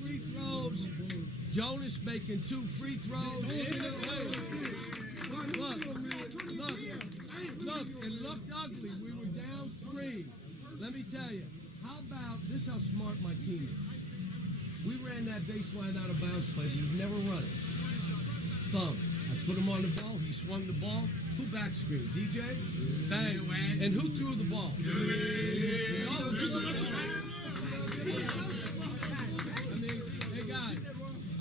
free throws. Jonas making 2 free throws. Look, it looked ugly. We were down 3. Let me tell you, how about, this is how smart my team is. We ran that baseline out of bounds play. We've never run it. Thumb. I put him on the ball. He swung the ball. Who back screened? DJ? Bang. And who threw the ball? I mean, hey guys,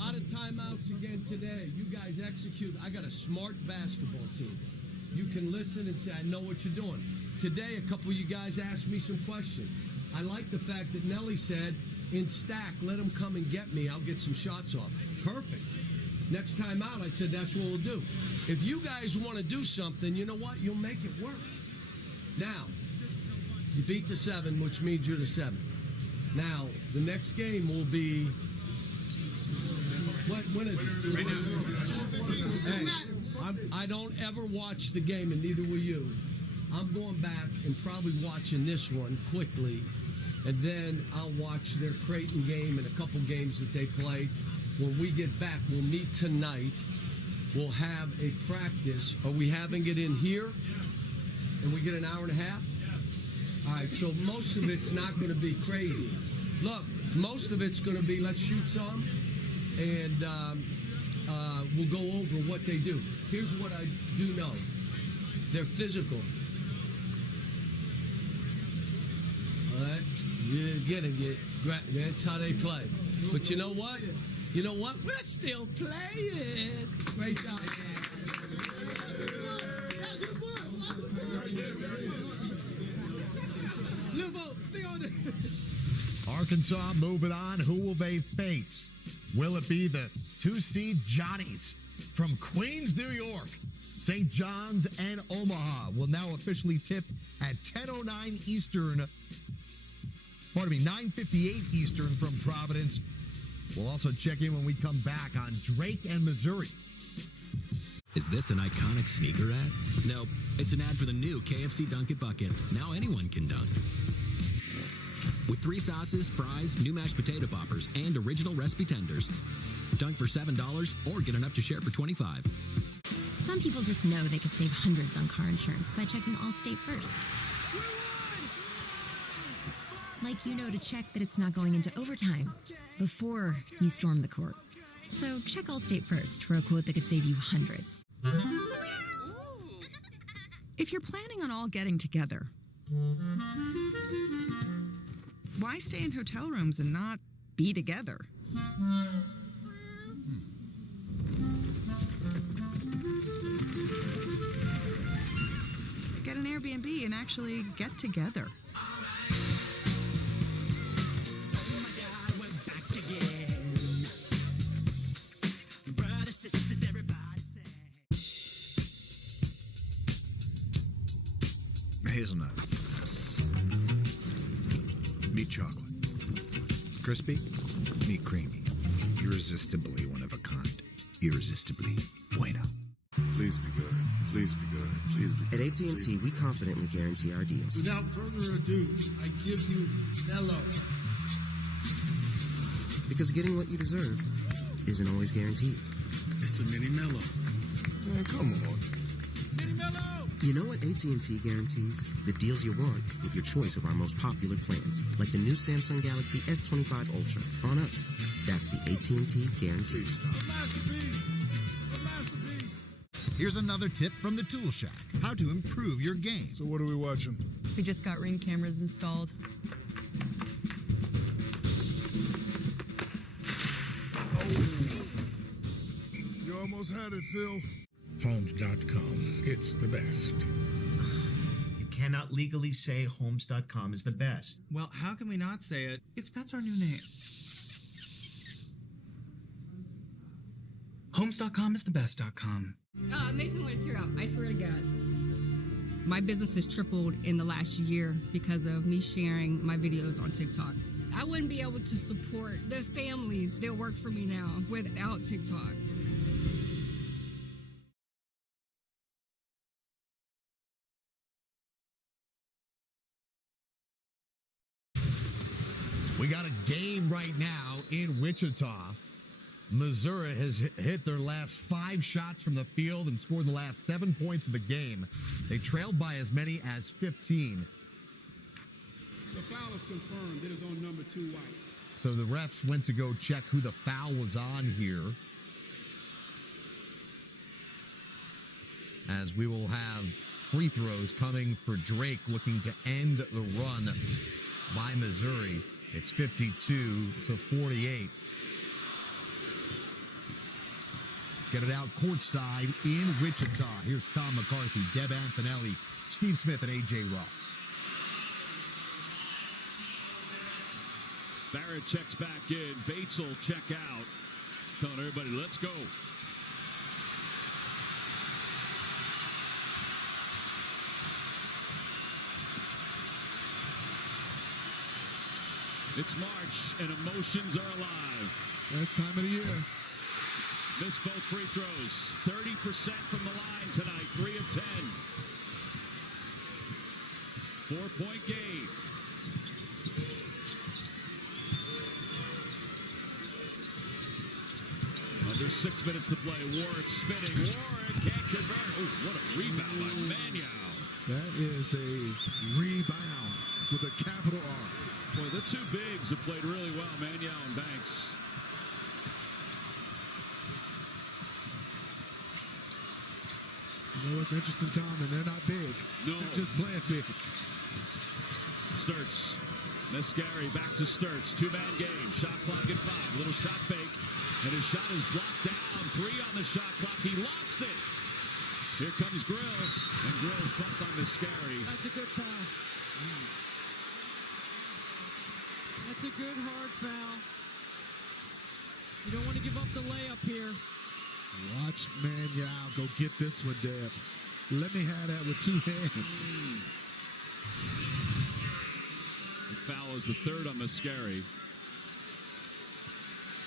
out of timeouts again today. You guys execute. I got a smart basketball team. You can listen and say, I know what you're doing. Today, a couple of you guys asked me some questions. I like the fact that Nelly said, in stack, let them come and get me. I'll get some shots off. Perfect. Next time out, I said, that's what we'll do. If you guys want to do something, you know what? You'll make it work. Now, you beat the 7, which means you're the 7. Now, the next game will be, when is it? Right now. Hey, I don't ever watch the game, and neither will you. I'm going back and probably watching this one quickly, and then I'll watch their Creighton game and a couple games that they play. When we get back, we'll meet tonight. We'll have a practice. Are we having it in here? And we get an hour and a half? All right, so most of it's not going to be crazy. Look, most of it's going to be, let's shoot some, and we'll go over what they do. Here's what I do know. They're physical. All right? You're going to get, that's how they play. But you know what? You know what? We're still playing. Great job. Arkansas moving on. Who will they face? Will it be the 2-seed Johnnies from Queens, New York? St. John's and Omaha will now officially tip at 10:09 Eastern. Pardon me, 9:58 Eastern from Providence. We'll also check in when we come back on Drake and Missouri. Is this an iconic sneaker ad? Nope. It's an ad for the new KFC Dunk It Bucket. Now anyone can dunk. With 3 sauces, fries, new mashed potato poppers, and original recipe tenders. Dunk for $7 or get enough to share for $25. Some people just know they could save hundreds on car insurance by checking Allstate first. Like you know to check that it's not going into overtime before you storm the court. So check Allstate first for a quote that could save you hundreds. If you're planning on all getting together, why stay in hotel rooms and not be together? Get an Airbnb and actually get together. Hazelnut. Meat chocolate. Crispy. Meat creamy. Irresistibly one of a kind. Irresistibly bueno. Please be good. Please be good. Please be good. At AT&T, we confidently guarantee our deals. Without further ado, I give you Mellow. Because getting what you deserve isn't always guaranteed. It's a mini Mellow. Man, come on. Mini Mellow! You know what AT&T guarantees? The deals you want with your choice of our most popular plans, like the new Samsung Galaxy S25 Ultra. On us, that's the AT&T guarantee. It's a masterpiece. A masterpiece. Here's another tip from the Tool Shack. How to improve your game. So what are we watching? We just got Ring cameras installed. You almost had it, Phil. Homes.com. It's the best. You cannot legally say Homes.com is the best. Well, how can we not say it if that's our new name? Homes.com is the best.com. It makes me want to tear up. I swear to God. My business has tripled in the last year because of me sharing my videos on TikTok. I wouldn't be able to support the families that work for me now without TikTok. We got a game right now in Wichita. Missouri has hit their last 5 shots from the field and scored the last 7 points of the game. They trailed by as many as 15. The foul is confirmed. It is on number 2 White. So the refs went to go check who the foul was on here. As we will have free throws coming for Drake, looking to end the run by Missouri. It's 52-48. Let's get it out courtside in Wichita. Here's Tom McCarthy, Deb Antonelli, Steve Smith, and A.J. Ross. Barrett checks back in. Bates will check out. Telling everybody, let's go. It's March, and emotions are alive. Best time of the year. Missed both free throws. 30% from the line tonight. 3 of 10. 4-point game. Under 6 minutes to play. Warwick spinning. Warwick can't convert. Oh, what a rebound by Maniau. That is a rebound with a capital R. Boy, the two bigs have played really well, Maniau and Banks. You know what's interesting, Tom? And they're not big. No. They're just playing big. Sturts. Mescari back to Sturts. 2-man game. Shot clock at 5. Little shot fake. And his shot is blocked down. 3 on the shot clock. He lost it. Here comes Grill. And Grill's bumped on Mescari. That's a good foul. That's a good hard foul. You don't want to give up the layup here. Watch Maniau go get this one, Deb. Let me have that with 2 hands. The foul is the 3rd on Mescari.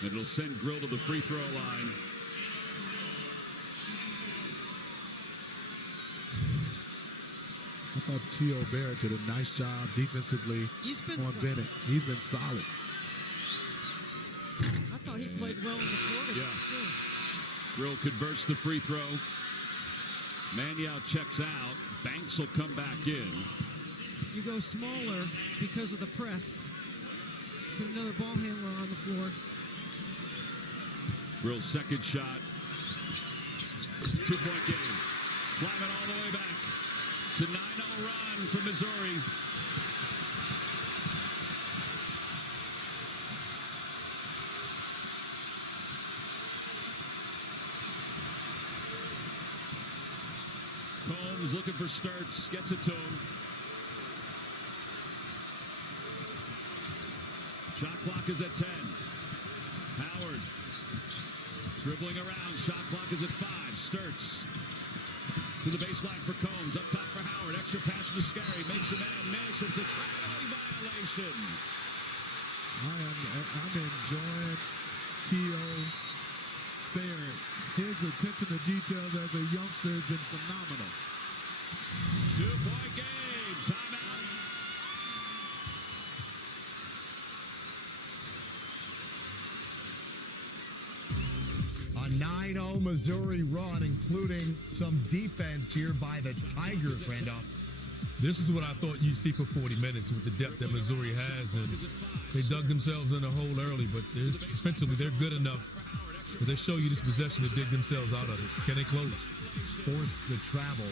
And it'll send Grill to the free throw line. I thought T.O. Barrett did a nice job defensively on Bennett. He's been solid. I thought he played well in the quarter. Yeah. Grill converts the free throw. Maniau checks out. Banks will come back in. You go smaller because of the press. Put another ball handler on the floor. Grill's second shot. 2-point game. Climbing all the way back. It's a 9-0 run for Missouri. Combs looking for Sturts. Gets it to him. Shot clock is at 10. Howard dribbling around. Shot clock is at 5. Sturts to the baseline for Combs. Up top for Howard. Extra pass to Mescari. Makes a man miss. It's a traveling violation. I'm enjoying T.O. Barrett. His attention to details as a youngster has been phenomenal. 2-point game. Timeout. A 9-0 Missouri run, including some defense here by the Tigers, Randolph. This is what I thought you'd see for 40 minutes with the depth that Missouri has, and they dug themselves in a hole early, but defensively they're good enough as they show you this possession to dig themselves out of it. Can they close? Forced the travel.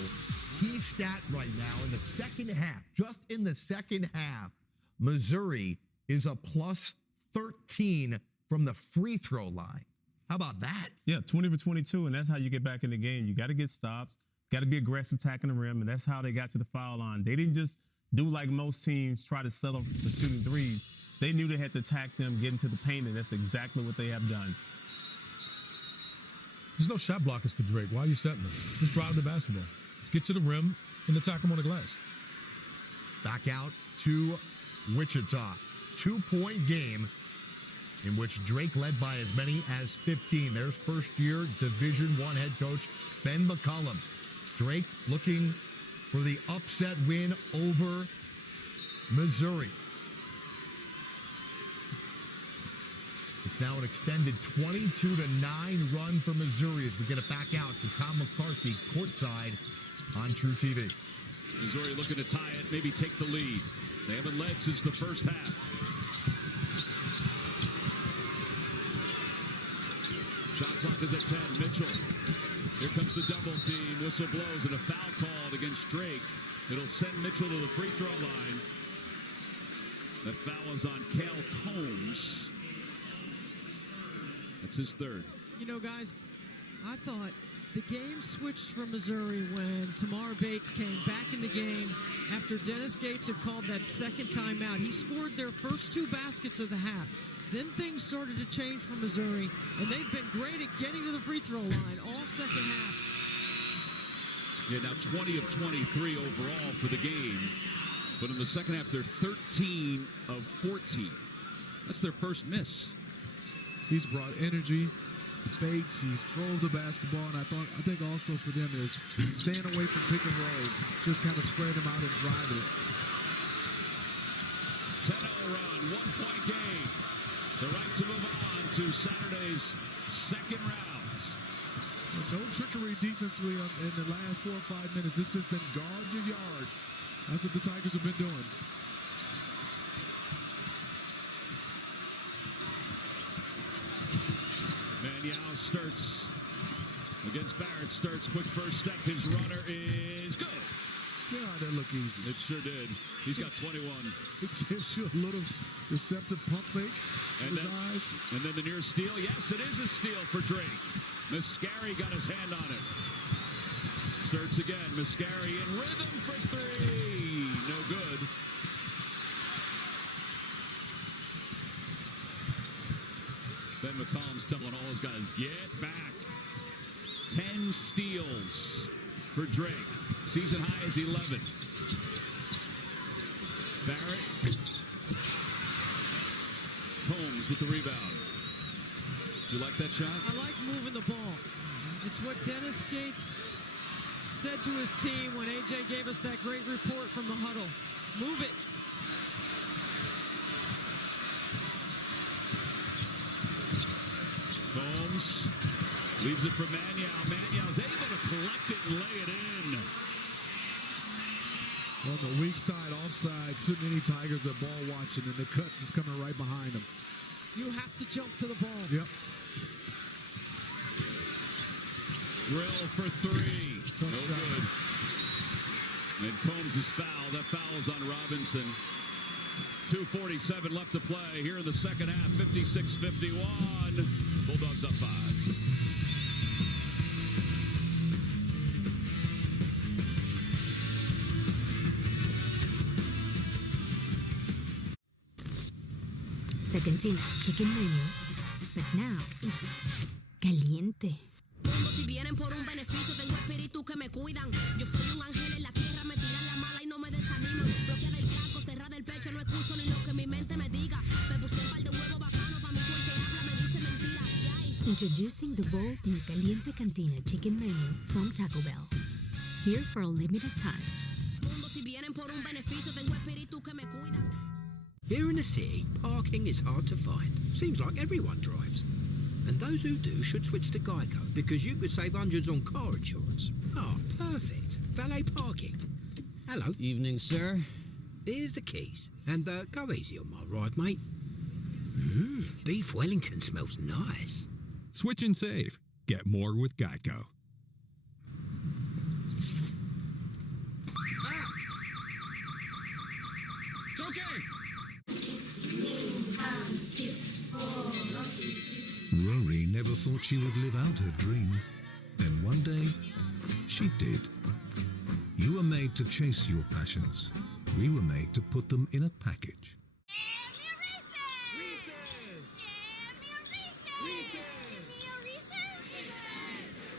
Key stat right now in the second half, just in the second half, Missouri is a plus 13 from the free throw line. How about that? Yeah, 20 for 22, and that's how you get back in the game. You got to get stops, got to be aggressive attacking the rim, and that's how they got to the foul line. They didn't just do like most teams, try to settle for shooting threes. They knew they had to attack them, get into the paint, and that's exactly what they have done. There's no shot blockers for Drake. Why are you setting them? Just drive the basketball. Just get to the rim and attack them on the glass. Back out to Wichita. 2-point game in which Drake led by as many as 15. There's first-year Division I head coach Ben McCollum. Drake looking for the upset win over Missouri. It's now an extended 22-9 run for Missouri as we get it back out to Tom McCarthy courtside on True TV. Missouri looking to tie it, maybe take the lead. They haven't led since the first half. Shot clock is at 10. Mitchell. Here comes the double team. Whistle blows and a foul called against Drake. It'll send Mitchell to the free throw line. That foul is on Cal Combs. That's his third. You know, guys, I thought the game switched for Missouri when Tamar Bates came back in the game after Dennis Gates had called that second timeout. He scored their first 2 baskets of the half. Then things started to change for Missouri, and they've been great at getting to the free throw line all second half. Yeah, now 20 of 23 overall for the game. But in the second half, they're 13 of 14. That's their first miss. He's brought energy. Bates, he's drove the basketball, and I think also for them is staying away from pick and rolls, just kind of spread them out and driving it. 10-0 run, 1-point game. The right to move on to Saturday's second rounds. No trickery defensively in the last 4 or 5 minutes. It's just been guard your yard. That's what the Tigers have been doing. Maniau starts against Barrett. Starts quick first step. His runner is good. Yeah, that looked easy. It sure did. He's got 21. It gives you a little deceptive pump fake in his eyes. And then the near steal. Yes, it is a steal for Drake. Mascari got his hand on it. Starts again. Mascari in rhythm for 3. No good. Ben McCollum's telling all his guys, get back. 10 steals for Drake. Season high is 11. Barrett. Combs with the rebound. Do you like that shot? I like moving the ball. It's what Dennis Gates said to his team when AJ gave us that great report from the huddle. Move it. Combs leaves it for Maniau. Maniau's able to collect it and lay it in. On the weak side, offside, too many Tigers are ball watching, and the cut is coming right behind them. You have to jump to the ball. Yep. Drill for 3. No good. And Combs is fouled. That foul is on Robinson. 2:47 left to play here in the second half. 56-51. Bulldogs up 5. The cantina chicken menu, but now it's caliente. Si vienen por un beneficio, tengo espíritus que me cuidan. Yo soy un ángel en la tierra, me tiran la mala y no me desaniman. Bloquea del casco, cerrada el pecho, no escucho ni lo que mi mente me diga. Me busqué un par de huevos bacanos pa' mi cual que habla, me dice mentira. Introducing the bold new Caliente Cantina chicken menu from Taco Bell. Here for a limited time. Si vienen por un beneficio, tengo espíritus que me cuidan. Here in the city, parking is hard to find. Seems like everyone drives. And those who do should switch to Geico because you could save hundreds on car insurance. Oh, perfect. Valet parking. Hello. Evening, sir. Here's the keys. And go easy on my ride, mate. Beef Wellington smells nice. Switch and save. Get more with Geico. It's okay. Rory never thought she would live out her dream. Then one day, she did. You were made to chase your passions. We were made to put them in a package.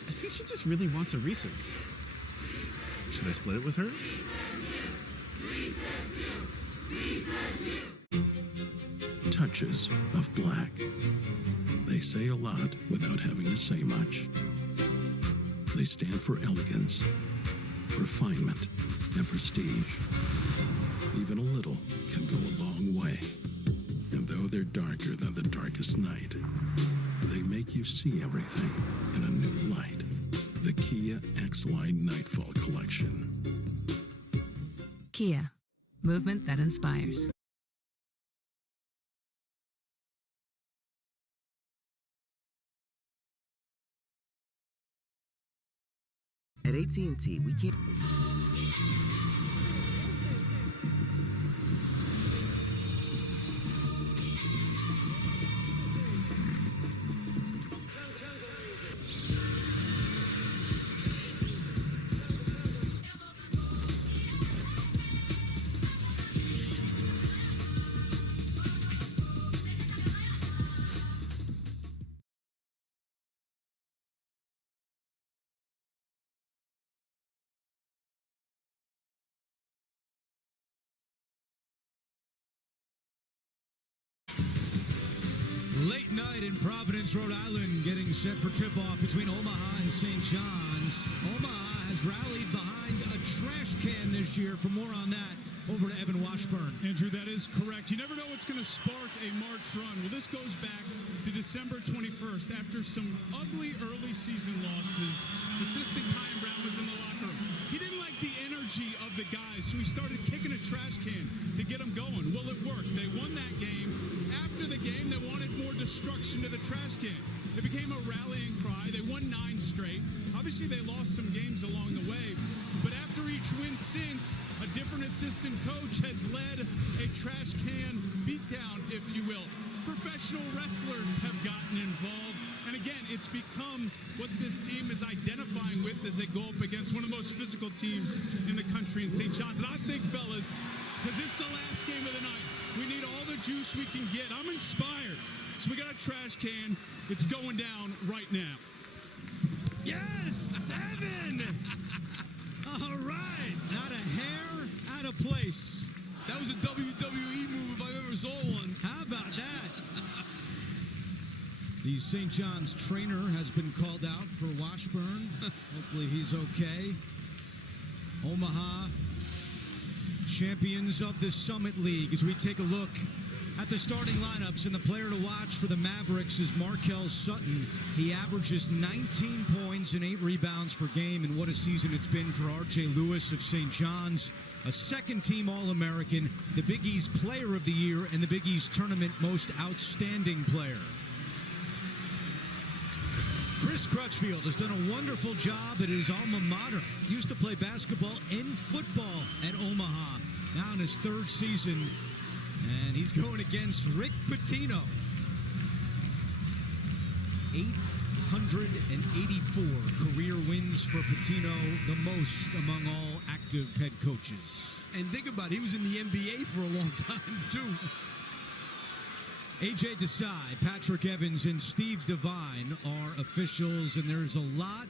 I think she just really wants a Reese's. Should I split it with her? Touches of black. They say a lot without having to say much. They stand for elegance, refinement, and prestige. Even a little can go a long way. And though they're darker than the darkest night. They make you see everything in a new light. The Kia X-Line Nightfall Collection. Kia, movement that inspires. At AT&T, we can't... Late night in Providence, Rhode Island, getting set for tip-off between Omaha and St. John's. Omaha has rallied behind a trash can this year. For more on that, over to Evan Washburn. Andrew, that is correct. You never know what's going to spark a March run. Well, this goes back to December 21st. After some ugly early season losses, assistant Kyan Brown was in the locker room. He didn't like the energy of the guys, so he started kicking a trash can to get them going. Well, it worked. They won that game. After the game, they wanted more destruction to the trash can. It became a rallying cry. They won 9 straight. Obviously, they lost some games along the way. But after each win since, a different assistant coach has led a trash can beatdown, if you will. Professional wrestlers have gotten involved. And again, it's become what this team is identifying with as they go up against one of the most physical teams in the country in St. John's. And I think, fellas, because it's the last game of the night, we need all the juice we can get. I'm inspired. So we got a trash can. It's going down right now. Yes, 7! All right, not a hair out of place. That was a WWE move if I ever saw one. How about that? The St. John's trainer has been called out for Washburn. Hopefully he's okay. Omaha, champions of the Summit League. As we take a look at the starting lineups, and the player to watch for the Mavericks is Markel Sutton. He averages 19 points and 8 rebounds per game, and what a season it's been for R.J. Lewis of St. John's, a second-team All-American, the Big East Player of the Year, and the Big East Tournament Most Outstanding Player. Chris Crutchfield has done a wonderful job at his alma mater. Used to play basketball and football at Omaha. Now in his 3rd season, and he's going against Rick Pitino. 884 career wins for Pitino, the most among all active head coaches. And think about it, he was in the NBA for a long time, too. A.J. Desai, Patrick Evans, and Steve Devine are officials, and there's a lot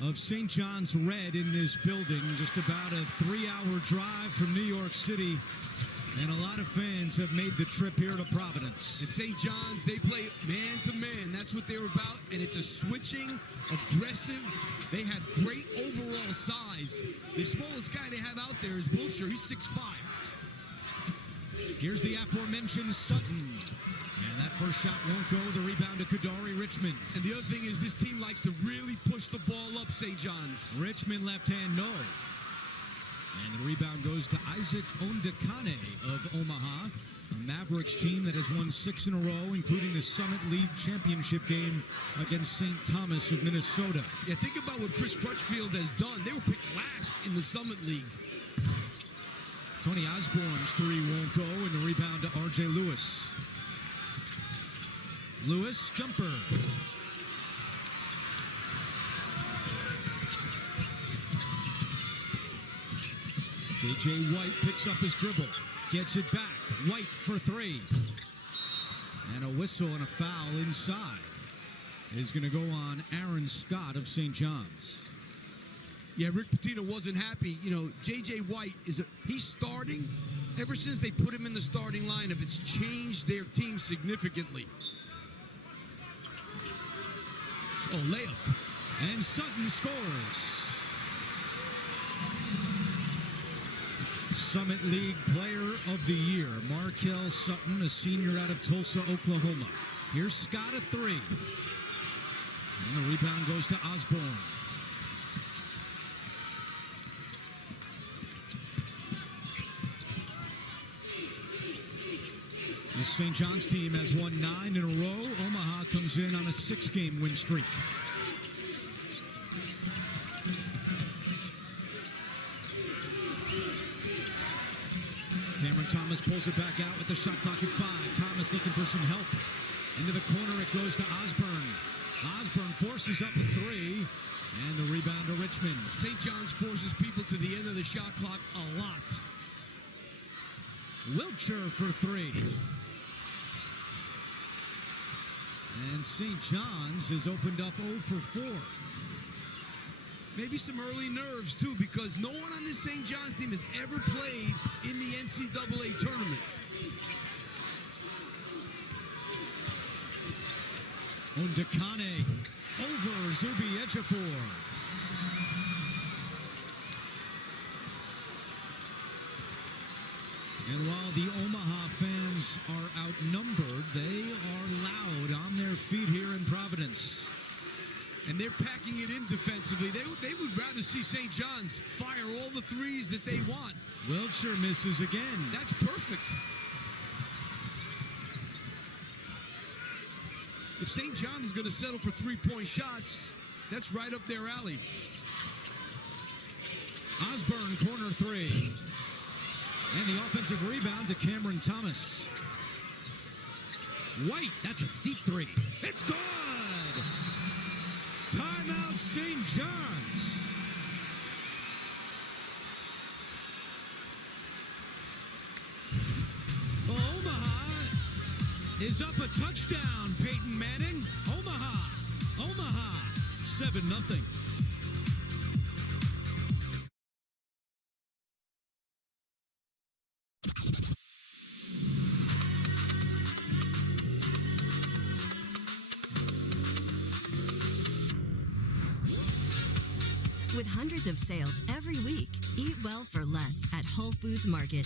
of St. John's red in this building, just about a 3-hour drive from New York City. And a lot of fans have made the trip here to Providence. At St. John's, they play man-to-man. That's what they're about, and it's a switching, aggressive. They have great overall size. The smallest guy they have out there is Wilshire. He's 6'5". Here's the aforementioned Sutton. And that first shot won't go. The rebound to Kadari Richmond. And the other thing is this team likes to really push the ball up St. John's. Richmond left hand, no. And the rebound goes to Isaac Ondekane of Omaha, a Mavericks team that has won 6 in a row, including the Summit League championship game against St. Thomas of Minnesota. Yeah, think about what Chris Crutchfield has done. They were picked last in the Summit League. Tony Osborne's 3 won't go, and the rebound to R.J. Lewis. Lewis, jumper. J.J. White picks up his dribble, gets it back. White for 3. And a whistle and a foul inside is going to go on Aaron Scott of St. John's. Yeah, Rick Pitino wasn't happy. You know, J.J. White, he's starting. Ever since they put him in the starting lineup, it's changed their team significantly. Oh, layup. And Sutton scores. Summit League Player of the Year, Markel Sutton, a senior out of Tulsa, Oklahoma. Here's Scott, a three. And the rebound goes to Osborne. The St. John's team has won 9 in a row. Omaha comes in on a 6-game win streak. Cameron Thomas pulls it back out with the shot clock at 5. Thomas looking for some help. Into the corner it goes to Osborne. Osborne forces up a 3. And the rebound to Richmond. St. John's forces people to the end of the shot clock a lot. Wiltshire for 3. And St. John's has opened up 0 for 4. Maybe some early nerves, too, because no one on this St. John's team has ever played in the NCAA tournament. Ondakane over Zubi Ejiofor. And while the Omaha fans are outnumbered, they are loud on their feet here in Providence. And they're packing it in defensively. They would rather see St. John's fire all the threes that they want. Wiltshire misses again. That's perfect. If St. John's is going to settle for three-point shots, that's right up their alley. Osborne, corner 3. And the offensive rebound to Cameron Thomas. White, that's a deep 3. It's good! Timeout, St. John's. Omaha is up a touchdown, Peyton Manning. Omaha, 7-0. With hundreds of sales every week, eat well for less at Whole Foods Market.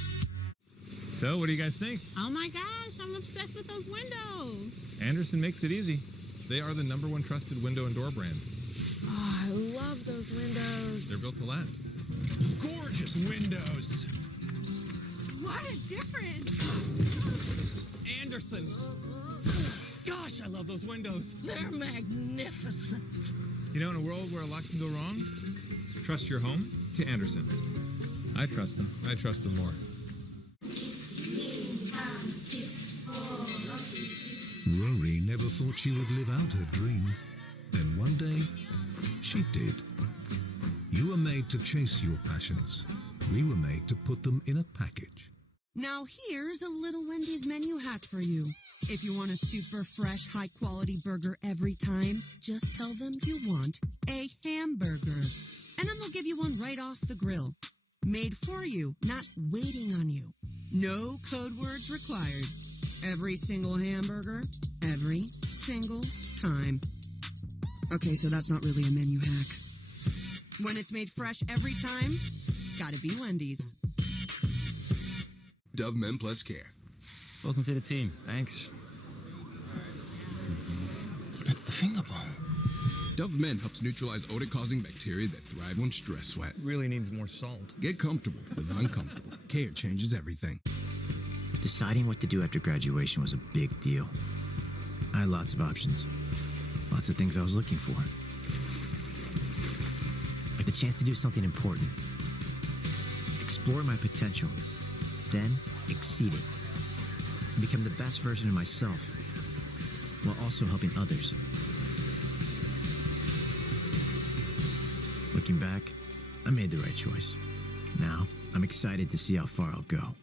So, what do you guys think? Oh my gosh, I'm obsessed with those windows. Anderson makes it easy. They are the #1 trusted window and door brand. Oh, I love those windows. They're built to last. Gorgeous windows. What a difference. Anderson. Gosh, I love those windows. They're magnificent. You know, in a world where a lot can go wrong, trust your home to Anderson. I trust them. I trust them more. Rory never thought she would live out her dream. Then one day, she did. You were made to chase your passions. We were made to put them in a package. Now here's a little Wendy's menu hack for you. If you want a super fresh, high-quality burger every time, just tell them you want a hamburger. And then they'll give you one right off the grill. Made for you, not waiting on you. No code words required. Every single hamburger, every single time. Okay, so that's not really a menu hack. When it's made fresh every time, gotta be Wendy's. Dove Men Plus Care. Welcome to the team. Thanks. That's the finger ball. Dove Men helps neutralize odor-causing bacteria that thrive on stress sweat. Really needs more salt. Get comfortable with uncomfortable. Care changes everything. Deciding what to do after graduation was a big deal. I had lots of options. Lots of things I was looking for. Like the chance to do something important. Explore my potential. Then exceed it. And become the best version of myself while also helping others. Looking back, I made the right choice. Now, I'm excited to see how far I'll go.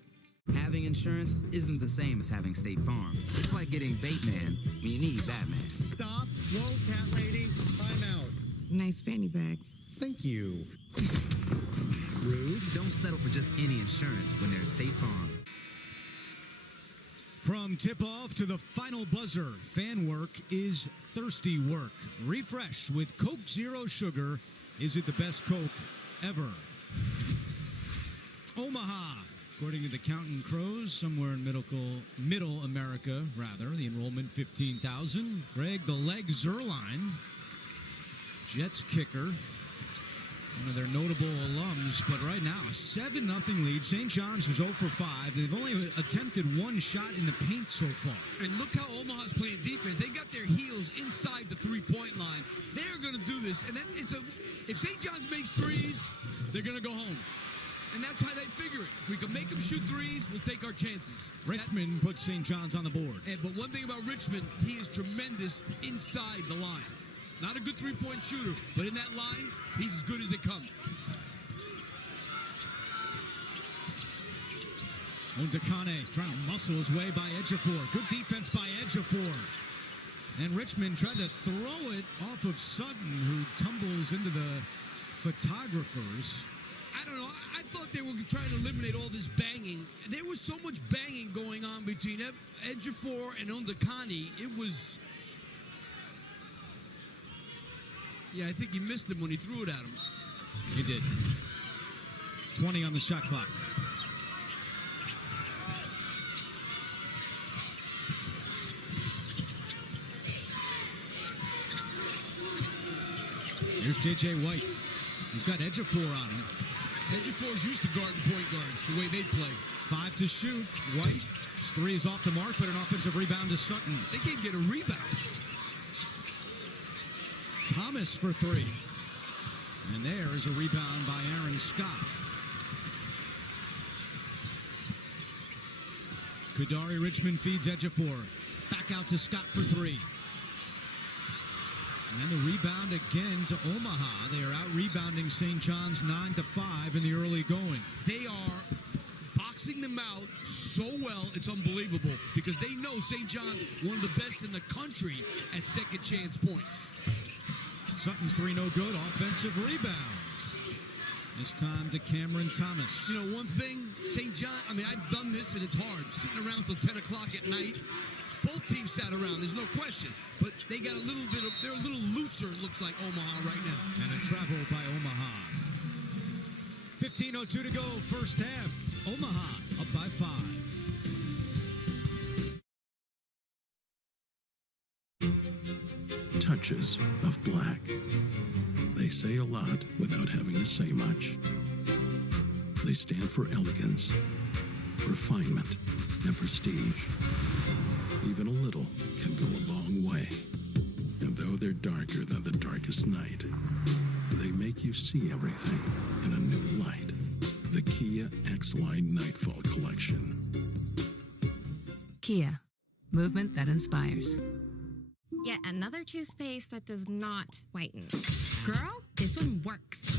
Having insurance isn't the same as having State Farm. It's like getting Bateman when you need Batman. Stop. Whoa, cat lady. Time out. Nice fanny bag. Thank you. Rude. Don't settle for just any insurance when there's State Farm. From tip-off to the final buzzer, fan work is thirsty work. Refresh with Coke Zero Sugar. Is it the best Coke ever? Omaha. According to the Counting Crows, somewhere in middle America, the enrollment 15,000. Greg the Leg Zerline, Jets kicker, one of their notable alums, but right now, a 7-0 lead. St. John's is 0 for 5. They've only attempted one shot in the paint so far. And look how Omaha's playing defense. They got their heels inside the three-point line. They're going to do this. And if St. John's makes threes, they're going to go home. And that's how they figure it. If we can make them shoot threes, we'll take our chances. Richmond puts St. John's on the board. But one thing about Richmond, he is tremendous inside the line. Not a good three-point shooter, but in that line, he's as good as it comes. Ondakane trying to muscle his way by Ejiofor. Good defense by Ejiofor. And Richmond tried to throw it off of Sutton, who tumbles into the photographers. I don't know. I thought they were trying to eliminate all this banging. There was so much banging going on between Ejiofor and Ondakane. It was... Yeah, I think he missed him when he threw it at him. He did. 20 on the shot clock. Here's J.J. White. He's got Ejiofor on him. Ejiofor's used to guarding point guards, the way they play. 5 to shoot. White. His 3 is off the mark, but an offensive rebound to Sutton. They can't get a rebound. Thomas for 3. And there is a rebound by Aaron Scott. Kadari Richmond feeds Ejiofor. Back out to Scott for 3. And the rebound again to Omaha. They are out rebounding St. John's 9-5 in the early going. They are boxing them out so well, it's unbelievable. Because they know St. John's one of the best in the country at second chance points. Sutton's 3 no good. Offensive rebounds. This time to Cameron Thomas. You know, one thing, St. John, I've done this and it's hard. Sitting around till 10 o'clock at night. Both teams sat around, there's no question. But they got they're a little looser, it looks like, Omaha right now. And a travel by Omaha. 15:02 to go, first half. Omaha up by 5. Touches of black. They say a lot without having to say much. They stand for elegance, refinement, and prestige. Even a little can go a long way. And though they're darker than the darkest night, they make you see everything in a new light. The Kia X-Line Nightfall Collection. Kia, movement that inspires. Yet another toothpaste that does not whiten. Girl, this one works.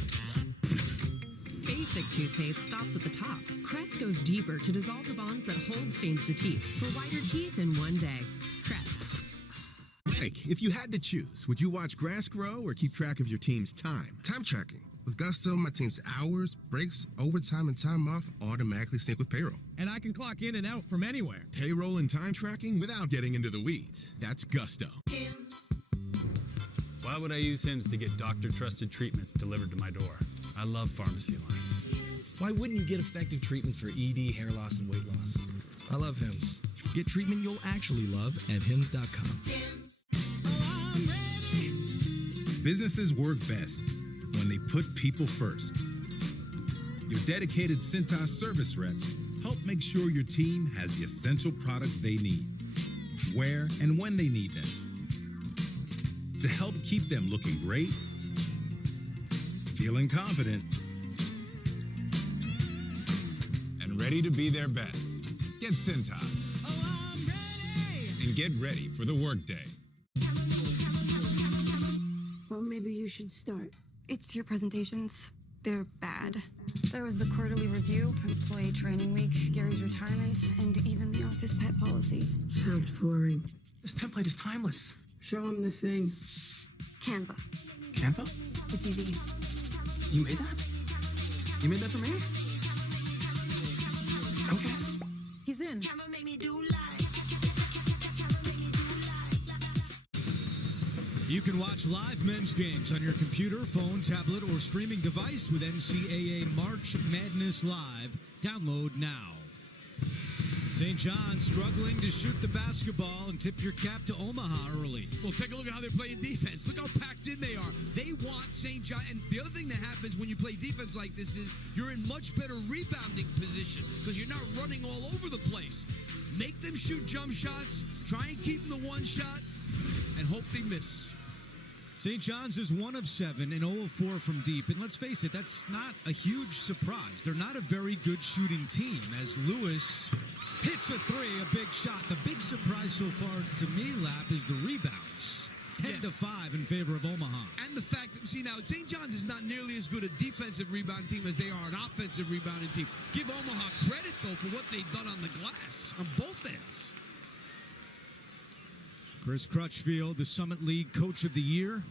Basic toothpaste stops at the top. Crest goes deeper to dissolve the bonds that hold stains to teeth for whiter teeth in one day. Crest. Mike, if you had to choose, would you watch grass grow or keep track of your team's time? Time tracking. With Gusto, my team's hours, breaks, overtime, and time off automatically sync with payroll. And I can clock in and out from anywhere. Payroll and time tracking without getting into the weeds. That's Gusto. Why would I use Hims to get doctor-trusted treatments delivered to my door? I love pharmacy lines. Why wouldn't you get effective treatments for ED, hair loss, and weight loss? I love Hims. Get treatment you'll actually love at Hims.com. Businesses work best when they put people first. Your dedicated Cintas service reps help make sure your team has the essential products they need, where and when they need them, to help keep them looking great, feeling confident, and ready to be their best. Get Cintas. And get ready for the workday. Well, maybe you should start. It's your presentations. They're bad. There was the quarterly review, employee training week, Gary's retirement, and even the office pet policy. Sounds boring. This template is timeless. Show him the thing. Canva. Canva? It's easy. You made that? You made that for me? Okay. He's in. You can watch live men's games on your computer, phone, tablet, or streaming device with NCAA March Madness Live. Download now. St. John's struggling to shoot the basketball, and tip your cap to Omaha early. Well, take a look at how they're playing defense. Look how packed in they are. They want St. John. And the other thing that happens when you play defense like this is you're in much better rebounding position because you're not running all over the place. Make them shoot jump shots, try and keep them to one shot, and hope they miss. St. John's is 1 of 7 and 0 of 4 from deep. And let's face it, that's not a huge surprise. They're not a very good shooting team, as Lewis hits a three, a big shot. The big surprise so far to me, Lap, is the rebounds. 10 to 5 in favor of Omaha. And the fact that, see now, St. John's is not nearly as good a defensive rebounding team as they are an offensive rebounding team. Give Omaha credit, though, for what they've done on the glass on both ends. Chris Crutchfield, the Summit League Coach of the Year.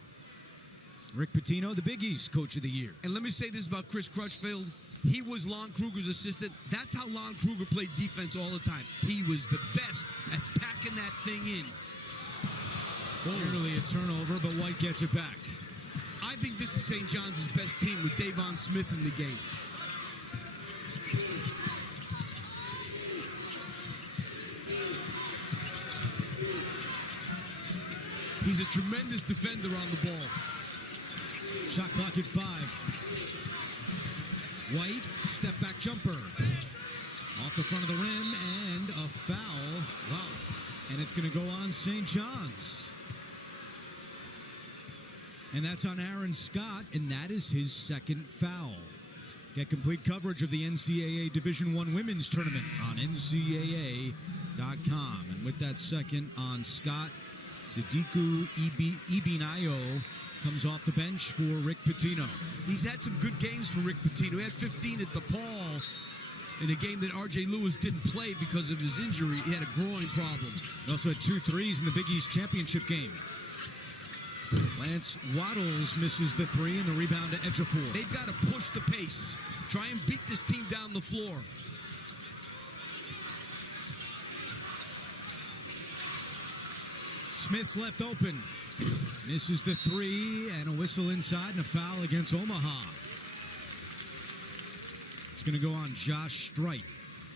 Rick Pitino, the Big East Coach of the Year. And let me say this about Chris Crutchfield. He was Lon Kruger's assistant. That's how Lon Kruger played defense all the time. He was the best at packing that thing in. Nearly a turnover, but White gets it back. I think this is St. John's best team with Davon Smith in the game. He's a tremendous defender on the ball. Shot clock at 5. White, step back jumper. Off the front of the rim, and a foul. Wow. And it's going to go on St. John's. And that's on Aaron Scott, and that is his second foul. Get complete coverage of the NCAA Division I Women's Tournament on NCAA.com. And with that second on Scott, Sadiku Ibinayo comes off the bench for Rick Pitino. He's had some good games for Rick Pitino. He had 15 at the Paul in a game that R.J. Lewis didn't play because of his injury. He had a groin problem. He also had 2 threes in the Big East Championship game. Lance Waddles misses the 3 and the rebound to Ejiofor. They've got to push the pace. Try and beat this team down the floor. Smith's left open. Misses the 3 and a whistle inside and a foul against Omaha. It's going to go on Josh Strite.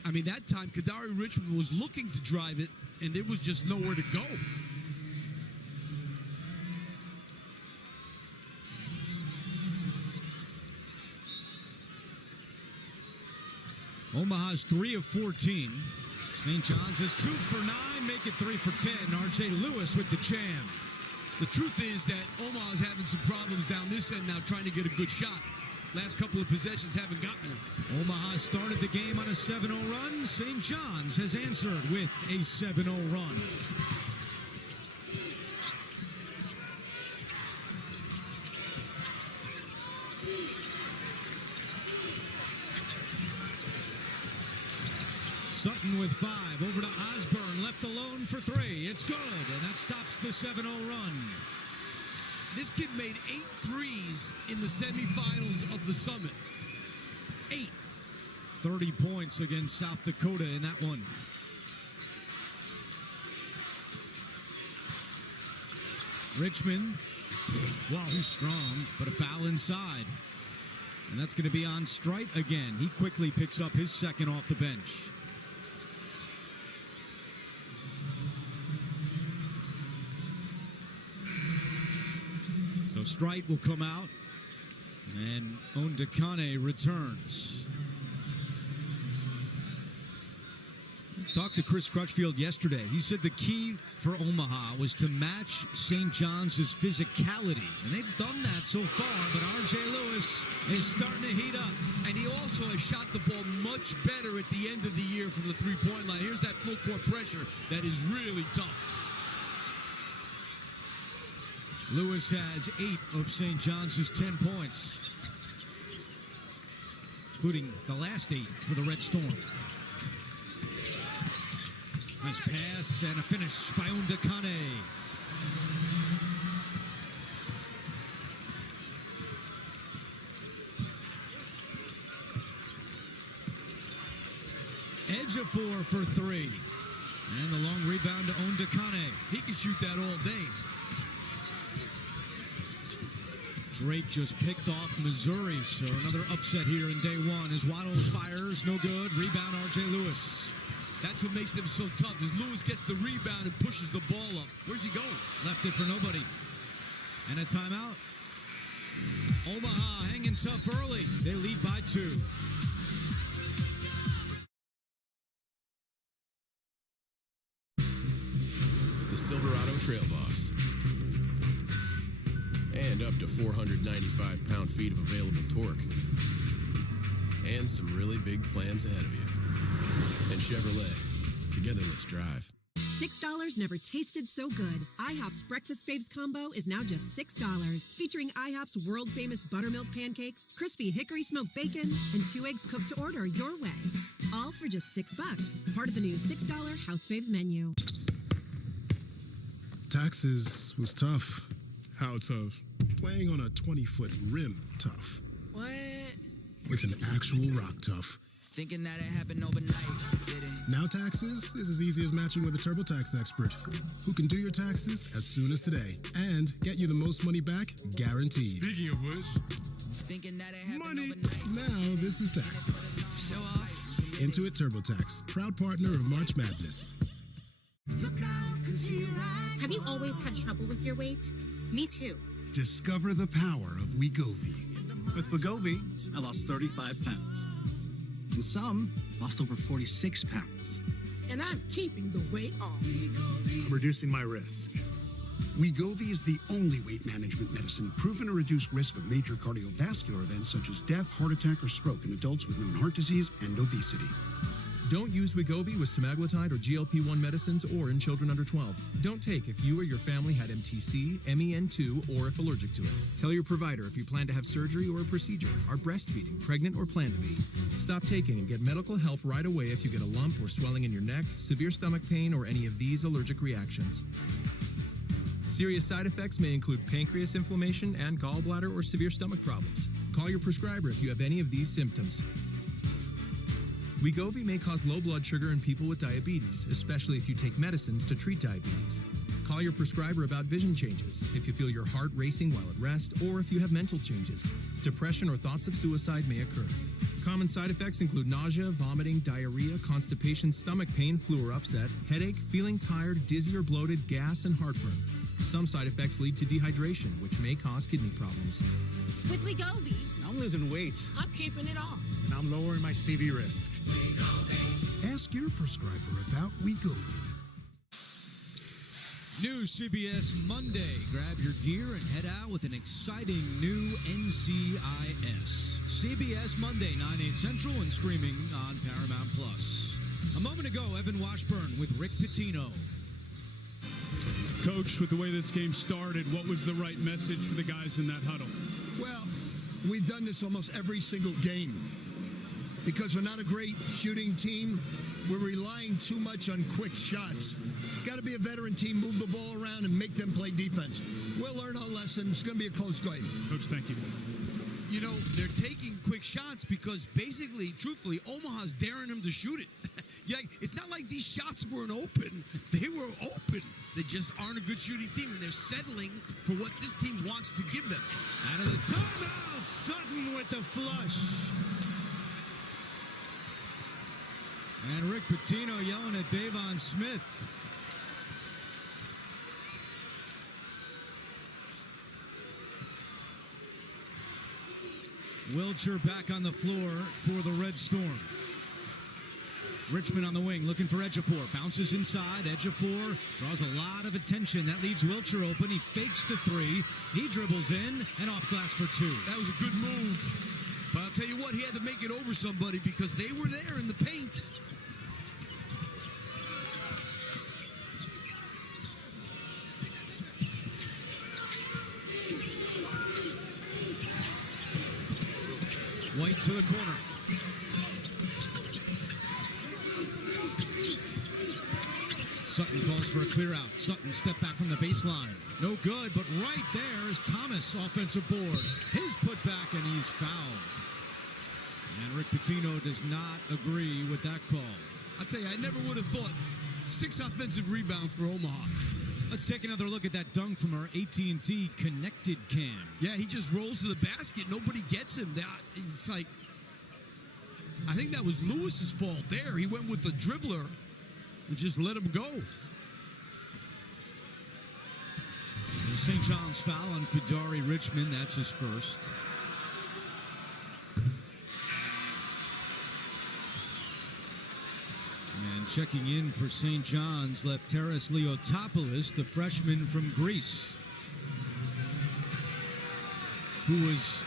I mean, that time Kadari Richmond was looking to drive it, and there was just nowhere to go. Omaha's 3 of 14. St. John's is 2 for 9, make it 3 for 10. R.J. Lewis with the jam. The truth is that Omaha's having some problems down this end now trying to get a good shot. Last couple of possessions haven't gotten it. Omaha started the game on a 7-0 run. St. John's has answered with a 7-0 run. Sutton with 5. Over to Osborne. Left alone for 3. It's good. And that stops the 7-0 run. This kid made 8 threes in the semifinals of the Summit. 8. 30 points against South Dakota in that one. Richmond, wow, he's strong, but a foul inside. And that's going to be on Strite again. He quickly picks up his second off the bench. So Strite will come out, and Ondekane returns. Talked to Chris Crutchfield yesterday. He said the key for Omaha was to match St. John's physicality. And they've done that so far, but R.J. Lewis is starting to heat up. And he also has shot the ball much better at the end of the year from the three-point line. Here's that full court pressure that is really tough. Lewis has 8 of St. John's 10 points, including the last 8 for the Red Storm. Nice pass and a finish by Ondekane. Ejiofor for 3. And the long rebound to Ondekane. He can shoot that all day. Drake just picked off Missouri, so another upset here in day one as Waddles fires, no good. Rebound, R.J. Lewis. That's what makes him so tough, is Lewis gets the rebound and pushes the ball up. Where's he going? Left it for nobody. And a timeout. Omaha hanging tough early. They lead by 2. The Silverado Trail Boss. And up to 495 pound-feet of available torque. And some really big plans ahead of you. And Chevrolet. Together, let's drive. $6 never tasted so good. IHOP's Breakfast Faves combo is now just $6. Featuring IHOP's world-famous buttermilk pancakes, crispy hickory smoked bacon, and 2 eggs cooked to order your way. All for just $6. Part of the new $6 House Faves menu. Taxes was tough. How tough? Playing on a 20-foot rim tough. What? With an actual rock tough. Thinking that it happened overnight, did it? Now taxes is as easy as matching with a TurboTax expert who can do your taxes as soon as today and get you the most money back guaranteed. Speaking of which, Thinking that it happened money. overnight. Now this is taxes. Show off. Intuit TurboTax, proud partner of March Madness. Have you always had trouble with your weight? Me too. Discover the power of Wegovy. With Wegovy, I lost 35 pounds. And some lost over 46 pounds. And I'm keeping the weight off. I'm reducing my risk. Wegovy is the only weight management medicine proven to reduce risk of major cardiovascular events such as death, heart attack, or stroke in adults with known heart disease and obesity. Don't use Wegovy with semaglutide or GLP-1 medicines or in children under 12. Don't take if you or your family had MTC, MEN2, or if allergic to it. Tell your provider if you plan to have surgery or a procedure, are breastfeeding, pregnant, or plan to be. Stop taking and get medical help right away if you get a lump or swelling in your neck, severe stomach pain, or any of these allergic reactions. Serious side effects may include pancreas inflammation and gallbladder or severe stomach problems. Call your prescriber if you have any of these symptoms. Wegovy may cause low blood sugar in people with diabetes, especially if you take medicines to treat diabetes. Call your prescriber about vision changes, if you feel your heart racing while at rest, or if you have mental changes. Depression or thoughts of suicide may occur. Common side effects include nausea, vomiting, diarrhea, constipation, stomach pain, flu or upset, headache, feeling tired, dizzy or bloated, gas, and heartburn. Some side effects lead to dehydration, which may cause kidney problems. With Wegovy, I'm losing weight, I'm keeping it off. and I'm lowering my CV risk. Ask your prescriber about Wegovy. New CBS Monday. Grab your gear and head out with an exciting new NCIS. CBS Monday, 9/8 Central, and streaming on Paramount Plus. A moment ago, Evan Washburn with Rick Pitino. Coach, with the way this game started, what was the right message for the guys in that huddle? Well, we've done this almost every single game. Because we're not a great shooting team, we're relying too much on quick shots. Got to be a veteran team, move the ball around and make them play defense. We'll learn our lesson. It's going to be a close game. Coach, thank you. You know, they're taking quick shots because basically, truthfully, Omaha's daring them to shoot it. Yeah, it's not like these shots weren't open. They were open. They just aren't a good shooting team, and they're settling for what this team wants to give them. Out of the timeout, Sutton with the flush. And Rick Pitino yelling at Davon Smith. Wilcher back on the floor for the Red Storm. Richmond on the wing, looking for Ejiofor. Bounces inside. Ejiofor draws a lot of attention. That leaves Wilcher open. He fakes the three. He dribbles in and off glass for two. That was a good move. But I'll tell you what, he had to make it over somebody because they were there in the paint. White to the corner. Sutton calls for a clear out. Sutton step back from the baseline. No good, but right there is Thomas, offensive board. His putback, and he's fouled. And Rick Pitino does not agree with that call. I'll tell you, I never would have thought 6 offensive rebounds for Omaha. Let's take another look at that dunk from our AT&T connected cam. Yeah, he just rolls to the basket. Nobody gets him. It's like, I think that was Lewis's fault there. He went with the dribbler and just let him go. The St. John's foul on Kadari Richmond. That's his first. And checking in for St. John's, Lefteris Leotopoulos, the freshman from Greece, who was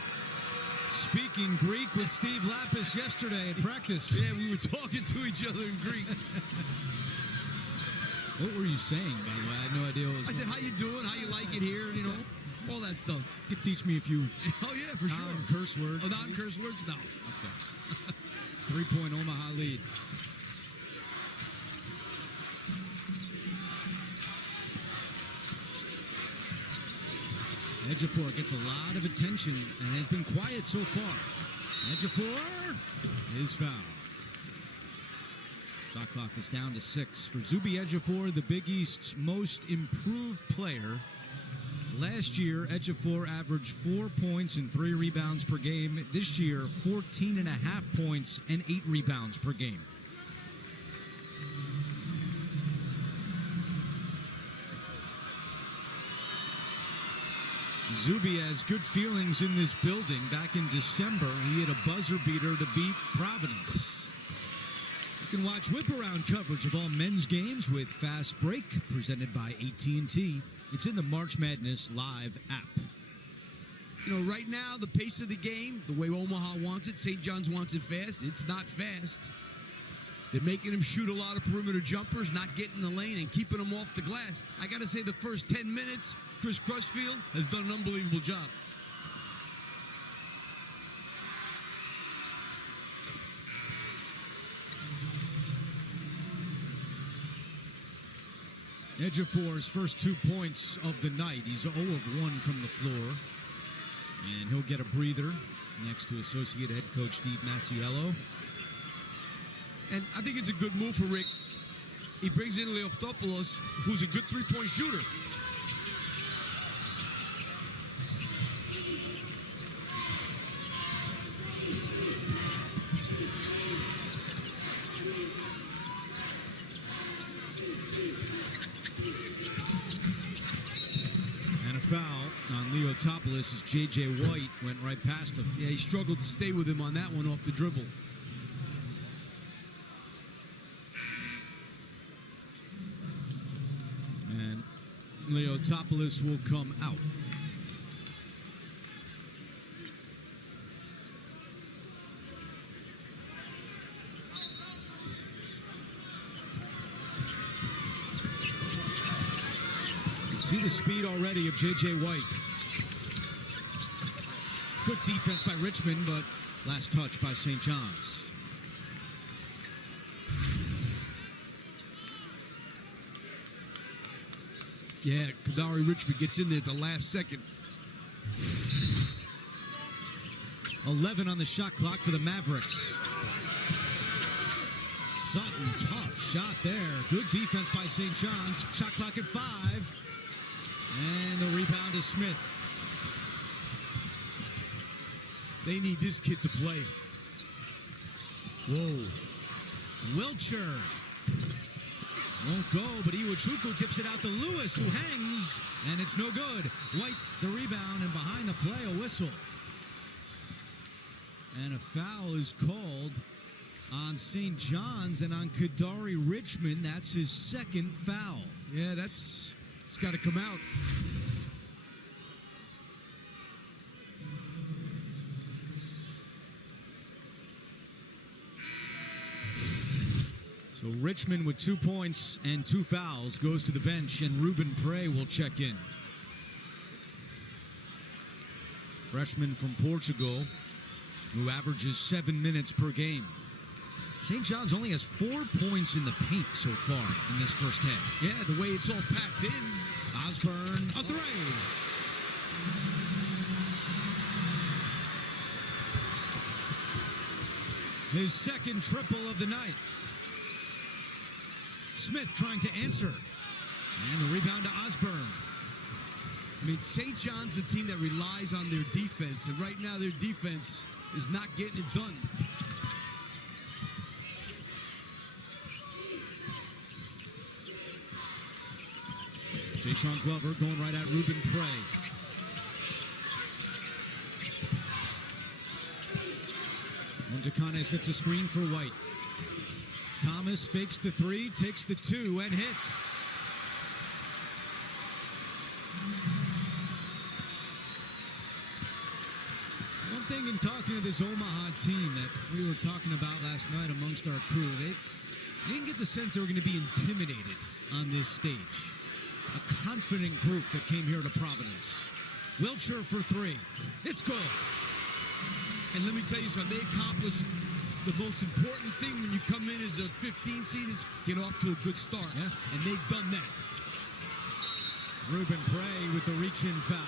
speaking Greek with Steve Lapis yesterday at practice. Yeah, we were talking to each other in Greek. What were you saying, by the way? I had no idea what was I said, how you doing? How you like it here? You know, all that stuff. You could teach me a few oh, yeah, for sure. non-curse words. Oh, non-curse words? No. Okay. 3-point Omaha lead. Ejiofor gets a lot of attention and has been quiet so far. Ejiofor is fouled. Shot clock is down to 6 for Zuby Ejiofor, the Big East's most improved player. Last year, Ejiofor averaged 4 points and 3 rebounds per game. This year, 14.5 points and 8 rebounds per game. Zuby has good feelings in this building. Back in December, he hit a buzzer beater to beat Providence. You can watch whip-around coverage of all men's games with Fast Break, presented by AT&T. It's in the March Madness Live app. You know, right now, the pace of the game, the way Omaha wants it, St. John's wants it fast. It's not fast. They're making him shoot a lot of perimeter jumpers, not getting in the lane and keeping him off the glass. I got to say, the first 10 minutes, Chris Crutchfield has done an unbelievable job. Ejiofor's first 2 points of the night. He's 0 of 1 from the floor. And he'll get a breather next to associate head coach Steve Masiello. And I think it's a good move for Rick. He brings in Leoftopoulos, who's a good three-point shooter. And a foul on Leotopoulos as J.J. White went right past him. Yeah, he struggled to stay with him on that one off the dribble. And Leotopoulos will come out. You can see the speed already of J.J. White. Good defense by Richmond, but last touch by St. John's. Yeah, Kadari Richmond gets in there at the last second. 11 on the shot clock for the Mavericks. Sutton, tough shot there. Good defense by St. John's. Shot clock at 5. And the rebound is Smith. They need this kid to play. Whoa. Wilcher. Won't go, but Iwachuku tips it out to Lewis, who hangs, and it's no good. White, the rebound, and behind the play, a whistle. And a foul is called on St. John's and on Kadari Richmond. That's his second foul. Yeah, it's got to come out. So Richmond with 2 points and 2 fouls goes to the bench, and Ruben Prey will check in. Freshman from Portugal, who averages 7 minutes per game. St. John's only has 4 points in the paint so far in this first half. Yeah, the way it's all packed in. Osborne, a three. His second triple of the night. Smith trying to answer. And the rebound to Osborne. I mean, St. John's a team that relies on their defense, and right now their defense is not getting it done. Jayshawn Glover going right at Ruben Prey. Mondekane sets a screen for White. Thomas fakes the three, takes the two, and hits. One thing in talking to this Omaha team that we were talking about last night amongst our crew, they didn't get the sense they were going to be intimidated on this stage. A confident group that came here to Providence. Wilcher for three. It's good. And let me tell you something, they accomplished the most important thing when you come in as a 15 seed is get off to a good start. Yeah. And they've done that. Ruben Prey with the reach-in foul.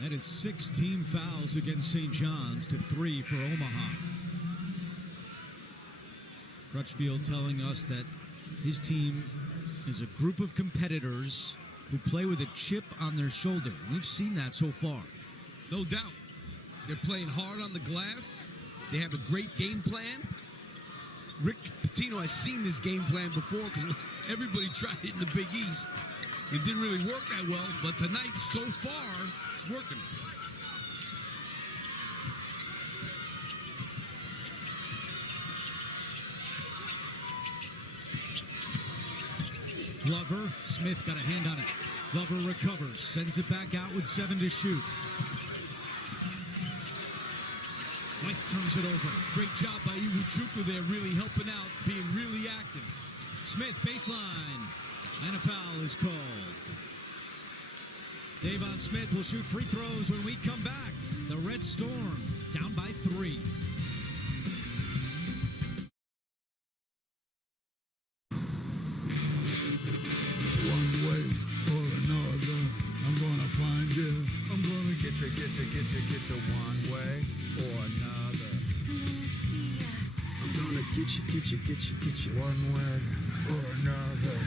That is 6 team fouls against St. John's to 3 for Omaha. Crutchfield telling us that his team is a group of competitors who play with a chip on their shoulder. We've seen that so far. No doubt. They're playing hard on the glass. They have a great game plan. Rick Pitino has seen this game plan before because everybody tried it in the Big East. It didn't really work that well, but tonight, so far, it's working. Glover, Smith got a hand on it. Glover recovers, sends it back out with 7 to shoot. White turns it over. Great job by Iwuchukwu there, really helping out, being really active. Smith, baseline, and a foul is called. Davon Smith will shoot free throws when we come back. The Red Storm down by 3. One way or another, I'm gonna find you. I'm gonna get you one way or another. I'm gonna see ya. I'm gonna get you one way or another.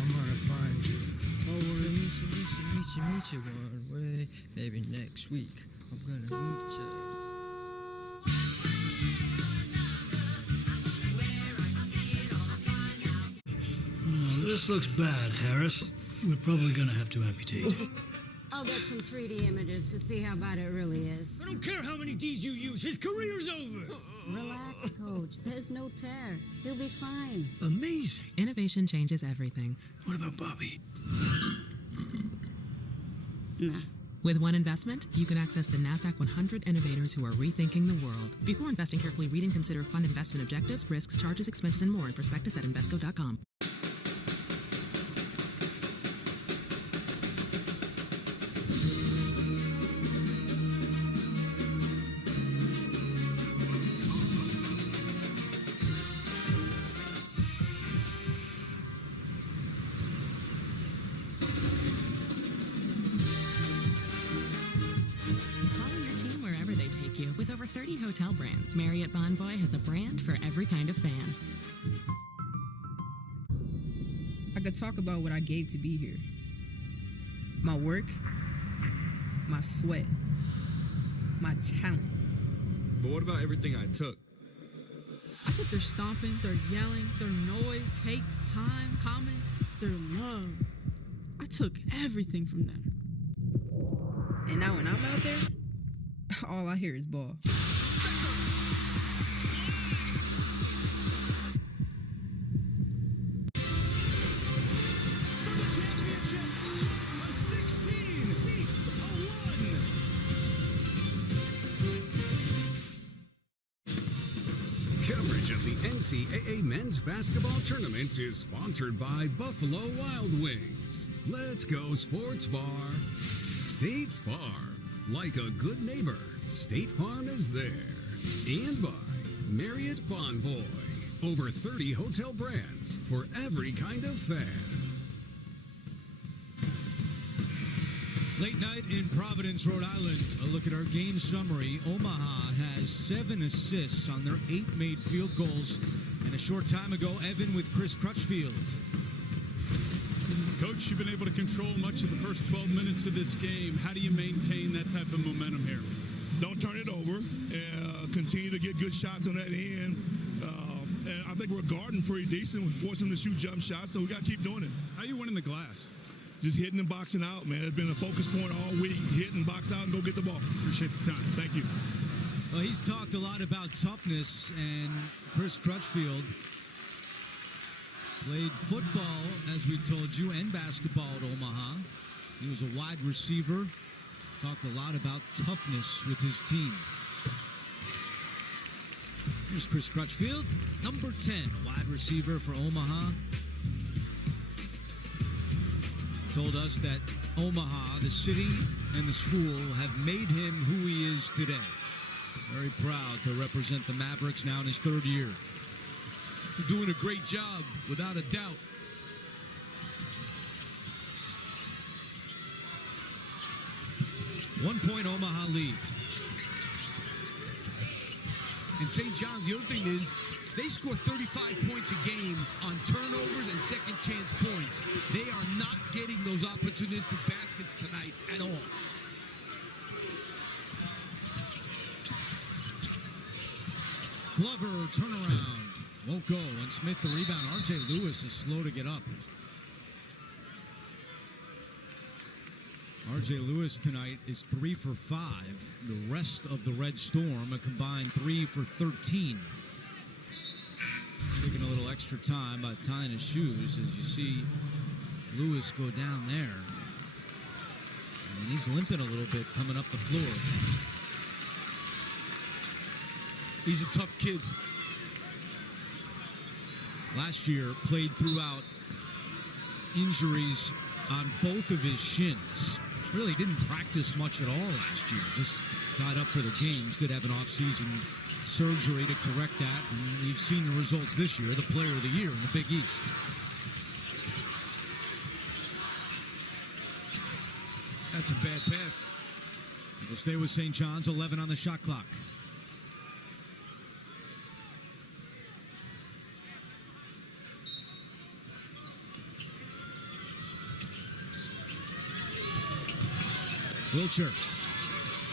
I'm gonna find you. I wanna meet you one way. Maybe next week I'm gonna meet you. This looks bad, Harris. We're probably gonna have to amputate. I'll get some 3D images to see how bad it really is. I don't care how many Ds you use. His career's over. Relax, Coach. There's no tear. He'll be fine. Amazing. Innovation changes everything. What about Bobby? Nah. With one investment, you can access the NASDAQ 100 innovators who are rethinking the world. Before investing, carefully read and consider fund investment objectives, risks, charges, expenses, and more in prospectus at Invesco.com. With over 30 hotel brands, Marriott Bonvoy has a brand for every kind of fan. I could talk about what I gave to be here. My work, my sweat, my talent. But what about everything I took? I took their stomping, their yelling, their noise, takes, time, comments, their love. I took everything from them. And now when I'm out there, all I hear is ball. For the championship, a 16 beats a 1. Coverage of the NCAA men's basketball tournament is sponsored by Buffalo Wild Wings. Let's go Sports Bar. State Farm. Like a good neighbor, State Farm is there. And by Marriott Bonvoy. Over 30 hotel brands for every kind of fan. Late night in Providence, Rhode Island. A look at our game summary. Omaha has 7 assists on their 8 made field goals. And a short time ago, Evan with Chris Crutchfield. Coach, you've been able to control much of the first 12 minutes of this game. How do you maintain that type of momentum here? Don't turn it over. Continue to get good shots on that end. And I think we're guarding pretty decent. We force them to shoot jump shots, so we got to keep doing it. How are you winning the glass? Just hitting and boxing out, man. It's been a focus point all week. Hit and box out and go get the ball. Appreciate the time. Thank you. Well, he's talked a lot about toughness, and Chris Crutchfield played football, as we told you, and basketball at Omaha. He was a wide receiver. Talked a lot about toughness with his team. Here's Chris Crutchfield, number 10, wide receiver for Omaha. Told us that Omaha, the city and the school, have made him who he is today. Very proud to represent the Mavericks now in his 3rd year. You're doing a great job, without a doubt. One-point Omaha lead. And St. John's, the other thing is, they score 35 points a game on turnovers and second chance points. They are not getting those opportunistic baskets tonight at all. Glover, turnaround. Won't go. And Smith, the rebound. R.J. Lewis is slow to get up. R.J. Lewis tonight is 3 for 5. The rest of the Red Storm, a combined 3 for 13. Taking a little extra time by tying his shoes as you see Lewis go down there. And he's limping a little bit coming up the floor. He's a tough kid. Last year, played throughout injuries on both of his shins. Really didn't practice much at all last year. Just got up for the games. Did have an off-season surgery to correct that. And we've seen the results this year. The player of the year in the Big East. That's a bad pass. We'll stay with St. John's. 11 on the shot clock. Wilcher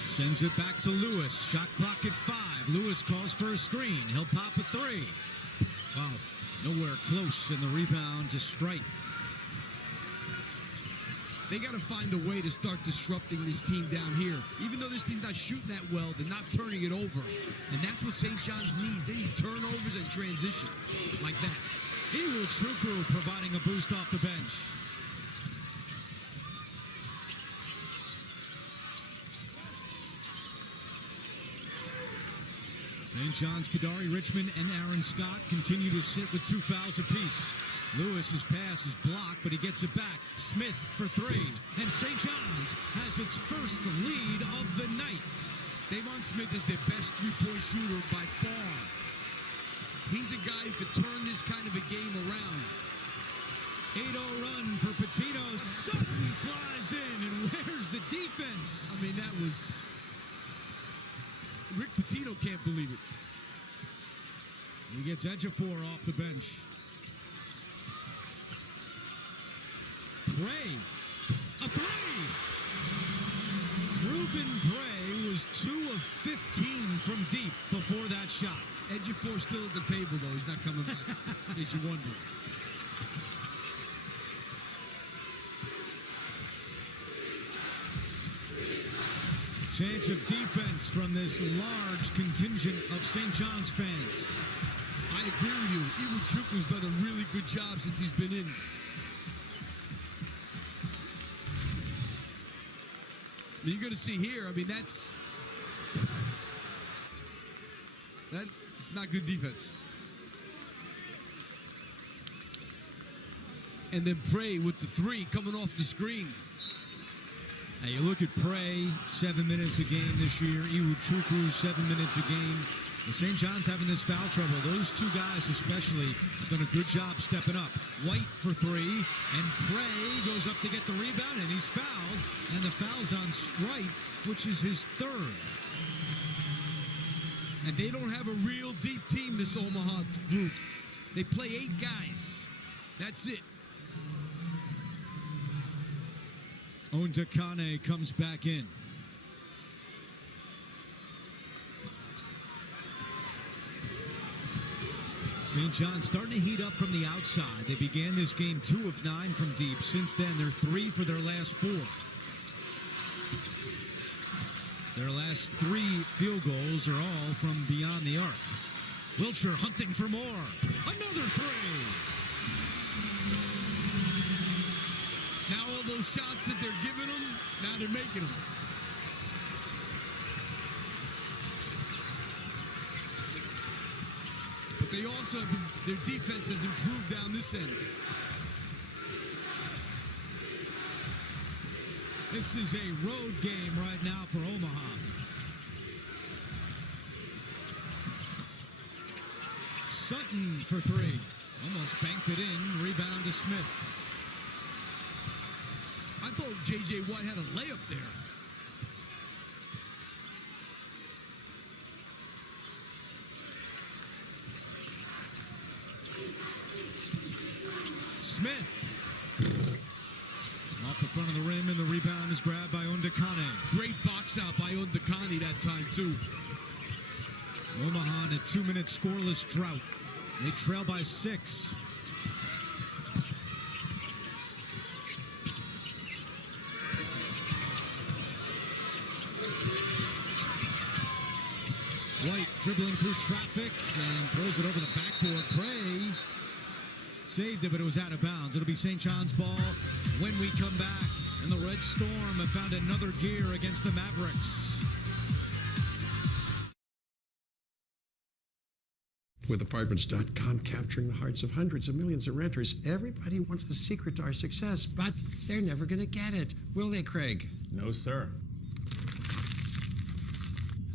sends it back to Lewis. Shot clock at 5. Lewis calls for a screen. He'll pop a 3. Wow, nowhere close in the rebound to strike. They got to find a way to start disrupting this team down here. Even though this team's not shooting that well, they're not turning it over. And that's what St. John's needs. They need turnovers and transition like that. Iwuchukwu providing a boost off the bench. St. John's, Kadari Richmond, and Aaron Scott continue to sit with 2 fouls apiece. Lewis's pass is blocked, but he gets it back. Smith for 3. And St. John's has its first lead of the night. Davon Smith is their best three-point shooter by far. He's a guy who could turn this kind of a game around. 8-0 run for Patino. Sutton flies in, and where's the defense? I mean, that was... Rick Pitino can't believe it. He gets Ejiofor off the bench. Bray, a 3! Ruben Bray was 2 of 15 from deep before that shot. Ejiofor's still at the table, though. He's not coming back, in case you're wondering. Chance of defense from this large contingent of St. John's fans. I agree with you. Iwuchukwu's done a really good job since he's been in. You're going to see here, I mean, that's not good defense. And then Bray with the 3 coming off the screen. Now you look at Prey, 7 minutes a game this year. Iwuchukwu, 7 minutes a game. St. John's having this foul trouble. Those two guys especially have done a good job stepping up. White for three, and Prey goes up to get the rebound, and he's fouled. And the foul's on Strite, which is his third. And they don't have a real deep team, this Omaha group. They play 8 guys. That's it. Ondakane comes back in. St. John starting to heat up from the outside. They began this game 2 of 9 from deep. Since then, they're 3 for their last 4. Their last 3 field goals are all from beyond the arc. Wiltshire hunting for more. Another 3. Now all those shots that they're giving them, now they're making them. But they also, their defense has improved down this end. This is a road game right now for Omaha. Sutton for 3. Almost banked it in. Rebound to Smith. I thought J.J. White had a layup there. Smith. Off the front of the rim, and the rebound is grabbed by Ondakane. Great box out by Ondakane that time, too. Omaha in a 2-minute scoreless drought. They trail by 6. White dribbling through traffic and throws it over the backboard. Prey saved it, but it was out of bounds. It'll be St. John's ball when we come back. And the Red Storm have found another gear against the Mavericks. With Apartments.com capturing the hearts of hundreds of millions of renters, everybody wants the secret to our success, but they're never going to get it. Will they, Craig? No, sir.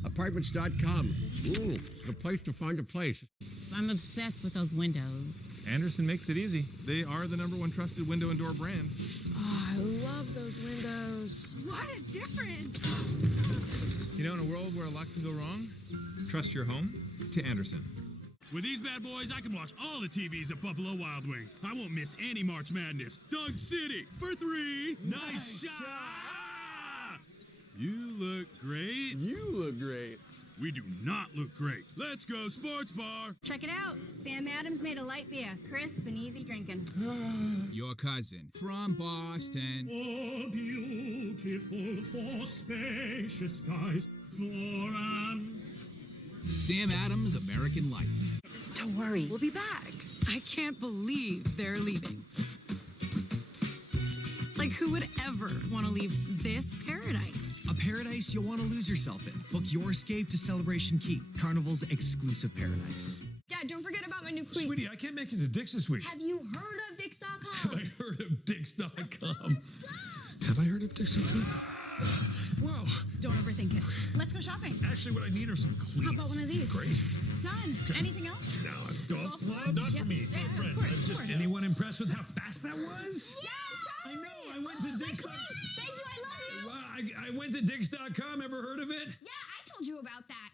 Apartments.com. The place to find a place. I'm obsessed with those windows. Anderson makes it easy. They are the #1 trusted window and door brand. Oh, I love those windows. What a difference. You know, in a world where a lot can go wrong, trust your home to Anderson. With these bad boys, I can watch all the TVs at Buffalo Wild Wings. I won't miss any March Madness. Doug City for 3. Nice shot. Ah! You look great. You look great. We do not look great. Let's go sports bar. Check it out. Sam Adams made a light beer. Crisp and easy drinking. Your cousin from Boston. For beautiful, for spacious skies, for Sam Adams American Light. Don't worry, we'll be back. I can't believe they're leaving. Like, who would ever want to leave this paradise? A paradise you'll want to lose yourself in. Book your escape to Celebration Key, Carnival's exclusive paradise. Dad, don't forget about my new cleats. Sweetie, I can't make it to Dick's this week. Have you heard of Dix.com? Have I heard of Dix.com? Have I heard of Dix.com? Whoa. Don't overthink it. Let's go shopping. Actually, what I need are some cleats. How about one of these? Great. Done. Anything else? No, golf club? Not for me. Yeah, Friend. of course. Anyone impressed with how fast that was? Yeah, I know. I went to Dix.com. Thank you. I love you. Well, I went to Dix.com. Ever heard of it? Yeah, I told you about that.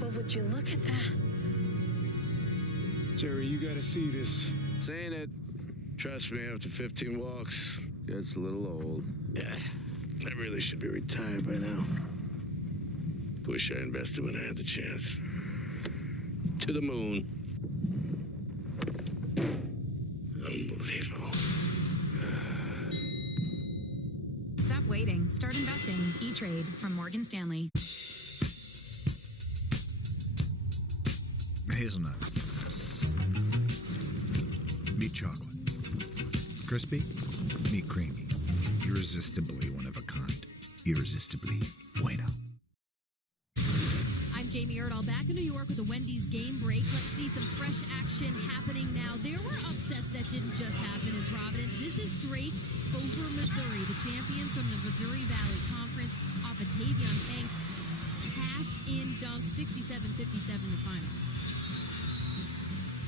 But would you look at that? Jerry, you gotta see this. Saying it. Trust me, after 15 walks, gets a little old. Yeah, I really should be retired by now. Wish I invested when I had the chance. To the moon. Unbelievable. Stop waiting. Start investing. E-Trade from Morgan Stanley. Hazelnut. Meat chocolate. Crispy, meat creamy. Irresistibly one of a kind. Irresistibly bueno. I'm Jamie Erdahl back in New York with the Wendy's game break. Let's see some fresh action happening now. There were upsets that didn't just happen in Providence. This is Drake over Missouri. The champions from the Missouri Valley Conference off of Tavion Banks. Cash-in dunk, 67-57 the final.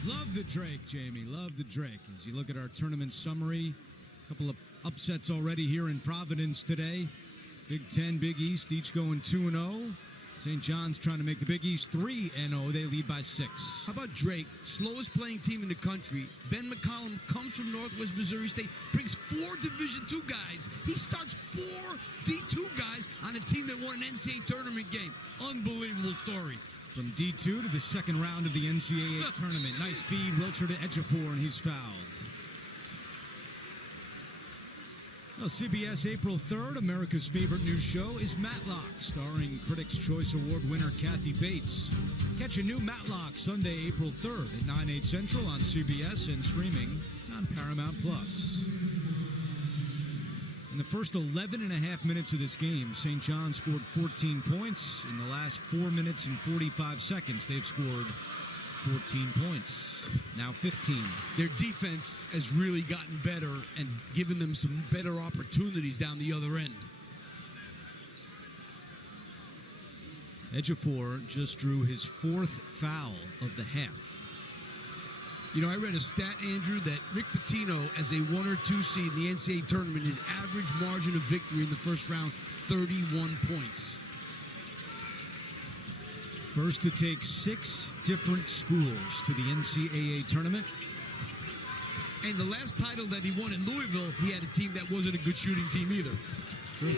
Love the Drake, Jamie. Love the Drake. As you look at our tournament summary, a couple of upsets already here in Providence today. Big Ten, Big East, each going 2-0. St. John's trying to make the Big East 3-0. They lead by 6. How about Drake? Slowest playing team in the country. Ben McCollum comes from Northwest Missouri State, brings 4 Division II guys. He starts 4 D2 guys on a team that won an NCAA tournament game. Unbelievable story. From D2 to the second round of the NCAA tournament. Nice feed, Wilcher to Ejiofor, and he's fouled. Well, CBS April 3rd, America's favorite news show is Matlock, starring Critics' Choice Award winner Kathy Bates. Catch a new Matlock Sunday, April 3rd at 9, 8 Central on CBS and streaming on Paramount+. In the first 11 and a half minutes of this game, St. John scored 14 points. In the last 4 minutes and 45 seconds, they've scored 14 points. Now 15. Their defense has really gotten better and given them some better opportunities down the other end. Ejiofor just drew his 4th foul of the half. You know, I read a stat, Andrew, that Rick Pitino, as a 1 or 2 seed in the NCAA tournament, his average margin of victory in the first round, 31 points. First to take 6 different schools to the NCAA tournament. And the last title that he won in Louisville, he had a team that wasn't a good shooting team either. True.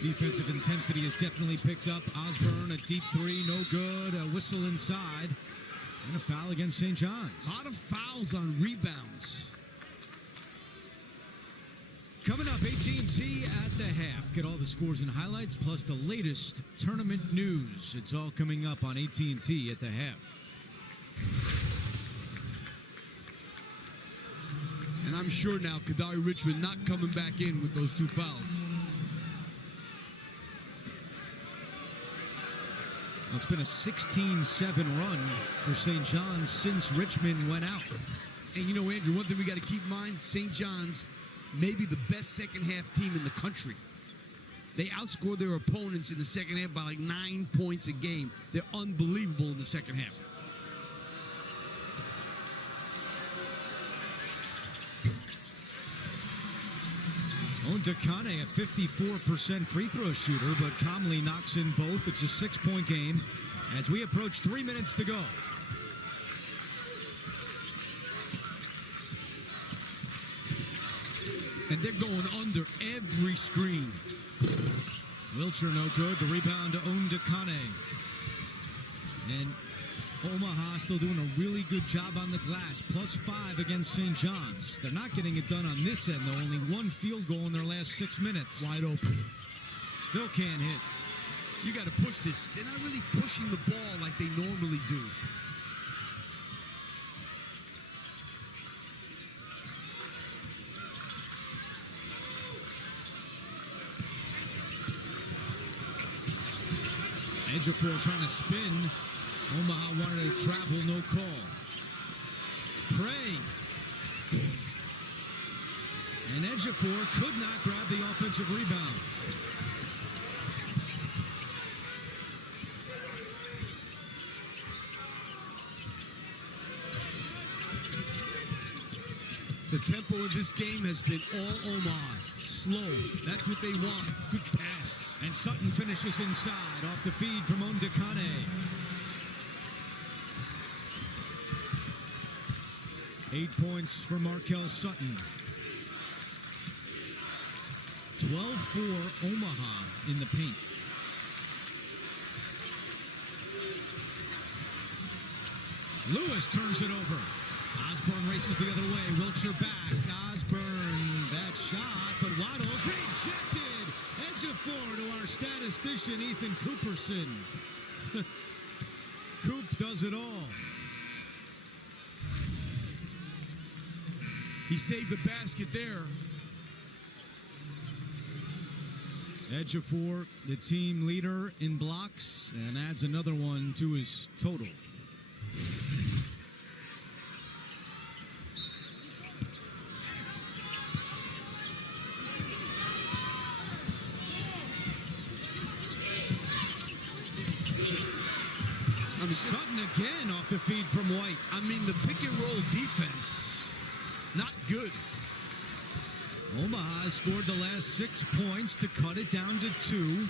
Defensive intensity has definitely picked up. Osborne, a deep 3, no good. A whistle inside. And a foul against St. John's. A lot of fouls on rebounds. Coming up, AT&T at the half. Get all the scores and highlights, plus the latest tournament news. It's all coming up on AT&T at the half. And I'm sure now Kadari Richmond not coming back in with those 2 fouls. Well, it's been a 16-7 run for St. John's since Richmond went out. And you know, Andrew, one thing we got to keep in mind, St. John's maybe the best second-half team in the country. They outscored their opponents in the second half by like 9 points a game. They're unbelievable in the second half. Ondakane, a 54% free throw shooter, but calmly knocks in both. It's a 6-point game as we approach 3 minutes to go. And they're going under every screen. Wilcher no good. The rebound to Ondakane. And Omaha still doing a really good job on the glass. +5 against St. John's. They're not getting it done on this end, though. Only 1 field goal in their last 6 minutes. Wide open. Still can't hit. You got to push this. They're not really pushing the ball like they normally do. Ejiofor trying to spin. Omaha wanted to travel, no call. Prey. And Ejiofor could not grab the offensive rebound. The tempo of this game has been all Omaha. Slow. That's what they want. Good pass. And Sutton finishes inside off the feed from Ondakane. 8 points for Markel Sutton. 12-4 Omaha in the paint. Lewis turns it over. Osborne races the other way. Wilcher back. Osborne, that shot, but Waddles rejected. Ejiofor to our statistician, Ethan Cooperson. Coop does it all. He saved the basket there. Ejiofor, the team leader in blocks, and adds another one to his total. Sutton again off the feed from White. I mean, the pick and roll defense, not good. Omaha scored the last 6 points to cut it down to 2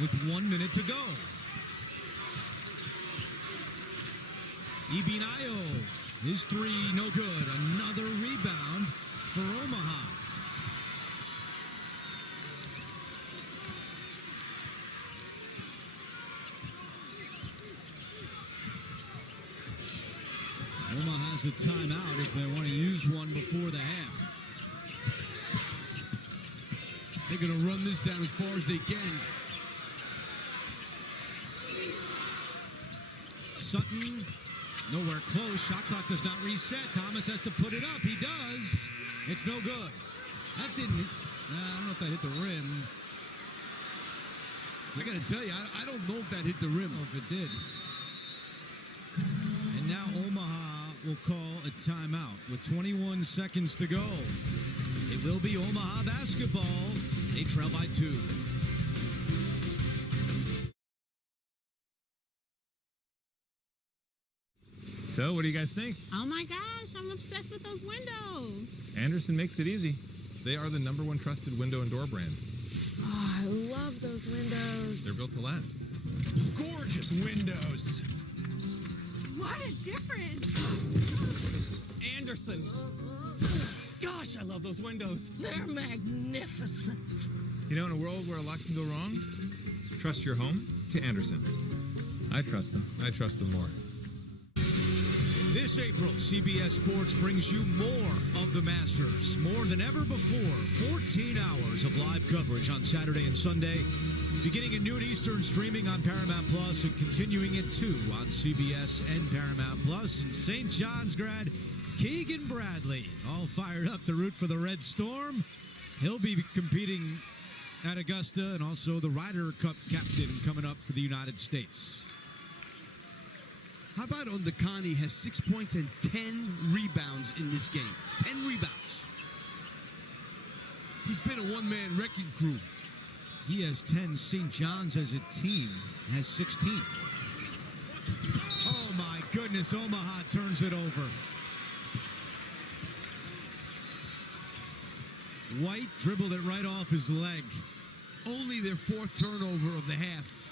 with 1 minute to go. Ibinayo, his three, no good. Another rebound for Omaha. Omaha has a timeout if they want to use one before the half. They're going to run this down as far as they can. Sutton, nowhere close. Shot clock does not reset. Thomas has to put it up. He does. It's no good. That didn't, I don't know if that hit the rim. I got to tell you, I don't know if that hit the rim. Or if it did. And now Omaha will call a timeout with 21 seconds to go. It will be Omaha basketball. They trail by 2. So, what do you guys think? Oh my gosh, I'm obsessed with those windows. Anderson makes it easy. They are the #1 trusted window and door brand. Oh, I love those windows. They're built to last. Gorgeous windows. What a difference. Anderson. Gosh, I love those windows. They're magnificent. You know, in a world where a lot can go wrong, trust your home to Anderson. I trust them. I trust them more. This April, CBS Sports brings you more of the Masters. More than ever before, 14 hours of live coverage on Saturday and Sunday, beginning at noon Eastern, streaming on Paramount Plus, and continuing at 2 on CBS and Paramount Plus. And St. John's grad Keegan Bradley, all fired up to root for the Red Storm. He'll be competing at Augusta, and also the Ryder Cup captain coming up for the United States. How about Ondakani has 6 points and 10 rebounds in this game? 10 rebounds. He's been a one-man wrecking crew. He has 10. St. John's as a team has 16. Oh, my goodness. Omaha turns it over. White dribbled it right off his leg. Only their 4th turnover of the half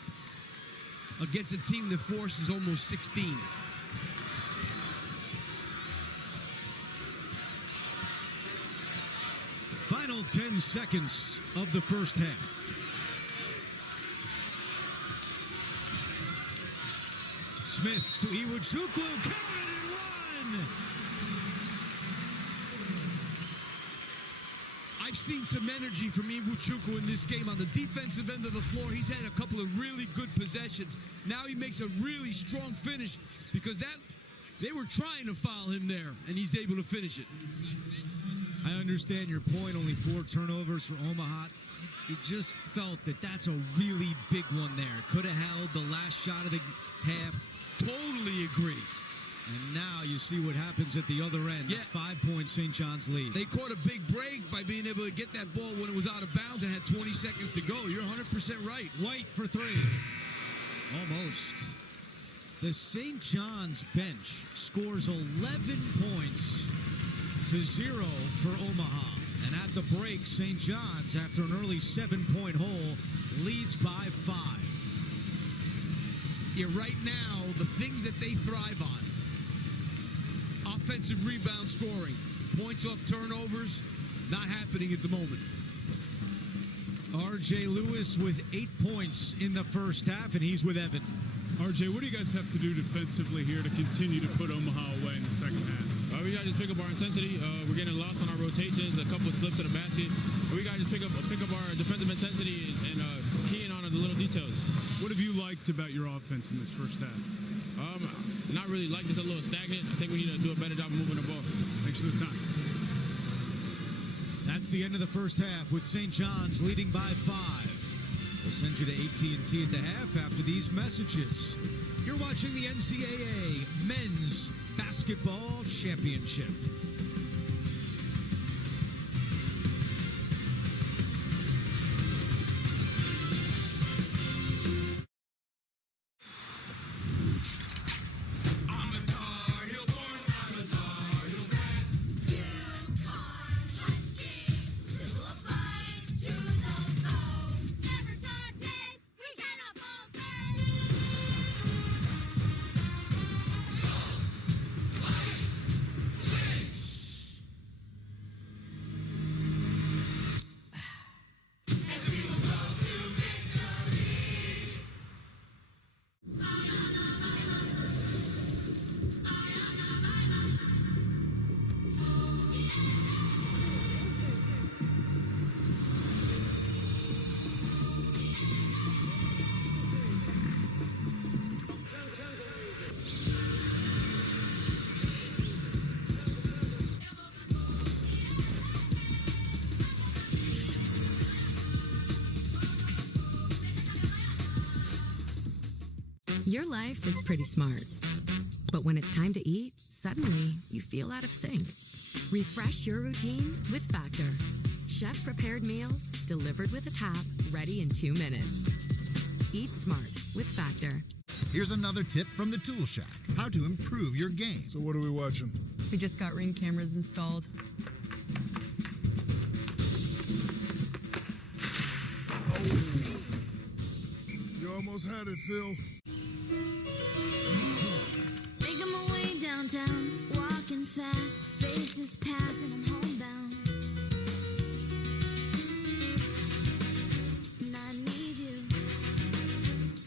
against a team that forces almost 16. Final 10 seconds of the first half. Smith to Iwuchukwu, counted and one! I've seen some energy from Iwuchukwu in this game on the defensive end of the floor. He's had a couple of really good possessions. Now he makes a really strong finish because they were trying to foul him there, and he's able to finish it. I understand your point. Only 4 turnovers for Omaha. It just felt that that's a really big one there. Could have held the last shot of the half. Totally agree. And now you see what happens at the other end. Yeah. 5-point St. John's lead. They caught a big break by being able to get that ball when it was out of bounds and had 20 seconds to go. You're 100% right. White for 3. Almost. The St. John's bench scores 11 points to 0 for Omaha. And at the break, St. John's, after an early 7-point hole, leads by 5. Yeah, right now, the things that they thrive on. Offensive rebound scoring. Points off turnovers, not happening at the moment. R.J. Lewis with 8 points in the first half, and he's with Evan. RJ, what do you guys have to do defensively here to continue to put Omaha away in the second half? We got to just pick up our intensity. We're getting lost on our rotations, a couple of slips in the basket. We got to just pick up our defensive intensity and keying on the little details. What have you liked about your offense in this first half? Not really like this, a little stagnant. I think we need to do a better job of moving the ball. Thanks for the time. That's the end of the first half with St. John's leading by 5. send you to AT&T at the half after these messages. You're watching the NCAA Men's Basketball Championship. Your life is pretty smart. But when it's time to eat, suddenly you feel out of sync. Refresh your routine with Factor. Chef-prepared meals delivered with a tap, ready in 2 minutes. Eat smart with Factor. Here's another tip from the Tool Shack. How to improve your game. So what are we watching? We just got Ring cameras installed. You almost had it, Phil. Making my way downtown, walking fast, faces pass and I'm homebound. And I need you,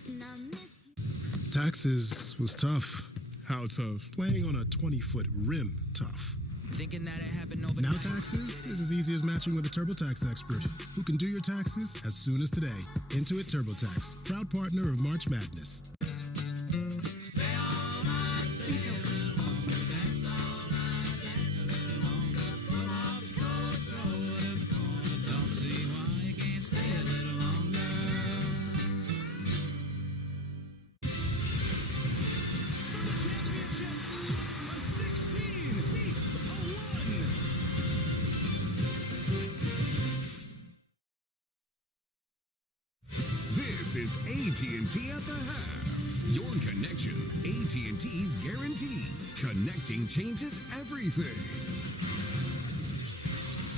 and I miss you. Taxes was tough. How tough? Playing on a 20-foot rim, tough. Thinking that it happened overnight. Now taxes is as easy as matching with a TurboTax expert who can do your taxes as soon as today. Intuit TurboTax, proud partner of March Madness. This is AT&T at the half. Your connection, AT&T's guarantee. Connecting changes everything.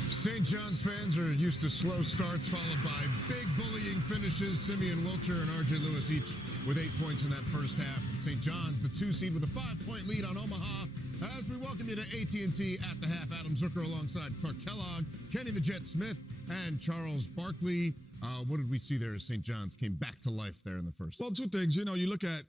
St. John's fans are used to slow starts followed by big bullying finishes. Simeon Wilcher and R.J. Lewis each with 8 points in that first half. And St. John's, the 2 seed with a 5-point lead on Omaha. As we welcome you to AT&T at the half, Adam Zucker alongside Clark Kellogg, Kenny the Jet Smith, and Charles Barkley. What did we see there as St. John's came back to life there in the first? Well, 2 things. You know, you look at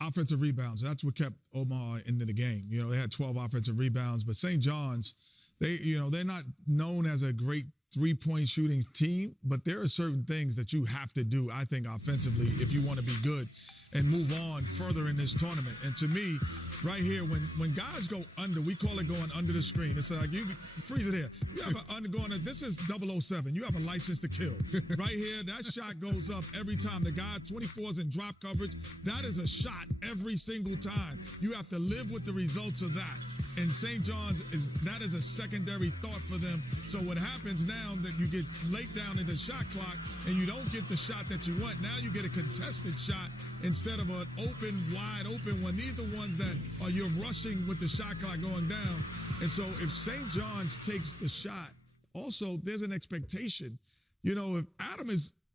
offensive rebounds. That's what kept Omaha into the game. You know, they had 12 offensive rebounds, but St. John's, they're not known as a great three-point shooting team, but there are certain things that you have to do, I think, offensively if you want to be good and move on further in this tournament. And to me, right here, when guys go under, we call it going under the screen. It's like you freeze it here. You have an under going. This is 007. You have a license to kill. Right here, that shot goes up every time. The guy 24's in drop coverage. That is a shot every single time. You have to live with the results of that. And St. John's that is a secondary thought for them. So what happens now that you get late down in the shot clock and you don't get the shot that you want, now you get a contested shot instead of an open, wide open one. These are ones that you're rushing with the shot clock going down. And so if St. John's takes the shot, also there's an expectation. You know, if Adam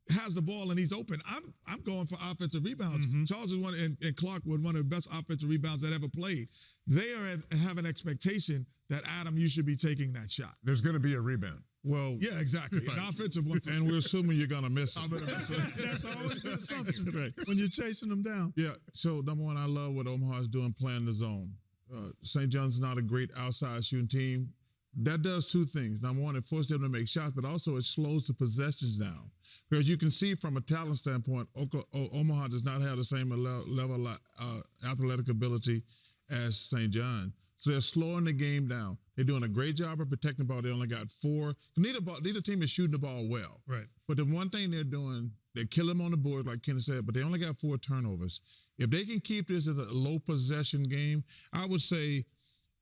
has the ball and he's open, I'm going for offensive rebounds. Mm-hmm. Charles is one, and Clark was one of the best offensive rebounds that ever played. They have an expectation that, Adam, you should be taking that shot. There's going to be a rebound. Well, yeah, exactly. An offensive one. And we're assuming you're going to miss it. That's always the assumption right. When you're chasing them down. Yeah, so number one, I love what Omaha is doing, playing the zone. St. John's is not a great outside shooting team. That does 2 things. Number one, it forces them to make shots, but also it slows the possessions down. Because you can see from a talent standpoint, Omaha does not have the same level of athletic ability as St. John. So they're slowing the game down. They're doing a great job of protecting the ball. They only got 4. Neither team is shooting the ball well. Right. But the one thing they're doing, they kill them on the board, like Kenny said, but they only got 4 turnovers. If they can keep this as a low possession game, I would say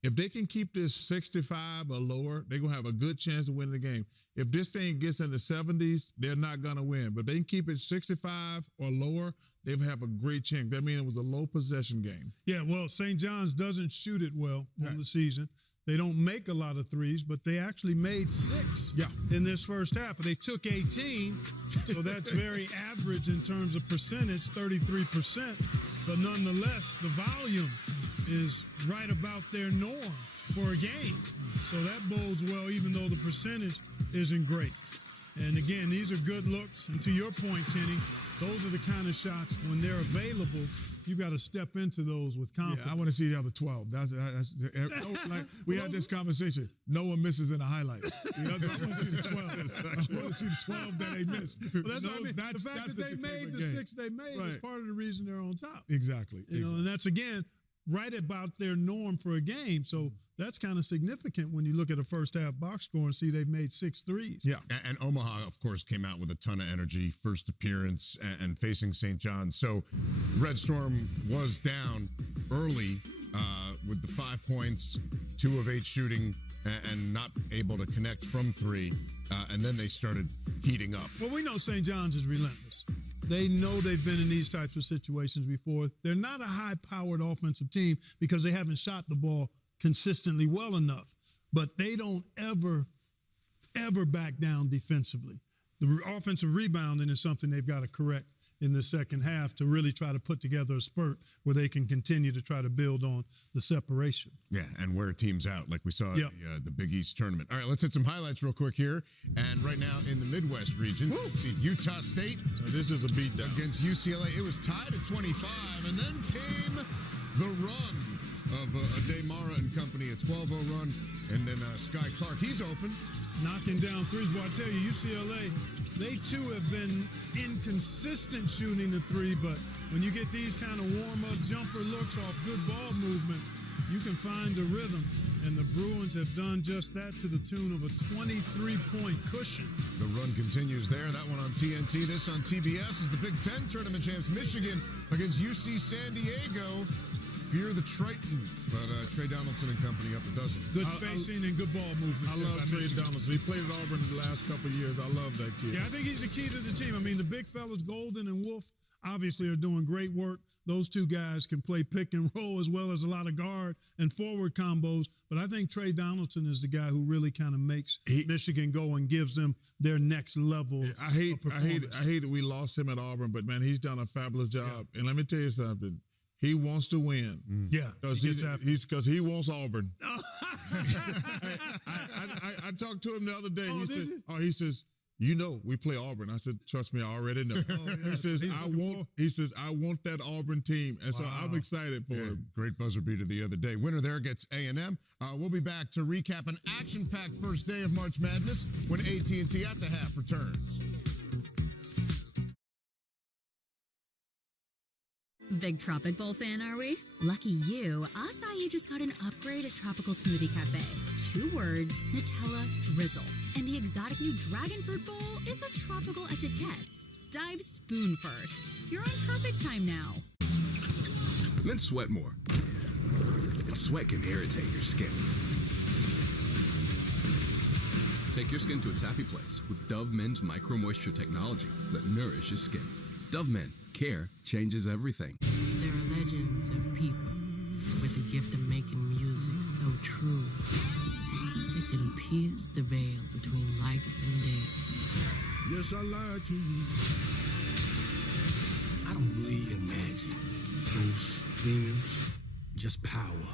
if they can keep this 65 or lower, they're going to have a good chance to win the game. If this thing gets in the 70s, they're not going to win. But they can keep it 65 or lower, they have a great chance. That means it was a low possession game. Yeah, well, St. John's doesn't shoot it well on the season. They don't make a lot of threes, but they actually made 6 in this first half. They took 18, so that's very average in terms of percentage, 33%. But nonetheless, the volume is right about their norm for a game. So that bodes well, even though the percentage isn't great. And again, these are good looks. And to your point, Kenny, those are the kind of shots when they're available, you got to step into those with confidence. Yeah, I want to see the other 12. That's like we had this conversation. No one misses in a highlight. I want to see the 12. I want to see the 12 that they missed. Well, that's what I mean. The fact that they made the 6 they made is part of the reason they're on top. Exactly. You know, and that's again right about their norm for a game. So that's kind of significant when you look at a first half box score and see they've made 6 threes. Yeah. And Omaha, of course, came out with a ton of energy, first appearance and facing St. John's. So Red Storm was down early with the 5 points, 2 of 8 shooting, and not able to connect from 3. And then they started heating up. Well, we know St. John's is relentless. They know they've been in these types of situations before. They're not a high-powered offensive team because they haven't shot the ball consistently well enough. But they don't ever back down defensively. The offensive rebounding is something they've got to correct in the second half to really try to put together a spurt where they can continue to try to build on the separation. Yeah, and wear teams out like we saw at the Big East tournament. All right, let's hit some highlights real quick here. And right now in the Midwest region, let's see Utah State. This is a beatdown. Against UCLA. It was tied at 25, and then came the run of Damara and company, a 12-0 run. And then Sky Clark, he's open. Knocking down threes. Well, I tell you, UCLA, they too have been inconsistent shooting the 3, but when you get these kind of warm-up jumper looks off good ball movement, you can find a rhythm. And the Bruins have done just that to the tune of a 23-point cushion. The run continues there. That one on TNT. This on TBS is the Big Ten tournament champs. Michigan against UC San Diego. Fear the Triton, but Trey Donaldson and company up a dozen. Good spacing and good ball movement. I love Trey Donaldson. He played at Auburn the last couple of years. I love that kid. Yeah, I think he's the key to the team. I mean, the big fellas, Golden and Wolf, obviously are doing great work. Those 2 guys can play pick and roll as well as a lot of guard and forward combos. But I think Trey Donaldson is the guy who really kind of makes Michigan go and gives them their next level. I hate that we lost him at Auburn, but man, he's done a fabulous job. Yeah. And let me tell you something. He wants to win. Yeah, because he wants Auburn. I talked to him the other day. He says, you know, we play Auburn. I said, trust me, I already know. He says, I want that Auburn team, and so I'm excited for him. Great buzzer beater the other day. Winner there gets A&M. We'll be back to recap an action-packed first day of March Madness when AT&T at the half returns. Big Tropic Bowl fan, are we? Lucky you, Acai just got an upgrade at Tropical Smoothie Cafe. 2 words, Nutella drizzle. And the exotic new Dragon Fruit Bowl is as tropical as it gets. Dive spoon first. You're on tropic time now. Men sweat more. And sweat can irritate your skin. Take your skin to its happy place with Dove Men's Micro Moisture technology that nourishes skin. Dove Men. Care changes everything. There are legends of people with the gift of making music so true it can pierce the veil between life and death. Yes, I lied to you. I don't believe in magic, ghosts, demons, just power.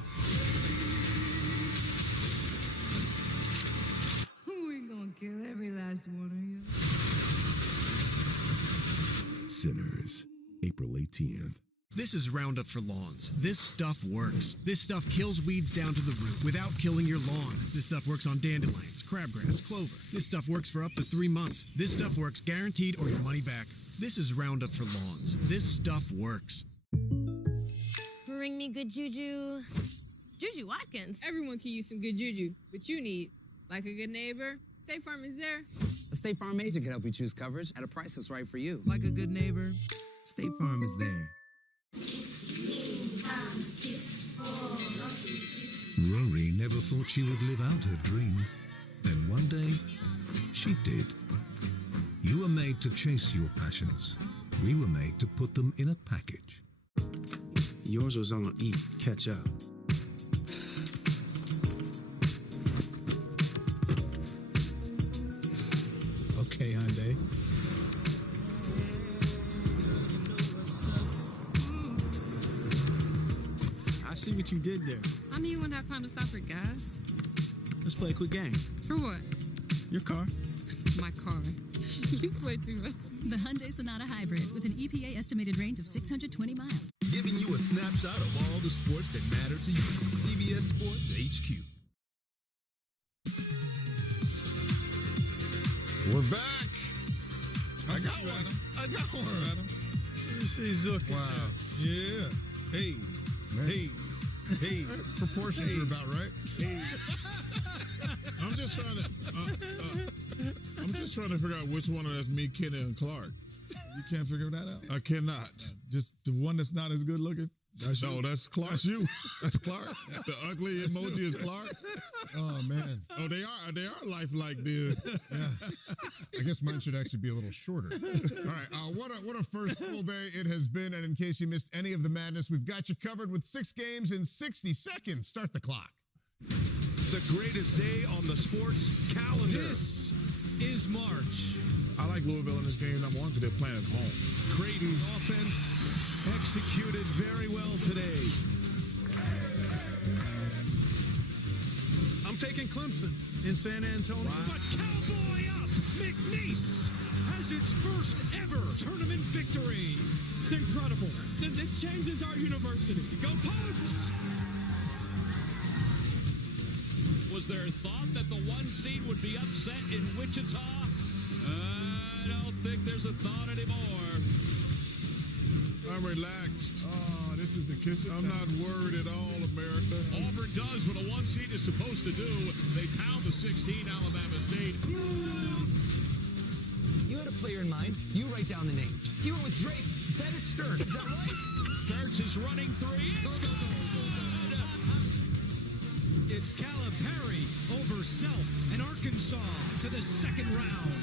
We gonna kill every last one of you. Sinners. April 18th. This is Roundup for Lawns. This stuff works. This stuff kills weeds down to the root without killing your lawn. This stuff works on dandelions, crabgrass, clover. This stuff works for up to 3 months. This stuff works guaranteed or your money back. This is Roundup for Lawns. This stuff works. Bring me good juju. Juju Watkins. Everyone can use some good juju, but you need, like a good neighbor, State Farm is there. A State Farm agent can help you choose coverage at a price that's right for you. Like a good neighbor, State Farm is there. Rory never thought she would live out her dream. Then one day, she did. You were made to chase your passions. We were made to put them in a package. Yours was on E, catch up. Okay, Hyundai. I see what you did there. I knew you wouldn't have time to stop for gas. Let's play a quick game. For what? Your car. My car. You play too much. The Hyundai Sonata Hybrid with an EPA estimated range of 620 miles. Giving you a snapshot of all the sports that matter to you. CBS Sports HQ. We're back. I got one. I got one. Let me see Zook. Wow. Yeah. Hey. Man. Hey. Hey. Proportions are about right. Hey. I'm just trying to figure out which one of that's me, Kenny, and Clark. You can't figure that out? I cannot. Just the one that's not as good looking? That's No, you. that's Clark. That's you. That's Clark. The ugly emoji is Clark. Oh, man. Oh, they are lifelike, dude. Yeah. I guess mine should actually be a little shorter. All right. What a first full day it has been. And in case you missed any of the madness, we've got you covered with 6 games in 60 seconds. Start the clock. The greatest day on the sports calendar. This is March. I like Louisville in this game, number one, because they're playing at home. Creighton offense executed very well today. I'm taking Clemson in San Antonio. Wow. But Cowboy up! McNeese has its first ever tournament victory. It's incredible. This changes our university. Go Pokes! Was there thought that the 1 seed would be upset in Wichita? I don't think there's a thought anymore. I'm relaxed. Oh, this is the kiss. I'm not worried at all, America. Auburn does what a 1 seed is supposed to do. They pound the 16 Alabama State. You had a player in mind. You write down the name. You went with Drake. Bennett Sturts. Is that right? Sturts is running 3. It's good. It's Calipari over Self and Arkansas to the second round.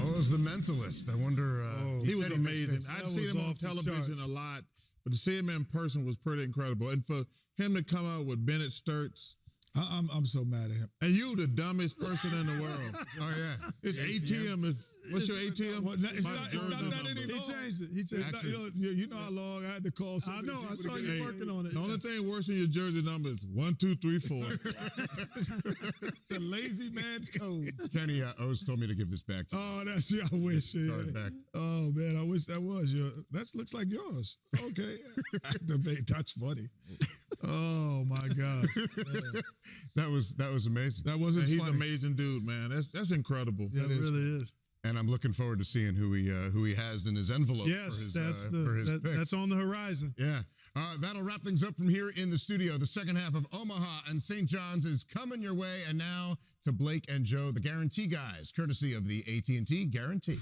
Oh, it was the Mentalist. I wonder. He was amazing. I'd seen him on television a lot, but to see him in person was pretty incredible. And for him to come out with Bennett Sturts. I'm so mad at him. And you, the dumbest person in the world. Oh, yeah. His ATM is, what's your ATM? Well, it's not that anymore. He changed it. You know how long I had to call so I many know. people I saw to you get working on it. The only thing worse than your jersey number is 1, 2, 3, 4. The lazy man's code. Kenny O's told me to give this back to you. Oh, that's I wish. Card back. Oh man, I wish that was your. That looks like yours. Okay, activate. That's funny. Oh my gosh, that was amazing. That wasn't. He's funny. an amazing dude, man. That's incredible. Yeah, it really is. And I'm looking forward to seeing who he has in his envelope. Yes, for his picks. that's on the horizon. Yeah. That'll wrap things up from here in the studio. The second half of Omaha and St. John's is coming your way. And now to Blake and Joe, the Guarantee Guys, courtesy of the AT&T Guarantee.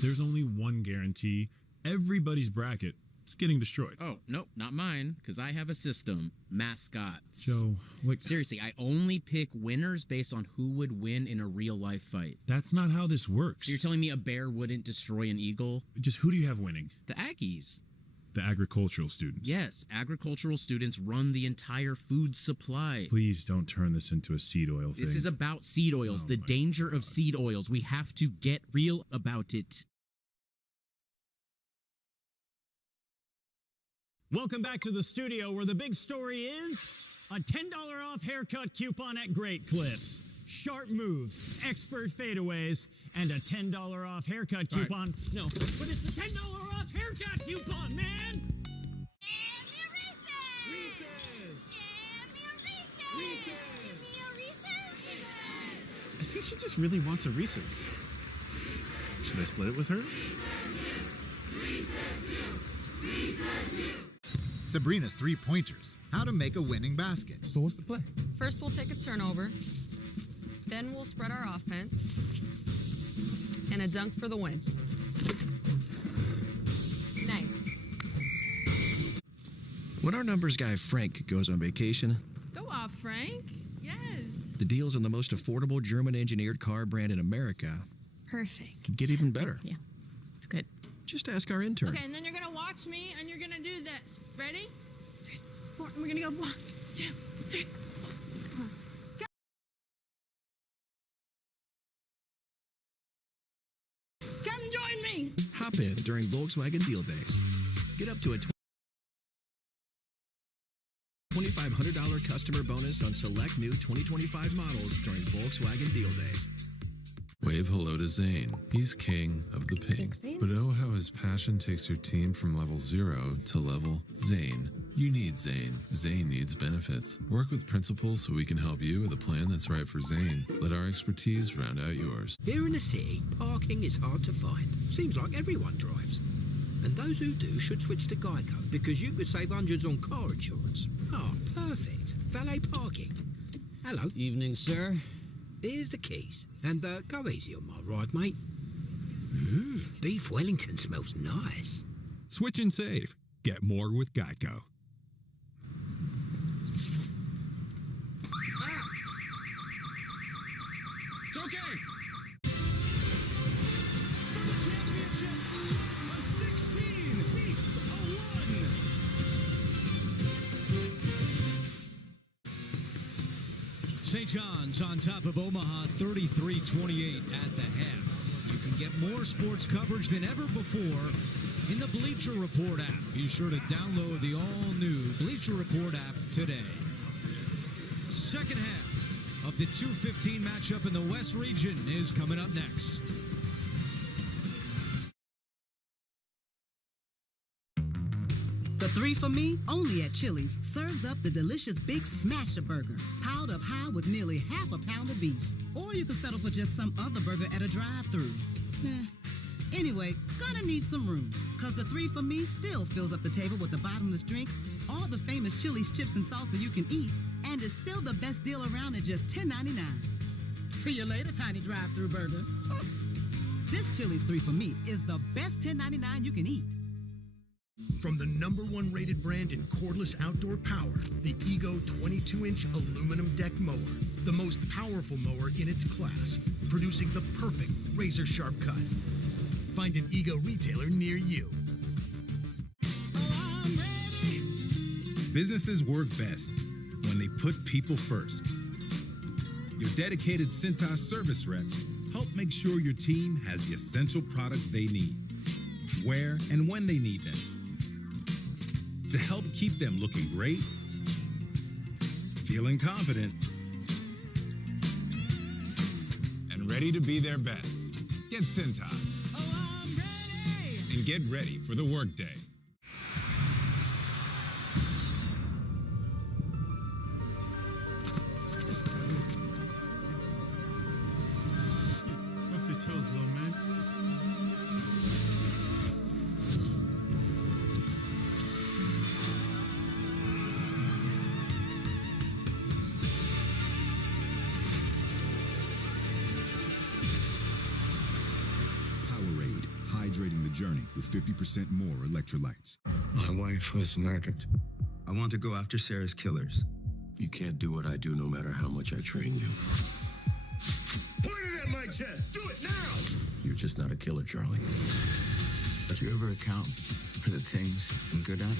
There's only one guarantee. Everybody's bracket is getting destroyed. Oh, no, not mine, because I have a system. Mascots. Joe, like... Seriously, I only pick winners based on who would win in a real-life fight. That's not how this works. So you're telling me a bear wouldn't destroy an eagle? Just who do you have winning? The Aggies. The agricultural students. Yes, agricultural students run the entire food supply. Please don't turn this into a seed oil thing. This is about seed oils, the danger of seed oils. We have to get real about it. Welcome back to the studio where the big story is a $10 off haircut coupon at Great Clips. Sharp moves, expert fadeaways, and a $10 off haircut coupon. Right. No, but it's a $10 off haircut coupon, man! Give me a Reese's! Give me a Reese's! Reese's! Give me a Reese's! I think she just really wants a Reese's. Should I split it with her? Sabrina's three-pointers. How to make a winning basket. So what's the play? First, we'll take a turnover. Then we'll spread our offense. And a dunk for the win. Nice. When our numbers guy Frank goes on vacation, Go off, Frank. Yes. the deals on the most affordable German-engineered car brand in America Perfect. get even better. Yeah, it's good. Just ask our intern. Okay, and then you're gonna watch me, and you're gonna do this. Ready? 3, 4, and we're gonna go 1, 2, 3. Come join me. Hop in during Volkswagen Deal Days. Get up to a $2,500 customer bonus on select new 2025 models during Volkswagen Deal Days. Wave hello to Zane. He's king of the ping. But oh, how his passion takes your team from level 0 to level Zane. You need Zane. Zane needs benefits. Work with Principal so we can help you with a plan that's right for Zane. Let our expertise round out yours. Here in the city, parking is hard to find. Seems like everyone drives. And those who do should switch to Geico because you could save hundreds on car insurance. Oh, perfect. Valet parking. Hello. Evening, sir. Here's the keys. And go easy on my ride, mate. Beef Wellington smells nice. Switch and save. Get more with Geico. It's okay. For the championship, a 16 beats a 1. St. John's on top of Omaha 33-28 at the half. You can get more sports coverage than ever before in the Bleacher Report app. Be sure to download the all-new Bleacher Report app today. Second half of the 2:15 matchup in the West region is coming up next. The 3 for Me, only at Chili's, serves up the delicious Big Smasher Burger, piled up high with nearly half a pound of beef. Or you can settle for just some other burger at a drive-thru. Anyway, gonna need some room, because the 3 for Me still fills up the table with the bottomless drink, all the famous Chili's chips and salsa you can eat, and is still the best deal around at just $10.99. See you later, tiny drive-thru burger. This Chili's 3 for Me is the best $10.99 you can eat. From the #1 rated brand in cordless outdoor power, the Ego 22-inch aluminum deck mower. The most powerful mower in its class, producing the perfect razor-sharp cut. Find an Ego retailer near you. Businesses work best when they put people first. Your dedicated Cintas service reps help make sure your team has the essential products they need, where and when they need them, to help keep them looking great, feeling confident, and ready to be their best. Get Cintas. And get ready for the workday. Off your toes, little man. Powerade, hydrating the journey with 50% more electrolytes. My wife was murdered. I want to go after Sarah's killers. You can't do what I do no matter how much I train you. Point it at my chest. Do it now. You're just not a killer, Charlie. Do you ever account for the things I'm good at?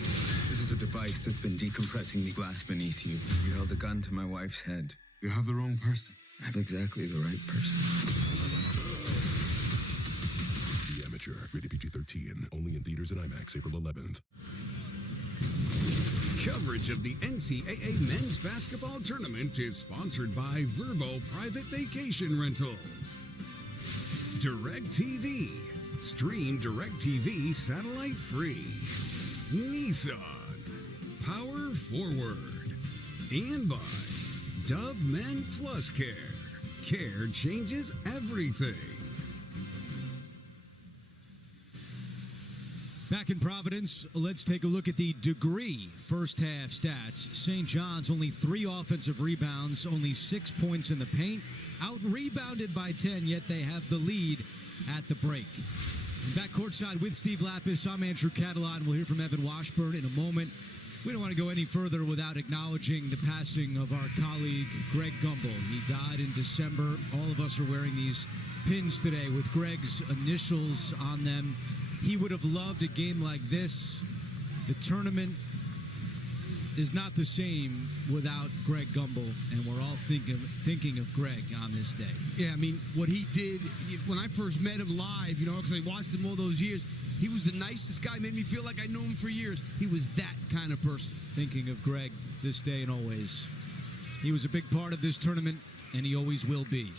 This is a device that's been decompressing the glass beneath you. You held a gun to my wife's head. You have the wrong person. I have exactly the right person. The Amateur, rated PG-13, only in theaters and IMAX, April 11th. Coverage of the NCAA men's basketball tournament is sponsored by Verbo Private Vacation Rentals. DirecTV. Stream DirecTV satellite free. Nissan. Power Forward. And by Dove Men Plus Care. Care changes everything. Back in Providence, let's take a look at the degree first half stats. St. John's only 3 offensive rebounds, only 6 points in the paint, out-rebounded by 10, yet they have the lead at the break. And back courtside with Steve Lapis, I'm Andrew Catalan. We'll hear from Evan Washburn in a moment. We don't want to go any further without acknowledging the passing of our colleague, Greg Gumbel. He died in December. All of us are wearing these pins today with Greg's initials on them. He would have loved a game like this. The tournament is not the same without Greg Gumbel, and we're all thinking of Greg on this day. Yeah, I mean, what he did, when I first met him live, because I watched him all those years, he was the nicest guy, made me feel like I knew him for years. He was that kind of person. Thinking of Greg this day and always. He was a big part of this tournament, and he always will be.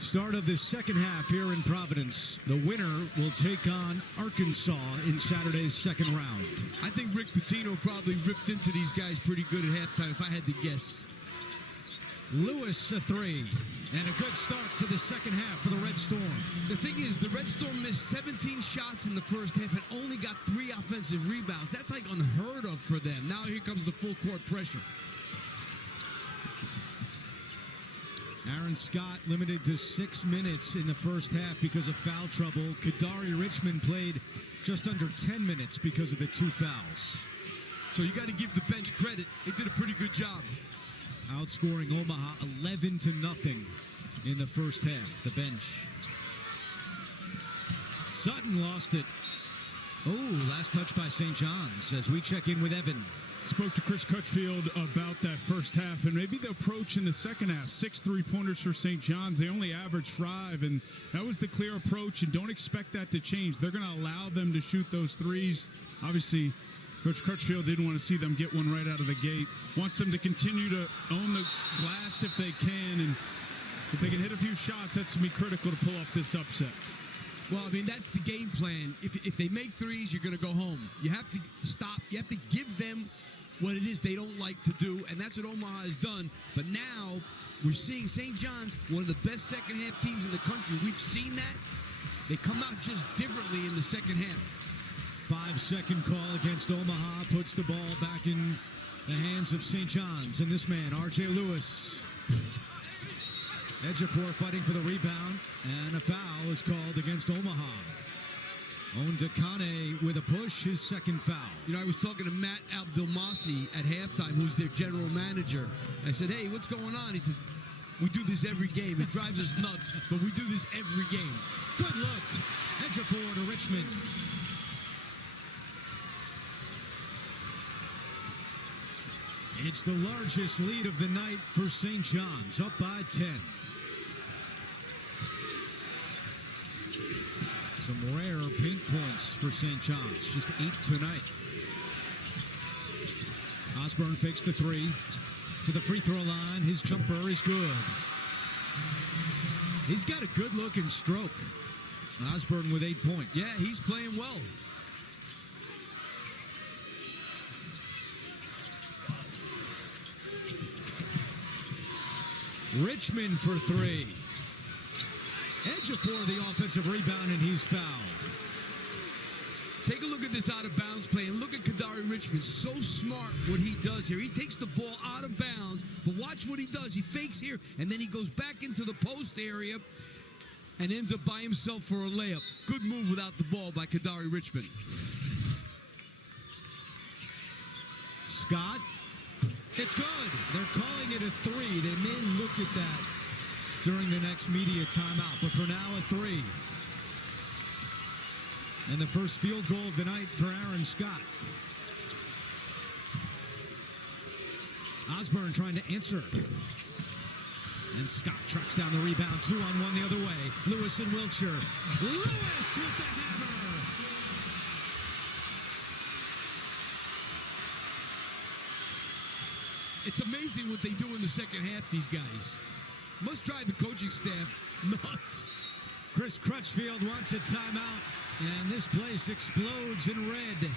Start of the second half here in Providence. The winner will take on Arkansas in Saturday's second round. I think Rick Pitino probably ripped into these guys pretty good at halftime, if I had to guess. Lewis, a 3. And a good start to the second half for the Red Storm. The thing is, the Red Storm missed 17 shots in the first half and only got 3 offensive rebounds. That's like unheard of for them. Now here comes the full court pressure. Aaron Scott limited to 6 minutes in the first half because of foul trouble. Kadari Richmond played just under 10 minutes because of the 2 fouls. So you got to give the bench credit. They did a pretty good job. Outscoring Omaha 11-0 in the first half, the bench. Sutton lost it. Oh, last touch by St. John's as we check in with Evan. Spoke to Chris Crutchfield about that first half and maybe the approach in the second half. 6 3-pointers for St. John's. They only averaged 5, and that was the clear approach, and don't expect that to change. They're going to allow them to shoot those threes. Obviously, Coach Crutchfield didn't want to see them get one right out of the gate. Wants them to continue to own the glass if they can, and if they can hit a few shots, that's going to be critical to pull off this upset. Well, I mean, that's the game plan. If they make threes, you're going to go home. You have to stop. You have to give them what it is they don't like to do, and that's what Omaha has done. But now we're seeing St. John's, one of the best second-half teams in the country. We've seen that. They come out just differently in the second half. 5-second call against Omaha puts the ball back in the hands of St. John's. And this man, R.J. Lewis. Ejiofor fighting for the rebound, and a foul is called against Omaha. Ondakane with a push, his second foul. I was talking to Matt Abdelmassi at halftime, who's their general manager. I said, hey, what's going on? He says, we do this every game. It drives us nuts, but we do this every game. Good look. Ejiofor to Richmond. It's the largest lead of the night for St. John's, up by 10. Some rare paint points for St. John's, just 8 tonight. Osborne fakes the 3 to the free throw line. His jumper is good. He's got a good looking stroke. Osborne with 8 points. Yeah, he's playing well. Richmond for 3. Ejiofor the offensive rebound, and he's fouled. Take a look at this out-of-bounds play, and look at Kadari Richmond. So smart what he does here. He takes the ball out of bounds, but watch what he does. He fakes here, and then he goes back into the post area and ends up by himself for a layup. Good move without the ball by Kadari Richmond. Scott. It's good. They're calling it a 3. They may look at that during the next media timeout, but for now, a 3. And the first field goal of the night for Aaron Scott. Osborne trying to answer. And Scott tracks down the rebound. 2-on-1 the other way. Lewis and Wiltshire. Lewis with the hammer. It's amazing what they do in the second half, these guys. Must drive the coaching staff nuts. Chris Crutchfield wants a timeout, and this place explodes in red.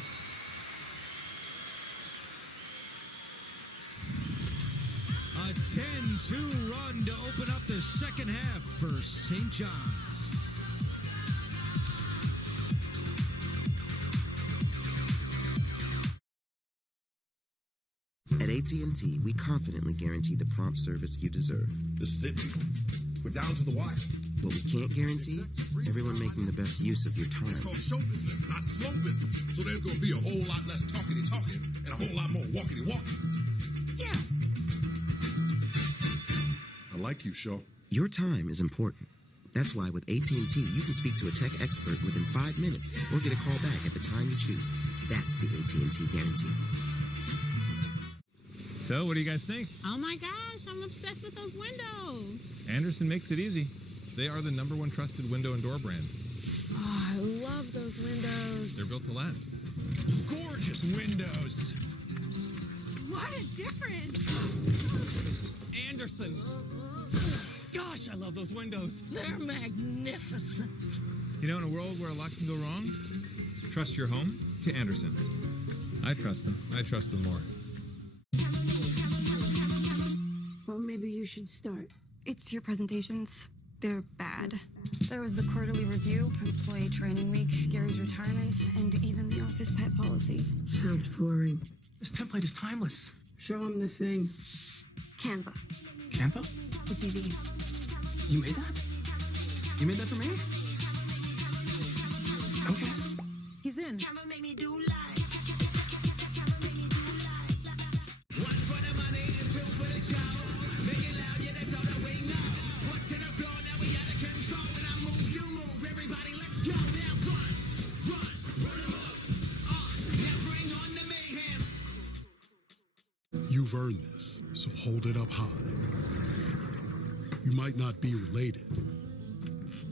A A 10-2 run to open up the second half for St. John's. At AT&T, we confidently guarantee the prompt service you deserve. This is it, people. We're down to the wire. What we can't guarantee, everyone making the best use of your time. It's called show business, not slow business. So there's going to be a whole lot less talkity-talking and a whole lot more walkity-walking. Yes! I like you, Show. Your time is important. That's why with AT&T, you can speak to a tech expert within 5 minutes or get a call back at the time you choose. That's the AT&T guarantee. So, what do you guys think? Oh my gosh, I'm obsessed with those windows. Anderson makes it easy. They are the #1 trusted window and door brand. Oh, I love those windows. They're built to last. Gorgeous windows. What a difference. Anderson. Gosh, I love those windows. They're magnificent. You know, in a world where a lot can go wrong, trust your home to Anderson. I trust them. I trust them more. Well, maybe you should start. It's your presentations. They're bad. There was the quarterly review, employee training week, Gary's retirement, and even the office pet policy. Sounds boring. This template is timeless. Show him the thing. Canva. Canva? It's easy. You made that? You made that for me? Okay. He's in. You've earned this, so hold it up high. You might not be related,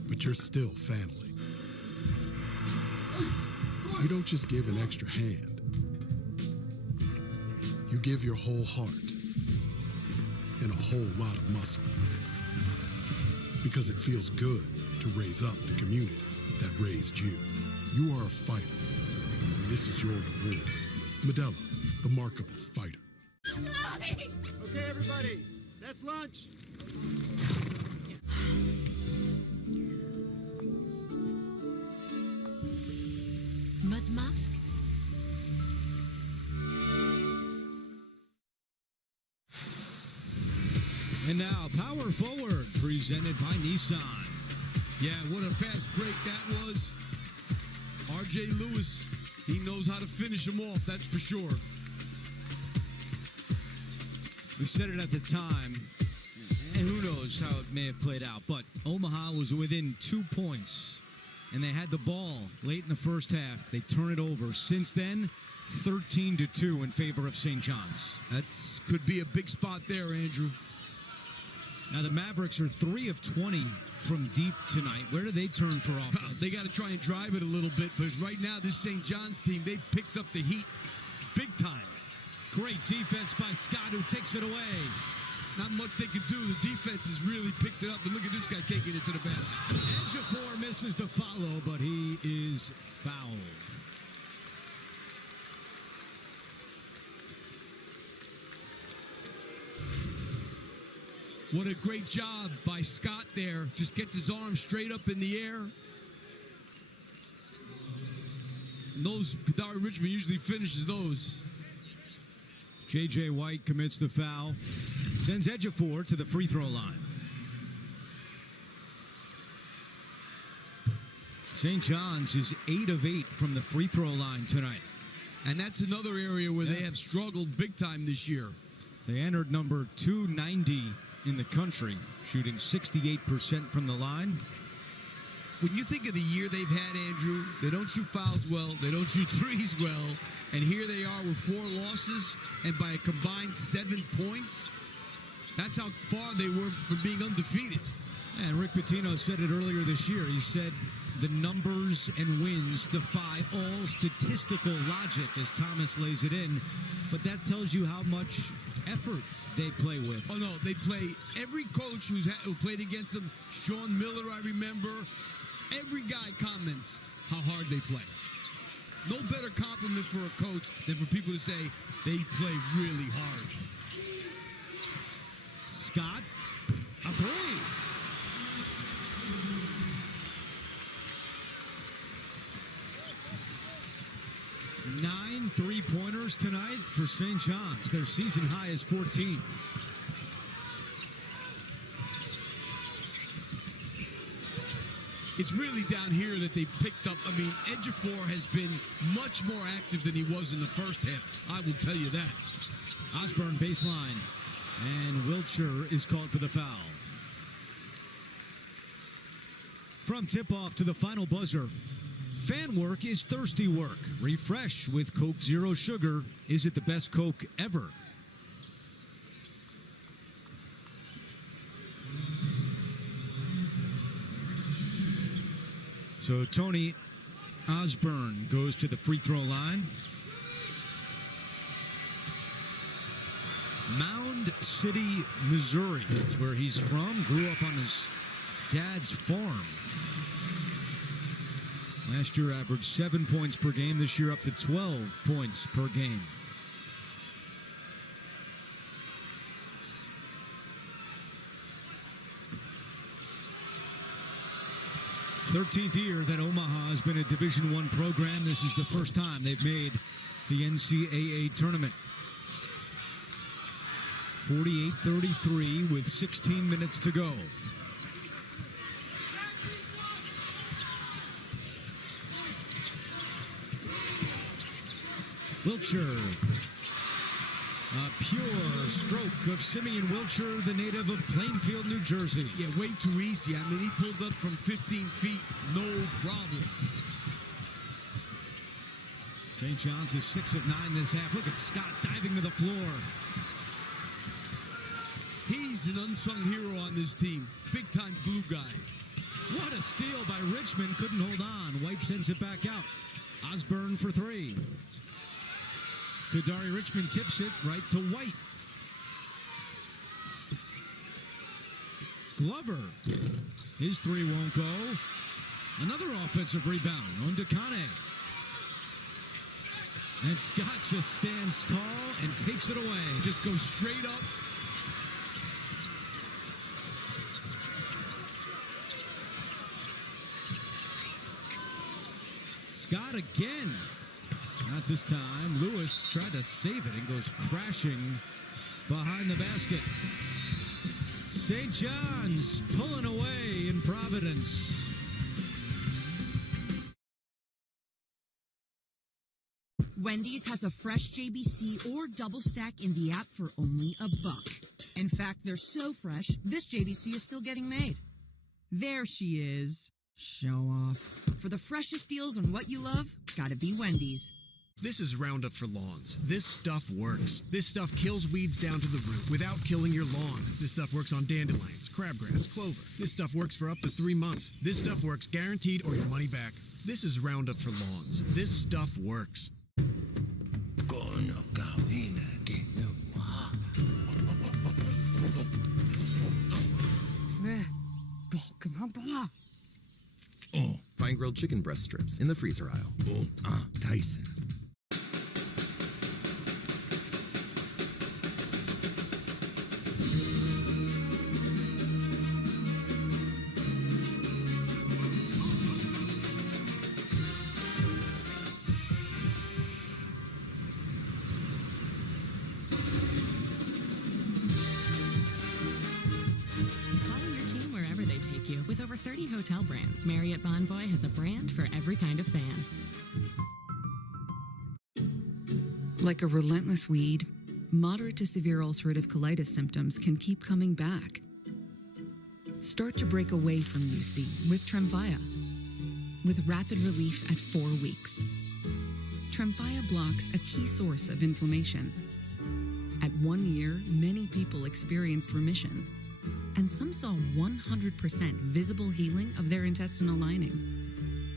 but you're still family. You don't just give an extra hand. You give your whole heart and a whole lot of muscle. Because it feels good to raise up the community that raised you. You are a fighter, and this is your reward. Modelo, the mark of a fighter. Okay, everybody, that's lunch. Mud mask? And now, Power Forward, presented by Nissan. Yeah, what a fast break that was. R.J. Lewis, he knows how to finish him off, that's for sure. We said it at the time, and who knows how it may have played out, but Omaha was within 2 points, and they had the ball late in the first half. They turn it over. Since then, 13-2 in favor of St. John's. That could be a big spot there, Andrew. Now, the Mavericks are 3 of 20 from deep tonight. Where do they turn for offense? They got to try and drive it a little bit, because right now, this St. John's team, they've picked up the heat big time. Great defense by Scott, who takes it away. Not much they can do. The defense has really picked it up, and look at this guy taking it to the basket. Ejiofor misses the follow, but he is fouled. What a great job by Scott there. Just gets his arm straight up in the air. And those, Kadari Richmond usually finishes those. J.J. White commits the foul. Sends Ejiofor to the free throw line. St. John's is 8 of 8 from the free throw line tonight. And that's another area where they have struggled big time this year. They entered number 290 in the country, shooting 68% from the line. When you think of the year they've had, Andrew, they don't shoot fouls well, they don't shoot threes well, and here they are with 4 losses and by a combined 7 points. That's how far they were from being undefeated. And Rick Pitino said it earlier this year. He said the numbers and wins defy all statistical logic, as Thomas lays it in. But that tells you how much effort they play with. Oh, no, they play. Every coach who played against them, Sean Miller, I remember, every guy comments how hard they play. No better compliment for a coach than for people to say they play really hard. Scott. A three. Nine three-pointers tonight for St. John's. Their season high is 14. It's really down here that they picked up. I mean, Ejiofor has been much more active than he was in the first half. I will tell you that. Osborne baseline. And Wiltshire is called for the foul. From tip-off to the final buzzer, fan work is thirsty work. Refresh with Coke Zero Sugar. Is it the best Coke ever? So Tony Osborne goes to the free throw line. Mound City, Missouri is where he's from. Grew up on his dad's farm. Last year averaged 7 points per game. This year up to 12 points per game. Thirteenth year that Omaha has been a Division I program. This is the first time they've made the NCAA tournament. 48-33 with 16 minutes to go. Wiltshire. A pure stroke of Simeon Wiltshire, the native of Plainfield, New Jersey. Yeah, way too easy. I mean, he pulled up from 15 feet, no problem. St. John's is 6 of 9 this half. Look at Scott diving to the floor. He's an unsung hero on this team. Big-time glue guy. What a steal by Richmond. Couldn't hold on. White sends it back out. Osborne for three. Kadari Richmond tips it right to White. Glover. His three won't go. Another offensive rebound on Dekane. And Scott just stands tall and takes it away. Just goes straight up. Scott again. Not this time. Lewis tried to save it and goes crashing behind the basket. St. John's pulling away in Providence. Wendy's has a fresh JBC or double stack in the app for only $1. In fact, they're so fresh, this JBC is still getting made. There she is. Show off. For the freshest deals on what you love, gotta be Wendy's. This is Roundup for lawns. This stuff works. This stuff kills weeds down to the root without killing your lawn. This stuff works on dandelions, crabgrass, clover. This stuff works for up to 3 months. This stuff works guaranteed or your money back. This is Roundup for lawns. This stuff works. Fine grilled chicken breast strips in the freezer aisle. Tyson. With over 30 hotel brands, Marriott Bonvoy has a brand for every kind of fan. Like a relentless weed, moderate to severe ulcerative colitis symptoms can keep coming back. Start to break away from UC with Tremfya, with rapid relief at 4 weeks. Tremfya blocks a key source of inflammation. At 1 year, many people experienced remission, and some saw 100% visible healing of their intestinal lining.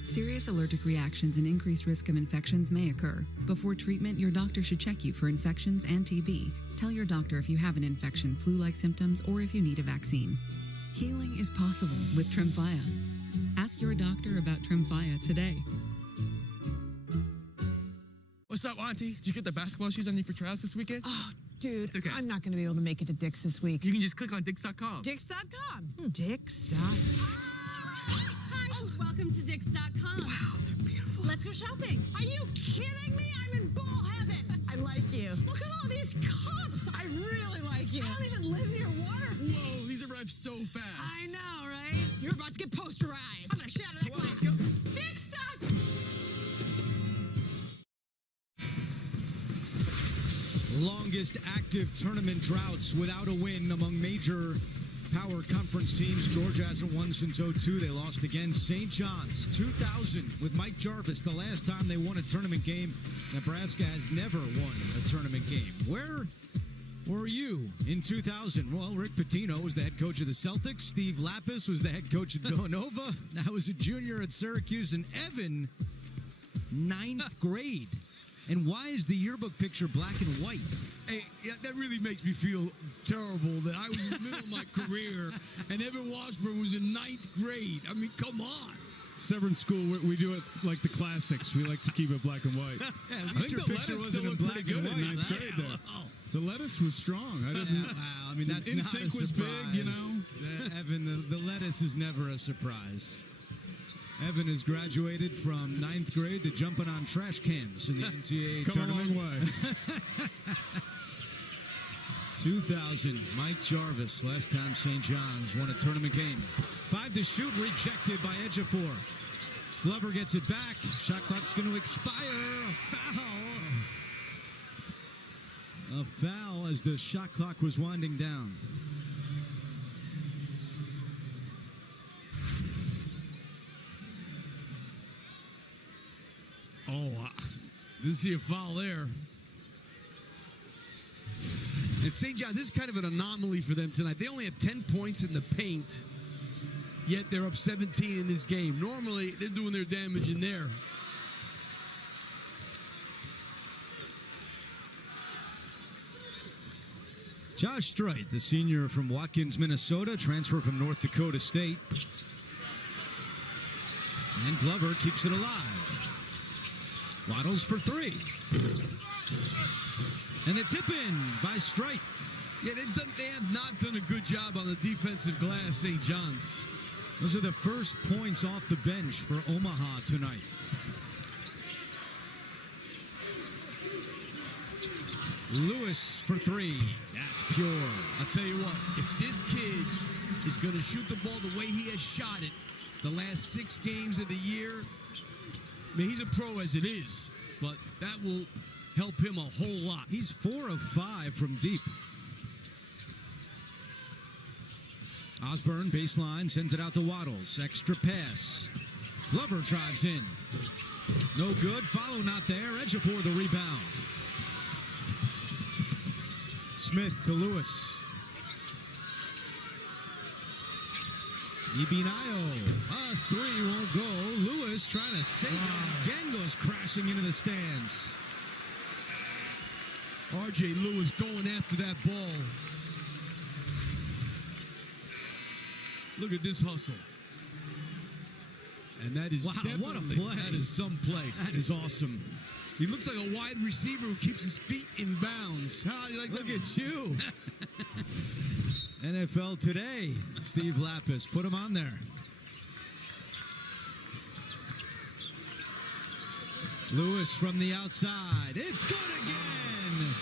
Serious allergic reactions and increased risk of infections may occur. Before treatment, your doctor should check you for infections and TB. Tell your doctor if you have an infection, flu-like symptoms, or if you need a vaccine. Healing is possible with Tremfya. Ask your doctor about Tremfya today. What's up, Auntie? Did you get the basketball shoes I need for tryouts this weekend? Oh, Dude, It's okay. I'm not going to be able to make it to Dick's this week. You can just click on Dix.com. Dix.com. Dix.com. Hi, welcome to Dix.com. Wow, they're beautiful. Let's go shopping. Are you kidding me? I'm in ball heaven. I like you. Look at all these cups. I really like you. I don't even live near water. Whoa, these arrived so fast. I know, right? You're about to get posterized. I'm going to shatter that glass. Let's go. Dix.com. Longest active tournament droughts without a win among major power conference teams. Georgia hasn't won since 2002. They lost again. St. John's, 2000, with Mike Jarvis. The last time they won a tournament game. Nebraska has never won a tournament game. Where were you in 2000? Well, Rick Pitino was the head coach of the Celtics. Steve Lapis was the head coach at Villanova. I was a junior at Syracuse. And Evan, 9th grade. And why is the yearbook picture black and white? Hey, yeah, that really makes me feel terrible that I was in the middle of my career and Evan Washburn was in 9th grade. I mean, come on. Severance School, we do it like the classics. We like to keep it black and white. Yeah, at least your picture wasn't in black and white. In 9th grade there. The lettuce was strong. I didn't. Wow, I mean, that's In not a sync was surprise. big, you know. Evan, the lettuce is never a surprise. Evan has graduated from 9th grade to jumping on trash cans in the NCAA Come tournament. a long way. 2000, Mike Jarvis, last time St. John's won a tournament game. 5 to shoot, rejected by Ejiofor. Glover gets it back. Shot clock's going to expire. A foul. A foul as the shot clock was winding down. Oh, didn't see a foul there. And St. John, this is kind of an anomaly for them tonight. They only have 10 points in the paint, yet they're up 17 in this game. Normally, they're doing their damage in there. Josh Strite, the senior from Watkins, Minnesota, transfer from North Dakota State. And Glover keeps it alive. Waddles for 3. And the tip in by Strite. Yeah, they have not done a good job on the defensive glass, St. John's. Those are the first points off the bench for Omaha tonight. Lewis for 3. That's pure. I'll tell you what, if this kid is going to shoot the ball the way he has shot it the last 6 games of the year, I mean, he's a pro as it is, but that will help him a whole lot. He's 4 of 5 from deep. Osborne, baseline, sends it out to Waddles. Extra pass. Glover drives in. No good. Follow not there. Ejiofor the rebound. Smith to Lewis. Ibinayo. A 3 won't go. Lewis trying to save it. Again goes crashing into the stands. R.J. Lewis going after that ball. Look at this hustle. And that is wow, what a play. That is some play. That is awesome. He looks like a wide receiver who keeps his feet in bounds. How do you like Look that? at you. NFL Today, Steve Lapis. Put him on there. Lewis from the outside. It's good again.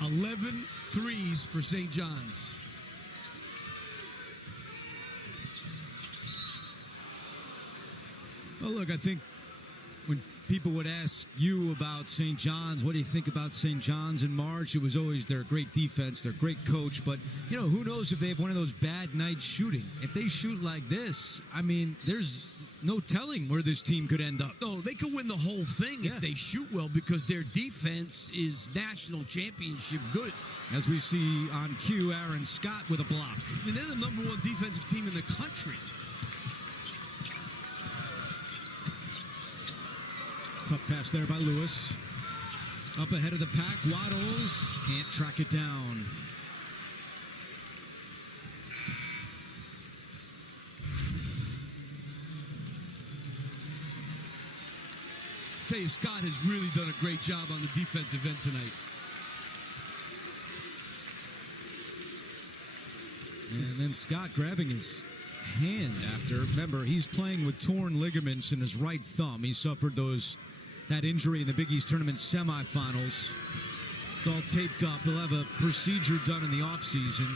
$11 threes for St. John's. Well, look, I think when people would ask you about St. John's, what do you think about St. John's in March? It was always their great defense, their great coach. But, you know, who knows if they have one of those bad nights shooting. If they shoot like this, I mean, there's no telling where this team could end up. No, they could win the whole thing if they shoot well because their defense is national championship good. As we see on cue, Aaron Scott with a block. I mean, they're the #1 defensive team in the country. Tough pass there by Lewis. Up ahead of the pack, Waddles can't track it down. tell you, Scott has really done a great job on the defensive end tonight. And then Scott grabbing his hand after. Remember, he's playing with torn ligaments in his right thumb. He suffered that injury in the Big East Tournament semifinals. It's all taped up. He'll have a procedure done in the offseason.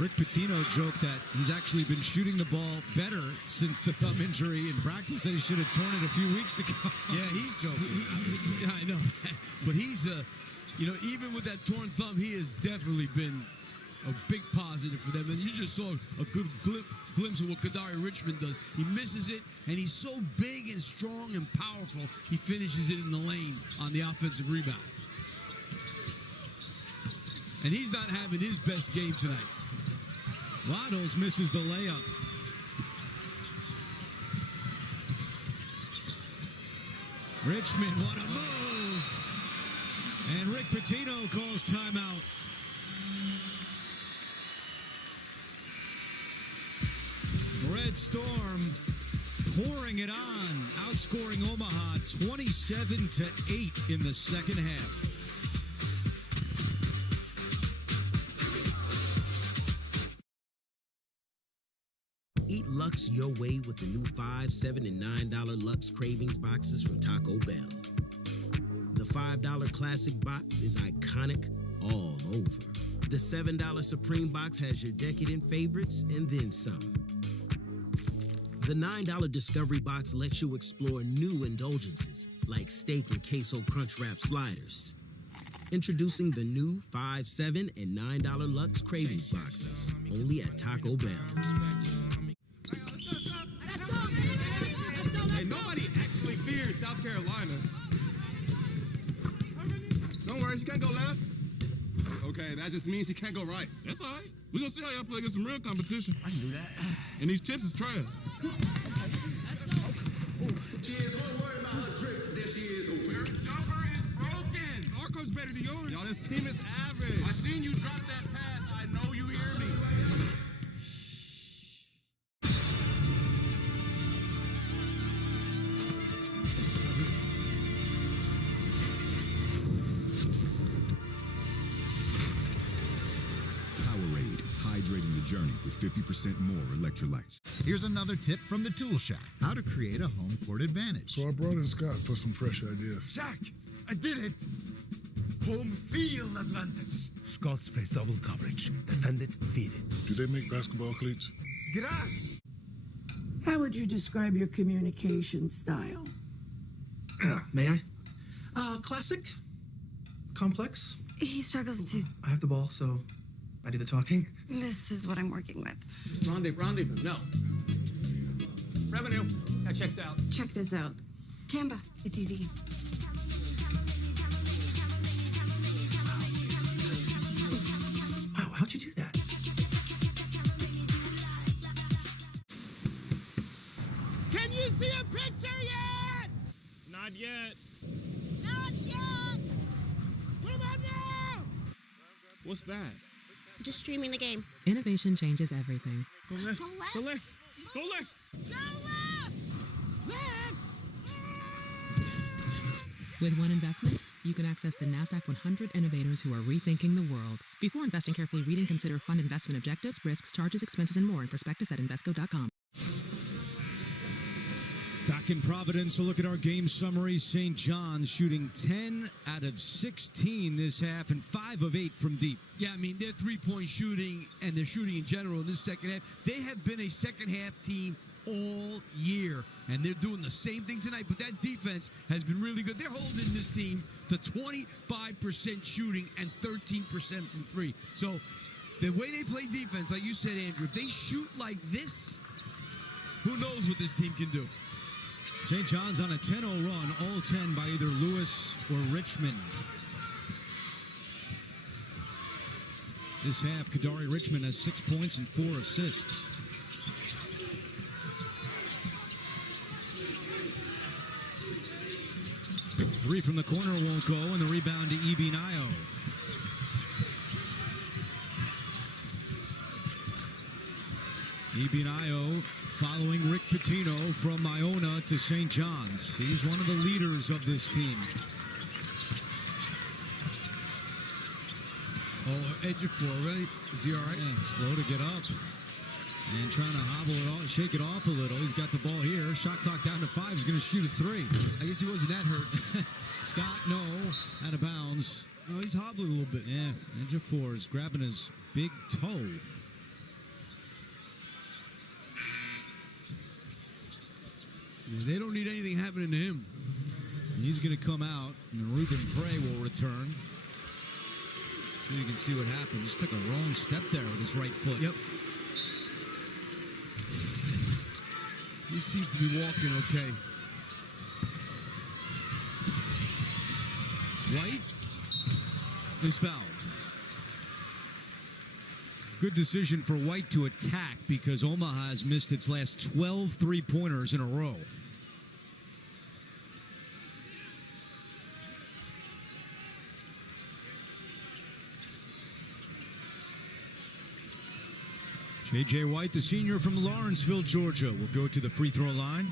Rick Pitino joked that he's actually been shooting the ball better since the thumb injury in practice, that he should have torn it a few weeks ago. Yeah, I know. But he's, even with that torn thumb, he has definitely been a big positive for them. And you just saw a good glimpse of what Kadari Richmond does. He misses it, and he's so big and strong and powerful, he finishes it in the lane on the offensive rebound. And he's not having his best game tonight. Waddles misses the layup. Richmond, what a move! And Rick Pitino calls timeout. Red Storm pouring it on, outscoring Omaha 27-8 in the second half. Eat Lux your way with the new $5, $7, and $9 Lux Cravings boxes from Taco Bell. The $5 classic box is iconic all over. The $7 Supreme box has your decadent favorites and then some. The $9 Discovery box lets you explore new indulgences like steak and queso Crunchwrap sliders. Introducing the new $5, $7, and $9 Lux Cravings boxes, only at Taco Bell. Hey, nobody actually fears South Carolina. Don't worry, she can't go left. Okay, that just means she can't go right. That's all right. We're going to see how y'all play against some real competition. I can do that. And these chips is trash. Let's go. She is more worried about her drip than she is hooping. Your jumper is broken. Our coach better than yours. Y'all, this team is average. I seen you drop that pass. I know you hear me. Powerade, hydrating the journey with 50% more electrolytes. Here's another tip from the Tool Shack, how to create a home court advantage. So I brought in Scott for some fresh ideas. Jack, I did it! Home field advantage. Scots plays double coverage. Defend it, feed it. Do they make basketball cleats? Grass! How would you describe your communication style? May I? Classic. Complex. He struggles to... I have the ball, so I do the talking. This is what I'm working with. Rendezvous. No. Revenue. That checks out. Check this out. Canva. It's easy. Wow, how'd you do that? Can you see a picture yet? Not yet. Not yet! What about now? What's that? Just streaming the game. Innovation changes everything. Go left. Go left. Go left. Go left. Go left! Left! With one investment, you can access the NASDAQ 100 innovators who are rethinking the world. Before investing, carefully read and consider fund investment objectives, risks, charges, expenses, and more in prospectus at Invesco.com. Back in Providence, a look at our game summary. St. John's shooting 10 out of 16 this half and 5 of 8 from deep. Yeah, I mean, their three-point shooting and their shooting in general in this second half, they have been a second-half team all year, and they're doing the same thing tonight, but that defense has been really good. They're holding this team to 25% shooting and 13% from three. So the way they play defense, like you said, Andrew, if they shoot like this, who knows what this team can do. St. John's on a 10-0 run, all 10 by either Lewis or Richmond. This half, Kadari Richmond has 6 points and 4 assists. Three from the corner won't go, and the rebound to Ibinayo. Ibinayo following Rick Pitino from Iona to St. John's. He's one of the leaders of this team. Oh, edge of floor, right? Is he all right? Yeah, slow to get up. And trying to hobble it off, shake it off a little. He's got the ball here. Shot clock down to 5. He's going to shoot a 3. I guess he wasn't that hurt. Scott, no. Out of bounds. No, he's hobbling a little bit. Yeah, edge of floor is grabbing his big toe. Yeah, they don't need anything happening to him. And he's going to come out, and Ruben Prey will return. So you can see what happened. Just took a wrong step there with his right foot. Yep. He seems to be walking okay. White is fouled. Good decision for White to attack because Omaha has missed its last 12 three-pointers in a row. J.J. White, the senior from Lawrenceville, Georgia, will go to the free throw line.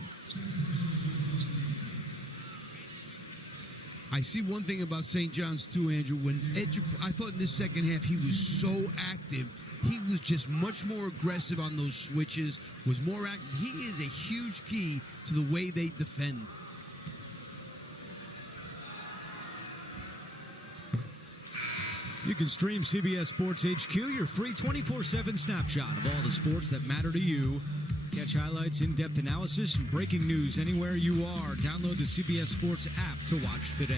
I see one thing about St. John's too, Andrew. When I thought in this second half he was so active. He was just much more aggressive on those switches, was more active. He is a huge key to the way they defend. You can stream CBS Sports HQ, your free 24/7 snapshot of all the sports that matter to you. Catch highlights, in-depth analysis, and breaking news anywhere you are. Download the CBS Sports app to watch today.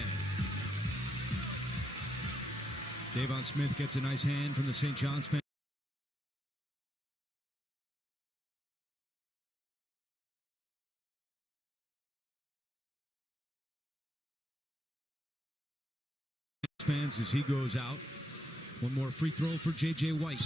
Davon Smith gets a nice hand from the St. John's fan. Fans as he goes out. One more free throw for J.J. White.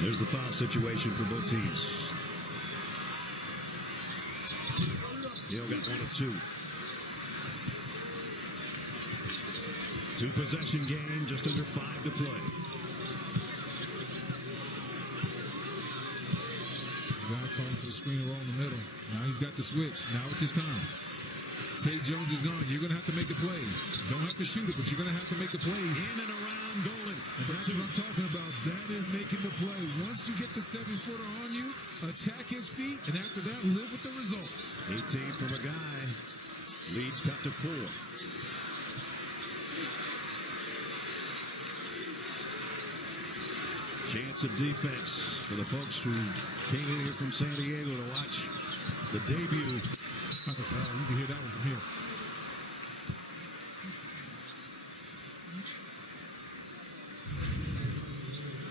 There's the foul situation for both teams. Hill got 1 of 2. 2-possession game, just under 5 to play. Guy calling for the screen roll in the middle. Now he's got the switch. Now it's his time. Tay Jones is gone. You're going to have to make the plays. Don't have to shoot it, but you're going to have to make the plays. In and around Golden. And that's what I'm talking about. That is making the play. Once you get the 7-footer on you, attack his feet, and after that, live with the results. 18 from a guy. Leads cut to 4. Chance of defense for the folks who came in here from San Diego to watch the debut. That's a foul. You can hear that one from here.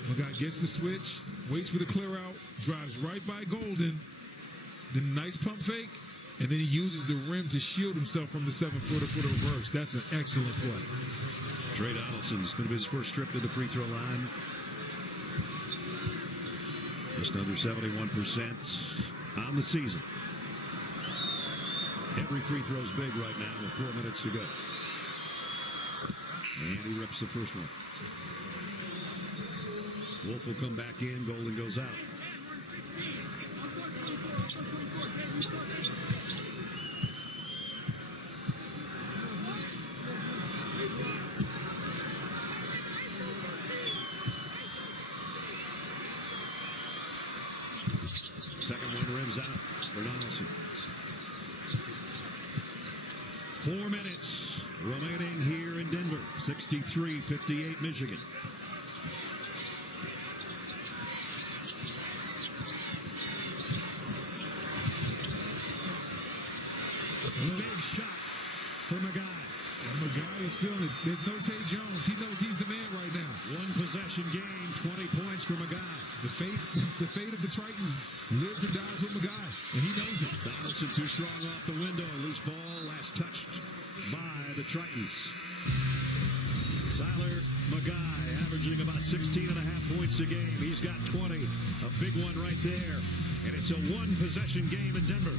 My guy gets the switch, waits for the clear out, drives right by Golden, then nice pump fake, and then he uses the rim to shield himself from the 7-footer for the reverse. That's an excellent play. Trey Donaldson's going to be his first trip to the free throw line. Just under 71% on the season. Every free throw's big right now with 4 minutes to go. And he rips the first one. Wolf will come back in. Golden goes out. Second one rims out for Donaldson. 4 minutes remaining here in Denver. 63-58 Michigan. Big shot for Magai. Magai is feeling it. There's no Tay Jones. He knows he's the man right now. 1 possession game, 20 points for Magai. The fate of the Tritons lives and dies with Magai, and he knows it. Donaldson too strong off the window. Loose ball, last touched by the Tritons. Tyler Magai averaging about 16.5 points a game. He's got 20. A big one right there. And it's a 1-possession game in Denver.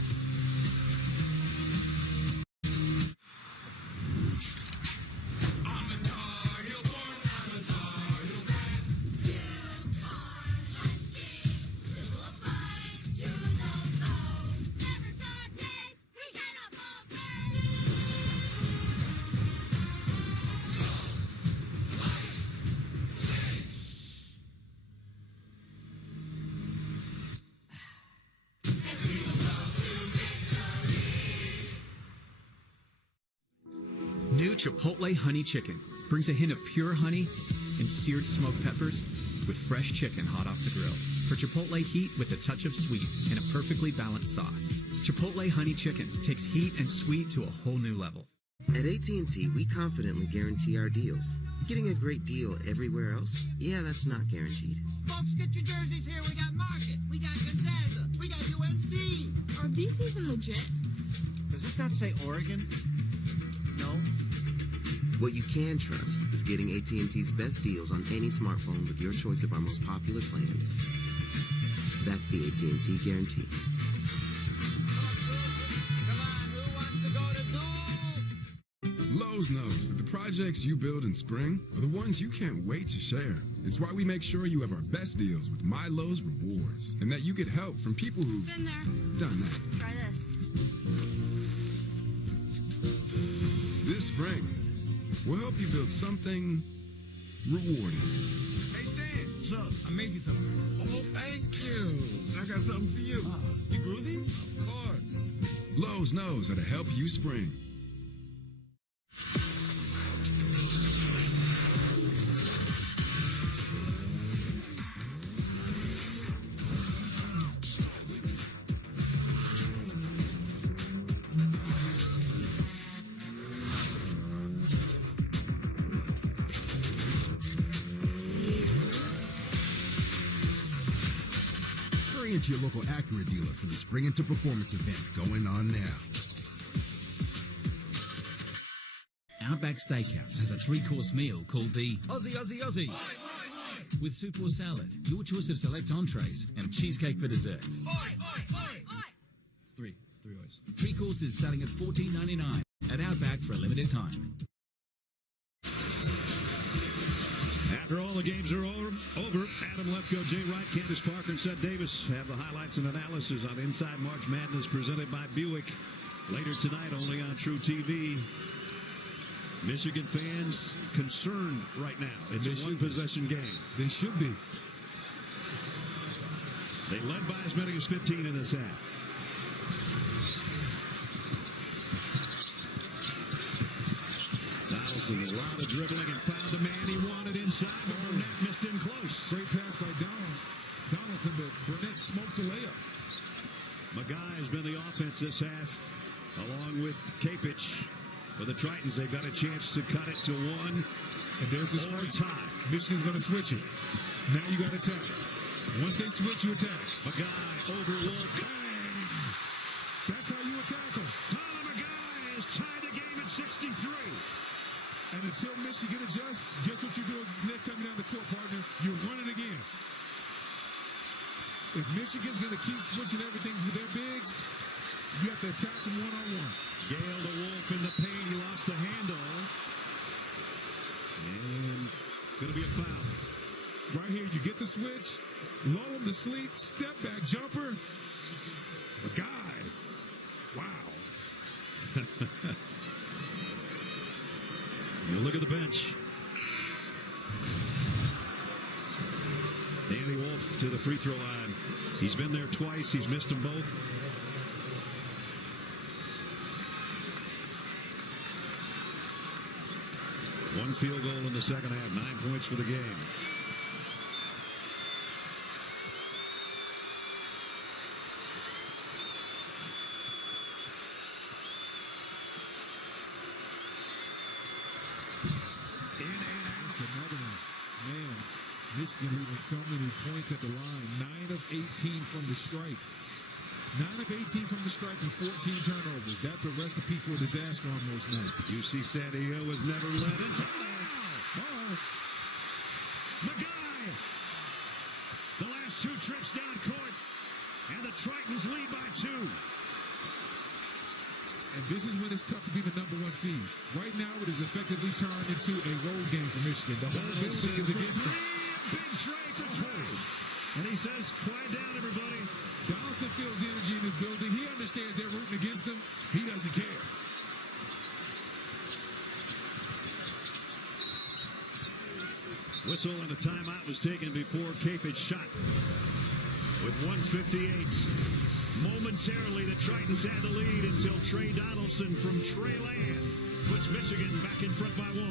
New Chipotle Honey Chicken brings a hint of pure honey and seared smoked peppers with fresh chicken hot off the grill. For Chipotle heat with a touch of sweet and a perfectly balanced sauce. Chipotle Honey Chicken takes heat and sweet to a whole new level. At AT&T, we confidently guarantee our deals. Getting a great deal everywhere else? Yeah, that's not guaranteed. Folks, get your jerseys here. We got Market. We got Gonzaga. We got UNC. Are these even legit? Does this not say Oregon? No. What you can trust is getting AT&T's best deals on any smartphone with your choice of our most popular plans. That's the AT&T guarantee. Lowe's knows that the projects you build in spring are the ones you can't wait to share. It's why we make sure you have our best deals with My Lowe's Rewards, and that you get help from people who've Been there. done that. Try this. This spring, we'll help you build something rewarding. Hey, Stan. What's up? I made you something. Oh, thank you. I got something for you. You grew these? Of course. Lowe's knows how to help you spring. Into your local Acura dealer for the Spring Into Performance event going on now. Outback Steakhouse has a 3-course meal called the Aussie. with soup or salad, your choice of select entrees, and cheesecake for dessert. It's three oys. 3 courses starting at $14.99 at Outback for a limited time. After all the games are over, Adam Lefkoe, Jay Wright, Candace Parker, and Seth Davis have the highlights and analysis on Inside March Madness presented by Buick. Later tonight, only on True TV. Michigan fans concerned right now. It's a one-possession game. They should be. They led by as many as 15 in this half. Donaldson, a lot of dribbling and found the man he wanted inside, but Burnett missed in close. Great pass by Donaldson, but Burnett smoked the layup. Magai has been the offense this half, along with Kapich. For the Tritons, they've got a chance to cut it to 1. And there's the or tie. Michigan's going to switch it. Now you got to attack. Once they switch, you attack. Magai over Wolf. That's how you attack them. Tyler Magai has tied the game at 63. And until Michigan adjusts, guess what you do next time you're down the court, partner? You run it again. If Michigan's going to keep switching everything with their bigs, you have to attack them one-on-one. Gale to Wolf in the paint. He lost the handle. And it's going to be a foul. Right here, you get the switch, lull him to sleep, step back jumper. A guy. Wow. You look at the bench. Danny Wolf to the free throw line. He's been there twice. He's missed them both. One field goal in the second half. 9 points for the game. Michigan leaving so many points at the line. 9 of 18 from the stripe. 9 of 18 from the stripe and 14 turnovers. That's a recipe for disaster on most nights. UC San Diego was never led until now. Magai. The last 2 trips down court. And the Tritons lead by 2. And this is when it's tough to be the number 1 seed. Right now, it is effectively turned into a road game for Michigan. The whole building is against them. Big tray for Trey. And he says, quiet down, everybody. Donaldson feels the energy in his building. He understands they're rooting against him. He doesn't care. Whistle and a timeout was taken before Kapich shot. With 1:58. Momentarily, the Tritons had the lead until Trey Donaldson from Trey Land puts Michigan back in front by 1.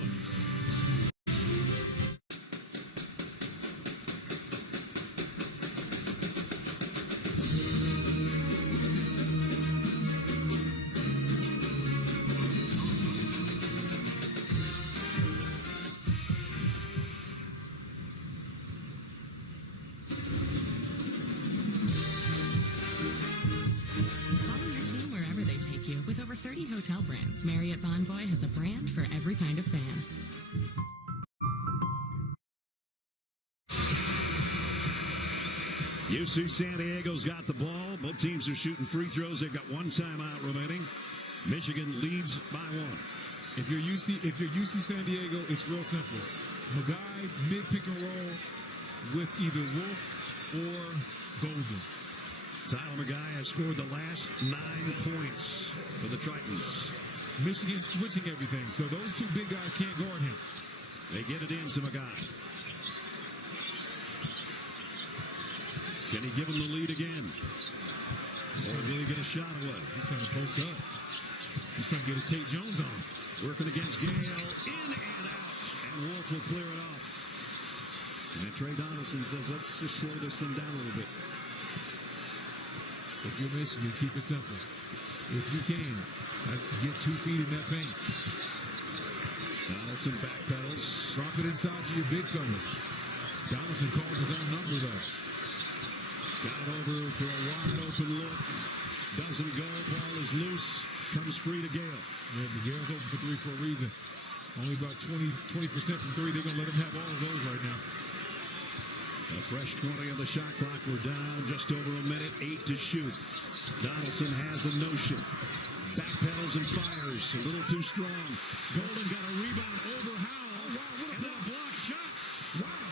Hotel brands, Marriott Bonvoy has a brand for every kind of fan. UC San Diego's got the ball. Both teams are shooting free throws. They've got 1 timeout remaining. Michigan leads by 1. If you're UC San Diego, it's real simple. Magai mid pick and roll with either Wolf or Golden. Tyler Magai has scored the last 9 points for the Tritons. Michigan's switching everything, so those 2 big guys can't guard him. They get it in to Magai. Can he give him the lead again? Or will he get a shot away? He's trying to post up. He's trying to get his Tate Jones on. Working against Gale, in and out. And Wolf will clear it off. And Trey Donaldson says, let's just slow this thing down a little bit. If you're Michigan, keep it simple. If you can, get 2 feet in that paint. Donaldson backpedals. Drop it inside to your big fellas. Donaldson calls his own number, though. Got it over for a wide open look. Doesn't go. Ball is loose. Comes free to Gale. Yeah, but Gale's open for 3 for a reason. Only about 20% from 3. They're going to let him have all of those right now. fresh 20 on the shot clock. We're down just over a minute, 8 to shoot. Donaldson has a notion. Backpedals and fires. A little too strong. Golden got a rebound over Howell. And then a block shot. Wow.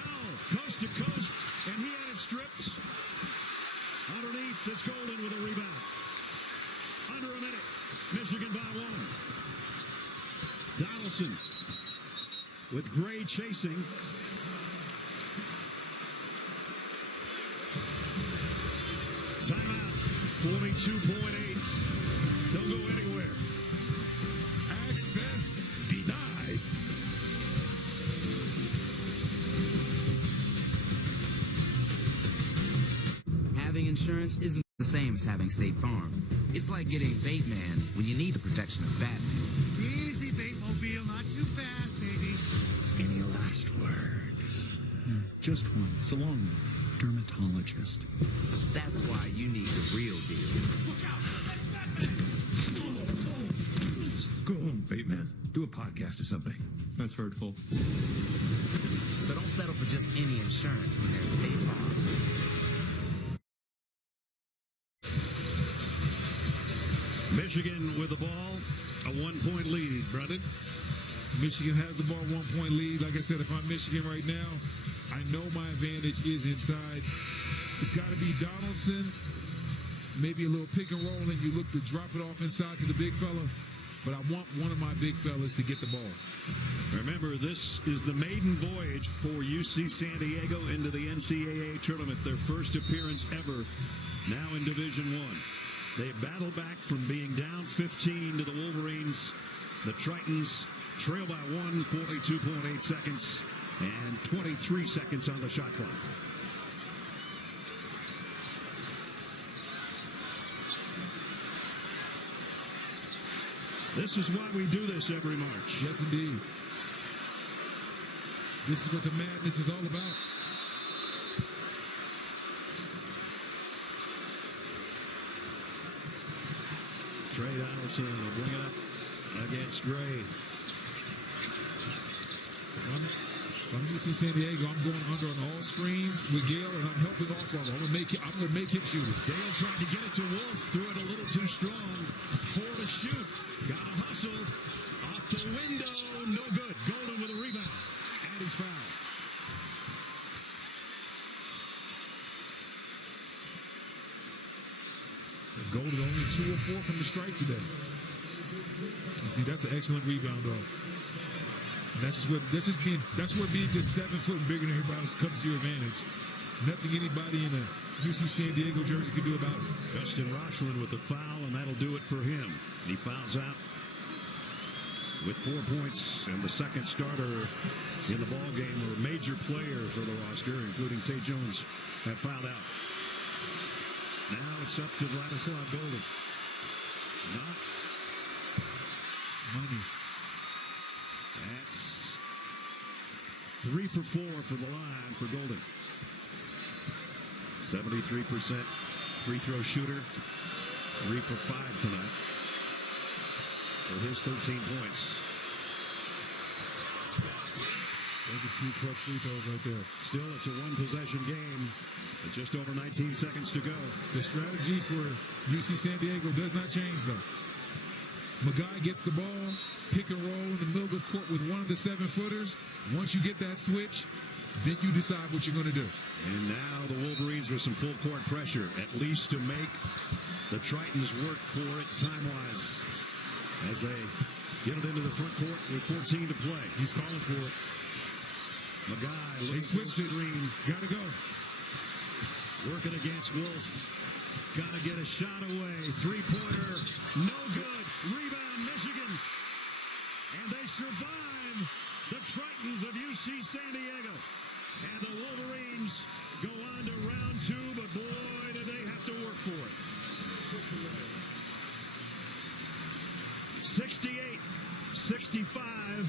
Howell, coast to coast, and he had it stripped. Underneath, it's Golden with a rebound. Under a minute. Michigan by 1. Donaldson with Gray chasing. Timeout. 42.8. Don't go anywhere. Access denied. Having insurance isn't the same as having State Farm. It's like getting Bateman when you need the protection of Batman. Easy, Batemobile, not too fast, baby. Any last words? Just one. So long, dermatologist. That's why you need the real deal. Go home, Bateman. Do a podcast or something. That's hurtful. So don't settle for just any insurance when there's State Farm. Michigan with the ball, a 1-point lead. Brendan? Michigan has the ball, 1-point lead. Like I said, if I'm Michigan right now, I know my advantage is inside. It's got to be Donaldson, maybe a little pick and roll, and you look to drop it off inside to the big fella. But I want one of my big fellas to get the ball. Remember, this is the maiden voyage for UC San Diego into the NCAA tournament. Their first appearance ever, now in Division I. They battle back from being down 15 to the Wolverines. The Tritons trail by 1, 42.8 seconds, and 23 seconds on the shot clock. This is why we do this every March. Yes, indeed. This is what the madness is all about. Trey Donaldson will bring it up against Gray. If I'm UC San Diego, I'm going under on all screens with Gale, and I'm helping off of him. I'm going to make him shoot it. Gale tried to get it to Wolf, threw it a little too strong. 4 to shoot. Got a hustle. Off the window. No good. Golden with a rebound. And he's fouled. Golden only 2 or 4 from the strike today. You see, that's an excellent rebound, though. And that's where being just 7 foot and bigger than everybody else comes to your advantage. Nothing anybody in a UC San Diego jersey can do about it. Justin Rochland with the foul, and that'll do it for him. He fouls out with 4 points, and the second starter in the ball game, or major player for the roster, including Tay Jones, have fouled out. Now it's up to Vladislav Golden. Not money. That's 3 for 4 for the line for Golden. 73% free throw shooter. 3 for 5 tonight for his 13 points. Those are 2 clutch free throws right there. Still, it's a 1-possession game. With just over 19 seconds to go. The strategy for UC San Diego does not change, though. Magai gets the ball, pick and roll in the middle of the court with one of the 7-footers. Once you get that switch, then you decide what you're going to do. And now the Wolverines with some full court pressure, at least to make the Tritons work for it time-wise. As they get it into the front court with 14 to play. He's calling for it. Magai, they switched it. Got to go. Working against Wolf. Got to get a shot away. 3-pointer. No good. Rebound, Michigan. And they survive the Tritons of UC San Diego. And the Wolverines go on to round 2, but boy, do they have to work for it. 68-65.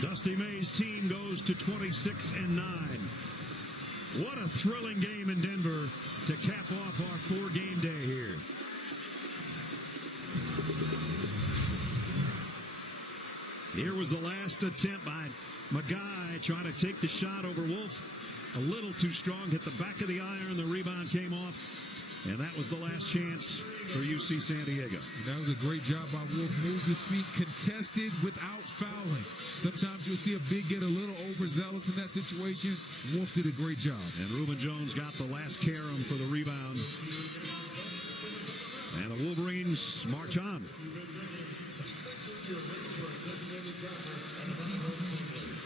Dusty May's team goes to 26-9. What a thrilling game in Denver to cap off our 4-game day here. Here was the last attempt by Magai trying to take the shot over Wolf. A little too strong, hit the back of the iron. The rebound came off, and that was the last chance for UC San Diego. That was a great job by Wolf. Moved his feet, contested without fouling. Sometimes you'll see a big get a little overzealous in that situation. Wolf did a great job. And Reuben Jones got the last carom for the rebound. And the Wolverines march on.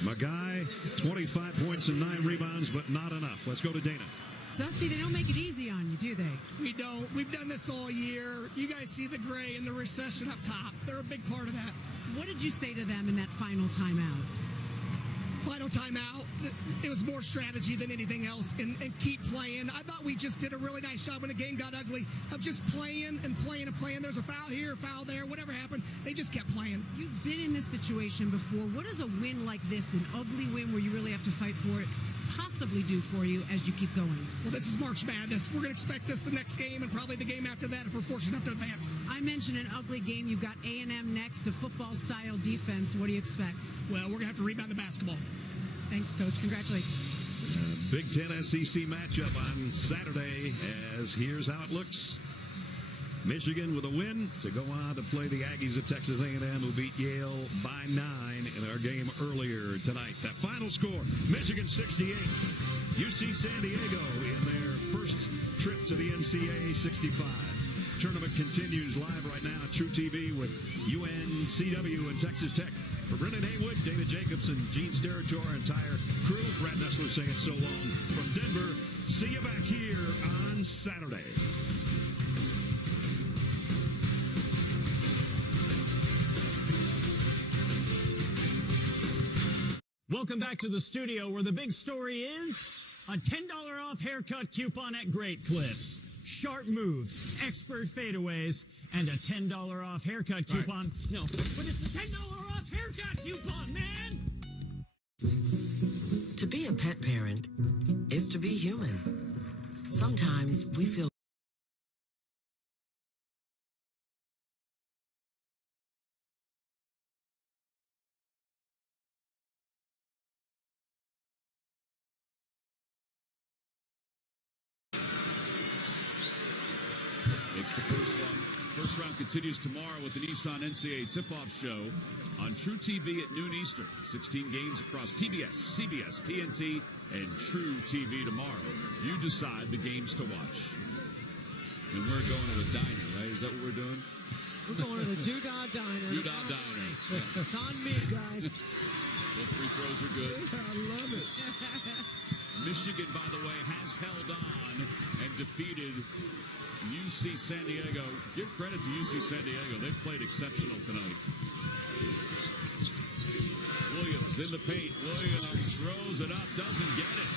Magai, 25 points and 9 rebounds, but not enough. Let's go to Dana. Dusty, they don't make it easy on you, do they? We don't. We've done this all year. You guys see the gray and the recession up top. They're a big part of that. What did you say to them in that final timeout? Final timeout, it was more strategy than anything else, and keep playing. I thought we just did a really nice job when the game got ugly of just playing and playing and playing. There's a foul here, a foul there, whatever happened, they just kept playing. You've been in this situation before. What does a win like this, an ugly win where you really have to fight for it, possibly do for you as you keep going? Well, this is March Madness. We're going to expect this the next game and probably the game after that if we're fortunate enough to advance. I mentioned an ugly game. You've got A&M next, a football-style defense. What do you expect? Well, we're going to have to rebound the basketball. Thanks, Coach. Congratulations. Big Ten SEC matchup on Saturday, as here's how it looks. Michigan with a win to go on to play the Aggies of Texas A&M, who beat Yale by 9 in our game earlier tonight. That final score, Michigan 68, UC San Diego in their first trip to the NCAA 65. Tournament continues live right now at True TV with UNCW and Texas Tech. For Brendan Haywood, Dana Jacobson, Gene Steratore, our entire crew, Brad Nessler saying so long from Denver. See you back here on Saturday. Welcome back to the studio, where the big story is a $10 off haircut coupon at Great Clips. Sharp moves, expert fadeaways, and a $10 off haircut coupon. Right. No, but it's a $10 off haircut coupon, man! To be a pet parent is to be human. Sometimes we feel Makes the first one. First round continues tomorrow with the Nissan NCAA tip-off show on True TV at noon Eastern. 16 games across TBS, CBS, TNT, and True TV tomorrow. You decide the games to watch. And we're going to the diner, right? Is that what we're doing? We're going to the Doodah Diner. Doodah Diner. Yeah. It's on me, guys. Both free throws are good. Yeah, I love it. Michigan, by the way, has held on and defeated UC San Diego. Give credit to UC San Diego. They've played exceptional tonight. Williams in the paint. Williams throws it up, doesn't get it.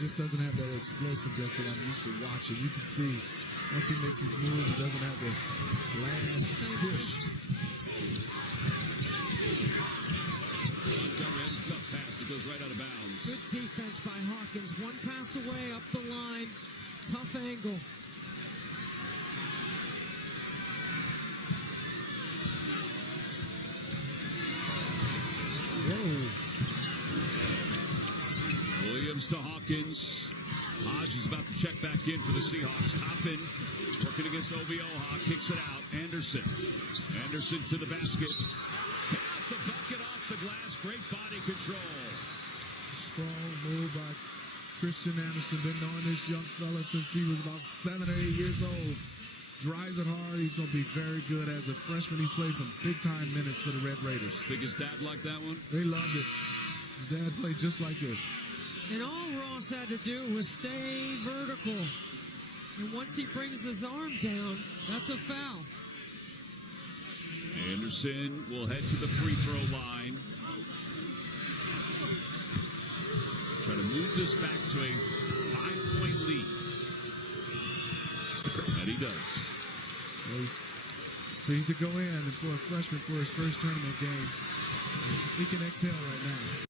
Just doesn't have that explosiveness that I'm used to watching. You can see once he makes his move, he doesn't have the last push. Montgomery has a tough pass. It goes right out of bounds. Good defense by Hawkins. One pass away up the line. Tough angle. Whoa. Williams to Hawkins. Hodge is about to check back in for the Seahawks. Toppin working against Ovioha. Kicks it out. Anderson. Anderson to the basket. Hit out the bucket off the glass. Great body control. Strong move by Christian Anderson. Been knowing this young fella since he was about 7 or 8 years old. Drives it hard. He's going to be very good as a freshman. He's played some big-time minutes for the Red Raiders. Think his dad liked that one? They loved it. His dad played just like this. And all Ross had to do was stay vertical. And once he brings his arm down, that's a foul. Anderson will head to the free throw line. Try to move this back to a 5-point lead. And he does. Well, he sees it go in, and for a freshman for his first tournament game, he can exhale right now.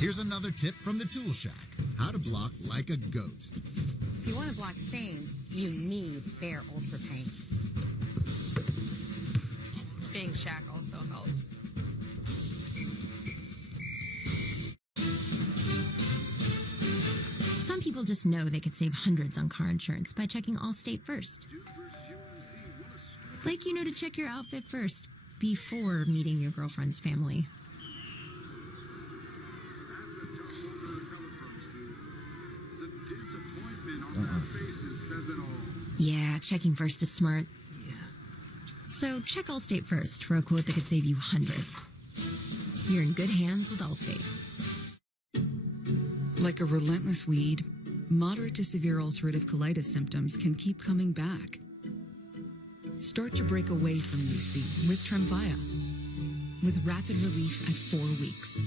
Here's another tip from the Tool Shack. How to block like a goat. If you want to block stains, you need Behr Ultra Paint. Being Shack also helps. Some people just know they could save hundreds on car insurance by checking Allstate first. Like you know to check your outfit first before meeting your girlfriend's family. Yeah, checking first is smart. So check Allstate first for a quote that could save you hundreds. You're in good hands with Allstate. Like a relentless weed, moderate to severe ulcerative colitis symptoms can keep coming back. Start to break away from UC with Tremfya, with rapid relief at 4 weeks.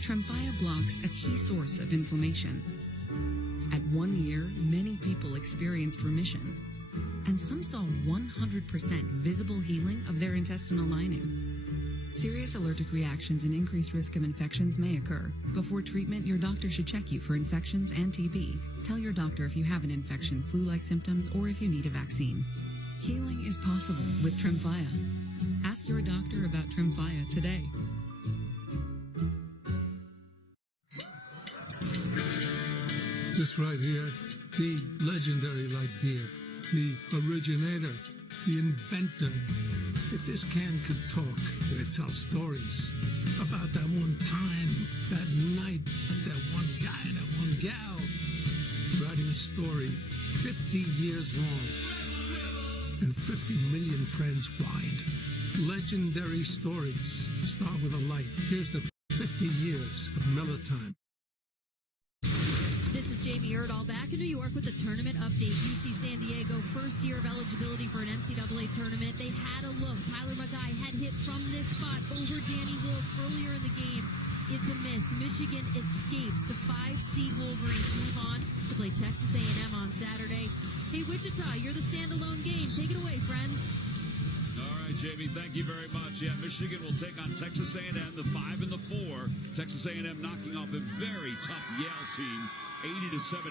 Tremfya blocks a key source of inflammation. At 1 year, many people experienced remission, and some saw 100% visible healing of their intestinal lining. Serious allergic reactions and increased risk of infections may occur. Before treatment, your doctor should check you for infections and TB. Tell your doctor if you have an infection, flu-like symptoms, or if you need a vaccine. Healing is possible with Tremfya. Ask your doctor about Tremfya today. This right here, the legendary light beer, the originator, the inventor. If this can could talk, it would tell stories about that one time, that night, that one guy, that one gal, writing a story 50 years long and 50 million friends wide. Legendary stories start with a light. Here's the 50 years of Miller Time. This is Jamie Erdahl back in New York with the tournament update. UC San Diego, first year of eligibility for an NCAA tournament. They had a look. Tyler Magai had hit from this spot over Danny Wolf earlier in the game. It's a miss. Michigan escapes. The 5-seed Wolverines move on to play Texas A&M on Saturday. Hey, Wichita, you're the standalone game. Take it away, friends. All right, Jamie, thank you very much. Yeah, Michigan will take on Texas A&M, the 5 and the 4. Texas A&M knocking off a very tough Yale team, 80-71.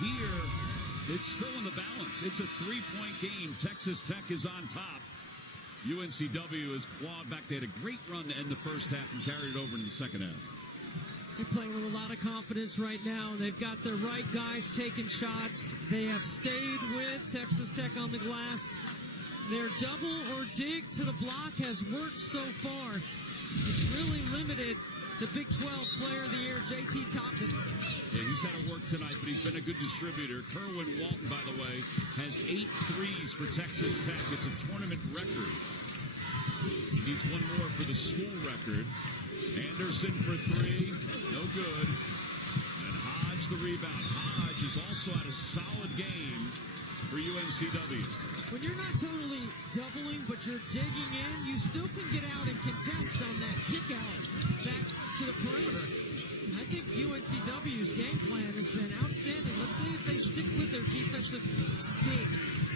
Here, it's still in the balance. It's a 3-point game. Texas Tech is on top. UNCW has clawed back. They had a great run to end the first half and carried it over in the second half. They're playing with a lot of confidence right now. They've got their right guys taking shots. They have stayed with Texas Tech on the glass. Their double or dig to the block has worked so far. It's really limited the Big 12 Player of the Year, JT Topman. Yeah, he's had to work tonight, but he's been a good distributor. Kerwin Walton, by the way, has 8 threes for Texas Tech. It's a tournament record. He needs one more for the school record. Anderson for 3, no good. And Hodge the rebound. Hodge has also had a solid game for UNCW. When you're not totally doubling, but you're digging in, you still can get out and contest on that kick out back to the perimeter. I think UNCW's game plan has been outstanding. Let's see if they stick with their defensive scheme.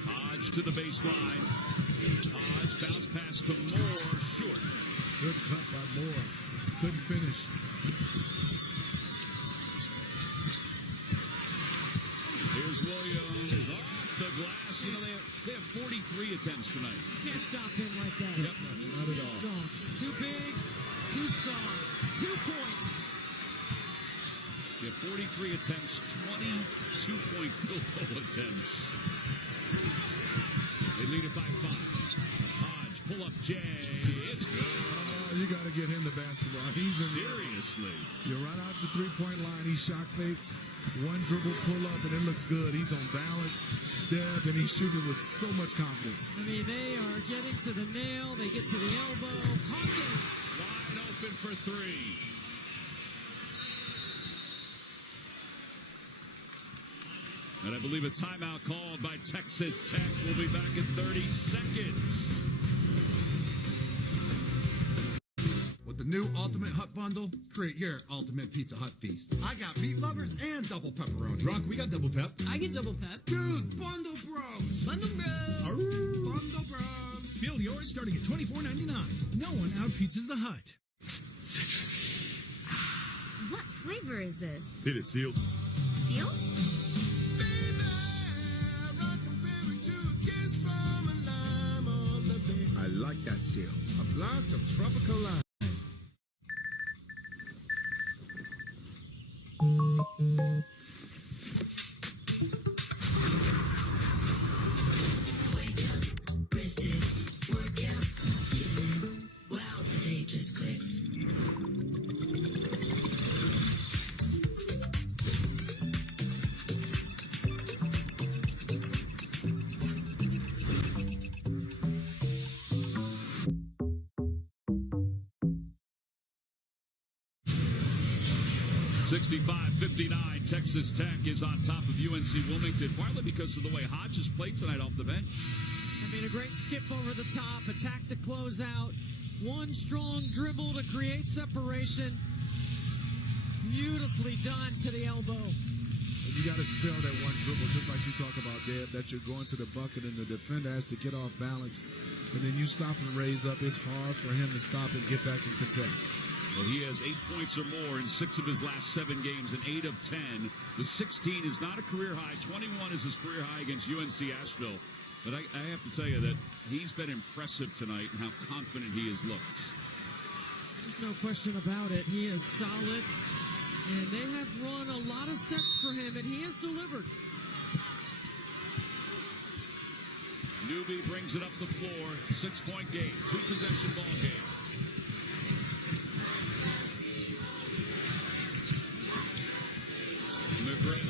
Hodge to the baseline. Hodge bounce pass to Moore, short. Good cut by Moore. Couldn't finish. Here's Williams off the glass. You know, they have 43 attempts tonight. You can't stop him like that. Yep, not at all. Strong. Too big, too strong. 2 points. They have 43 attempts, 22-point field goal attempts. They lead it by 5. Hodge, pull up Jay. It's good. You got to get him the basketball. He's in Seriously. You run out the 3-point line, he shot fakes, one dribble pull up, and it looks good. He's on balance, Deb, and he's shooting with so much confidence. I mean, they are getting to the nail. They get to the elbow. Hawkins. Wide open for 3. And I believe a timeout called by Texas Tech. We'll be back in 30 seconds. With the new Ultimate Hut Bundle, create your Ultimate Pizza Hut feast. I got meat lovers and double pepperoni. Rock, we got double pep. I get double pep. Dude, Bundle Bros. Bundle Bros. Bundle Bros. Build yours starting at $24.99. No one out-pizzas the Hut. flavor is this? Hit it, Seal. Seal? I like that Seal. A blast of tropical lime. Wake up, wrist it, work out, get it. Wow, the day just clicks. 65-59, Texas Tech is on top of UNC Wilmington, partly because of the way Hodges played tonight off the bench. I mean, a great skip over the top, attack to close out, one strong dribble to create separation. Beautifully done to the elbow. And you got to sell that one dribble, just like you talk about, Deb, that you're going to the bucket and the defender has to get off balance. And then you stop and raise up. It's hard for him to stop and get back and contest. Well, he has 8 points or more in 6 of his last 7 games and 8 of 10. The 16 is not a career high. 21 is his career high against UNC Asheville. But I have to tell you that he's been impressive tonight and how confident he has looked. There's no question about it. He is solid, and they have run a lot of sets for him, and he has delivered. Newby brings it up the floor. 6-point game, 2-possession ball game. McGriff,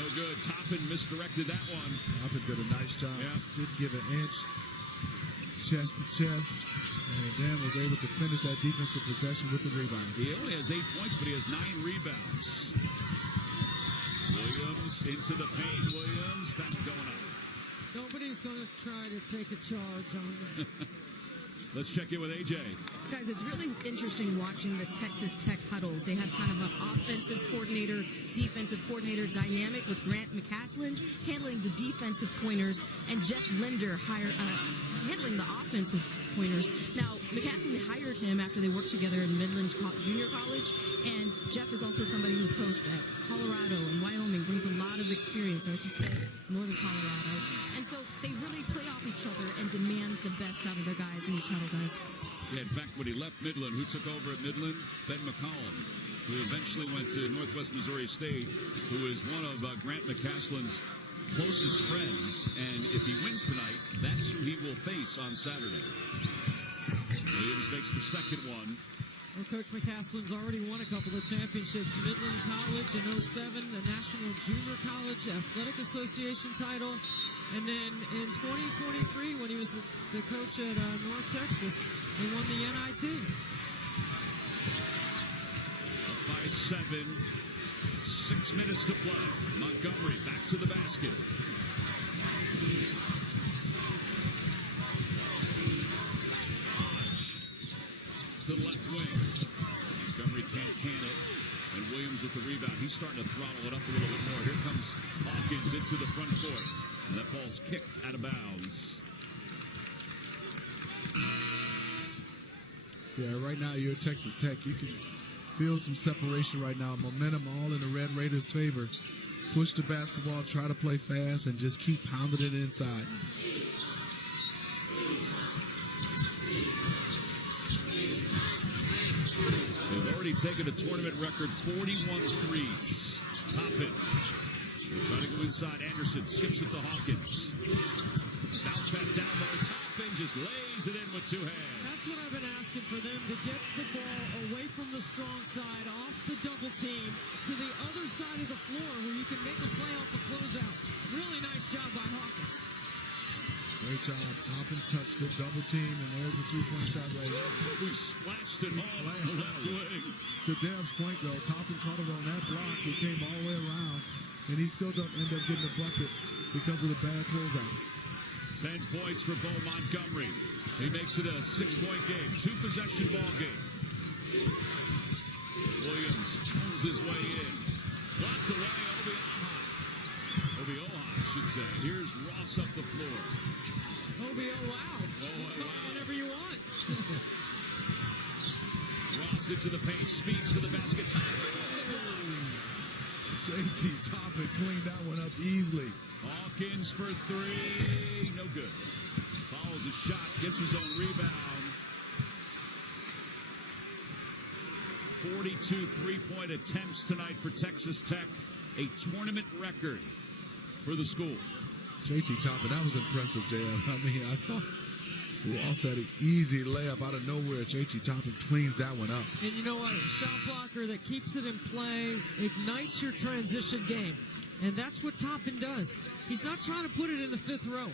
no good. Toppin misdirected that one. Toppin did a nice job. Yeah. Didn't give an inch. Chest to chest. And Dan was able to finish that defensive possession with the rebound. He only has 8 points, but he has 9 rebounds. Williams into the paint. Williams, foul going up. Nobody's going to try to take a charge on them. Let's check in with AJ. Guys, it's really interesting watching the Texas Tech huddles. They have kind of an offensive coordinator, defensive coordinator dynamic with Grant McCaslin handling the defensive pointers and Jeff Linder handling the offensive pointers. Now, McCaslin hired him after they worked together in Midland Junior College, and Jeff is also somebody who's coached at Colorado and Wyoming, brings a lot of experience, or I should say Northern Colorado. And so they really play off each other and demand the best out of their guys in each huddle, guys. Yeah, in fact, when he left Midland, who took over at Midland? Ben McCollum, who eventually went to Northwest Missouri State, who is one of Grant McCaslin's closest friends. And if he wins tonight, that's who he will face on Saturday. Williams makes the second one. Well, Coach McCaslin's already won a couple of championships. Midland College in 07, the National Junior College Athletic Association title. And then in 2023, when he was the coach at North Texas, he won the NIT. Up by 7. 6 minutes to play. Montgomery back to the basket. To the left wing. Montgomery can't can it. And Williams with the rebound. He's starting to throttle it up a little bit more. Here comes Hawkins into the front court. And that ball's kicked out of bounds. Yeah, right now you're at Texas Tech. You can feel some separation right now. Momentum all in the Red Raiders' favor. Push the basketball, try to play fast, and just keep pounding it inside. They've already taken a tournament record 41 threes. Toppin. They try to go inside. Anderson skips it to Hawkins. Bounce pass down low. Toppin just lays it in with 2 hands. That's what I've been asking for them, to get the ball away from the strong side, off the double team, to the other side of the floor where you can make a play off a closeout. Really nice job by Hawkins. Great job. Toppin touched it, double team, and there's a 3-point shot right here. We splashed it off the left wing. To Dev's point, though, Toppin caught it on that block. He came all the way around, and he still don't end up getting a bucket because of the bad closeout. 10 points for Bo Montgomery. He makes it a 6-point game, 2-possession ball game. Williams turns his way in. Blocked away, Obi-Oha, I should say. Here's Ross up the floor. Obi, oh wow. Whatever you want. Ross into the paint, speeds to the basket. Time. JT Toppin cleaned that one up easily. Hawkins for three. No good. Follows his shot, gets his own rebound. 42 three-point attempts tonight for Texas Tech. A tournament record for the school. JT Toppin, that was impressive, Dale. I mean, I thought we all said an easy layup out of nowhere. JT Toppin cleans that one up. And you know what? A shot blocker that keeps it in play, ignites your transition game. And that's what Toppin does. He's not trying to put it in the fifth row.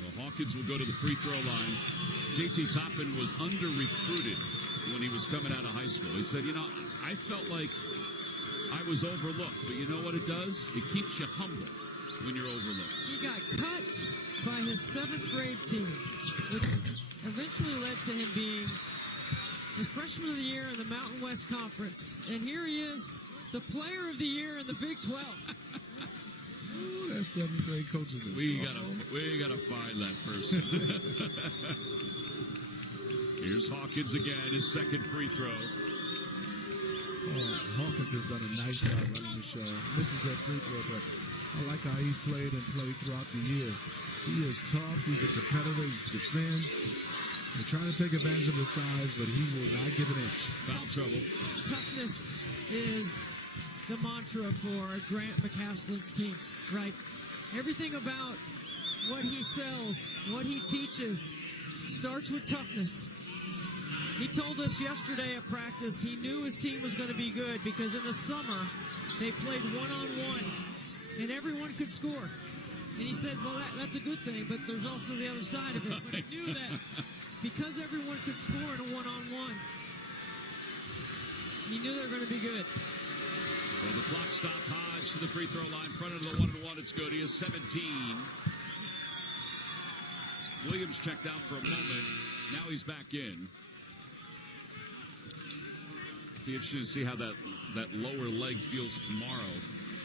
Well, Hawkins will go to the free throw line. JT Toppin was under-recruited when he was coming out of high school. He said, I felt like I was overlooked. But you know what it does? It keeps you humble when you're overlooked. He got cut by his 7th grade team, which eventually led to him being the freshman of the year in the Mountain West Conference. And here he is, the player of the year in the Big 12. Ooh, that 7th grade coach is we gotta find that person. Here's Hawkins again, his second free throw. Hawkins has done a nice job running the show. Misses that free throw, but I like how he's played throughout the year. He is tough. He's a competitor. He defends. They're trying to take advantage of his size, but he will not give an inch. Foul trouble. Toughness is the mantra for Grant McCaslin's teams, right? Everything about what he sells, what he teaches, starts with toughness. He told us yesterday at practice he knew his team was going to be good because in the summer they played one-on-one and everyone could score. And he said, well, that's a good thing, but there's also the other side of it. But he knew that because everyone could score in a one-on-one, he knew they were going to be good. Well, the clock stopped. Hodge to the free throw line, front of the 1-1. It's good. He is 17. Williams checked out for a moment. Now he's back in. Be interesting to see how that lower leg feels tomorrow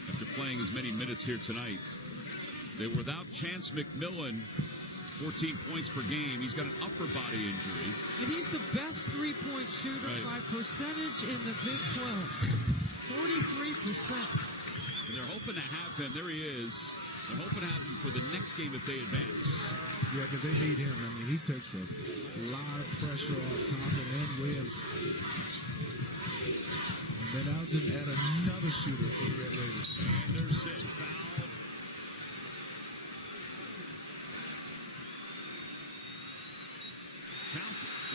after playing as many minutes here tonight. They were without Chance McMillan, 14 points per game. He's got an upper body injury. And he's the best three-point shooter by percentage in the Big 12. 43%. And they're hoping to have him. There he is. They're hoping to have him for the next game if they advance. Yeah, because they need him. I mean, he takes a lot of pressure off Toppin and Williams. And then I'll just add another shooter for the Red Raiders. Anderson fouled.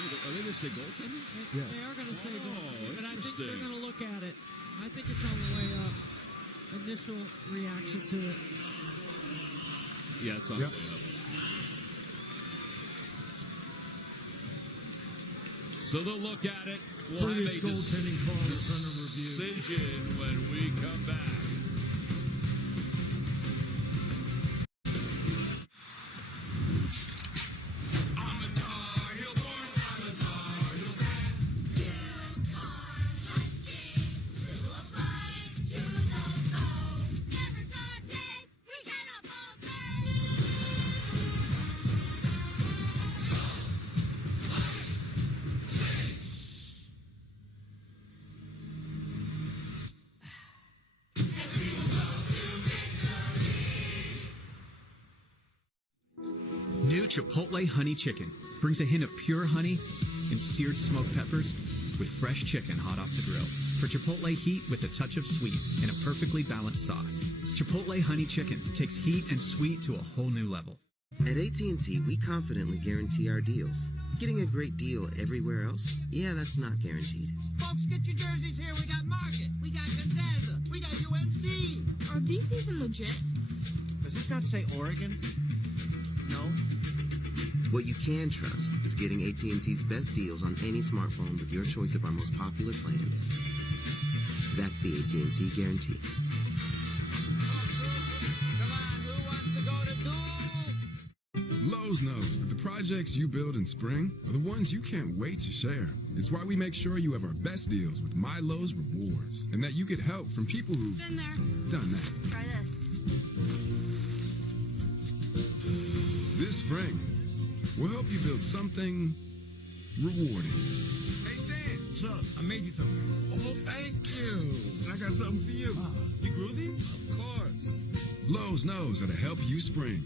Are they going to say goaltending? Yes. They are going to say goaltending, but I think interesting. they're going to look at it. I think it's on the way up. Initial reaction to it. Yeah, it's on the way up. So they'll look at it. We'll have a goaltending call is under review. Decision when we come back. New Chipotle Honey Chicken brings a hint of pure honey and seared smoked peppers with fresh chicken hot off the grill. For Chipotle heat with a touch of sweet and a perfectly balanced sauce. Chipotle Honey Chicken takes heat and sweet to a whole new level. At AT&T, we confidently guarantee our deals. Getting a great deal everywhere else? Yeah, that's not guaranteed. Folks, get your jerseys here. We got Market. We got Gonzaga. We got UNC. Are these even legit? Does this not say Oregon? No. What you can trust is getting AT&T's best deals on any smartphone with your choice of our most popular plans. That's the AT&T guarantee. Lowe's knows that the projects you build in spring are the ones you can't wait to share. It's why we make sure you have our best deals with My Lowe's Rewards, and that you get help from people who've Been there. done that. Try this. This spring, we'll help you build something rewarding. Hey, Stan, What's up? I made you something. Oh, thank you. And I got something for you. You grew these? Of course. Lowe's knows how to help you spring.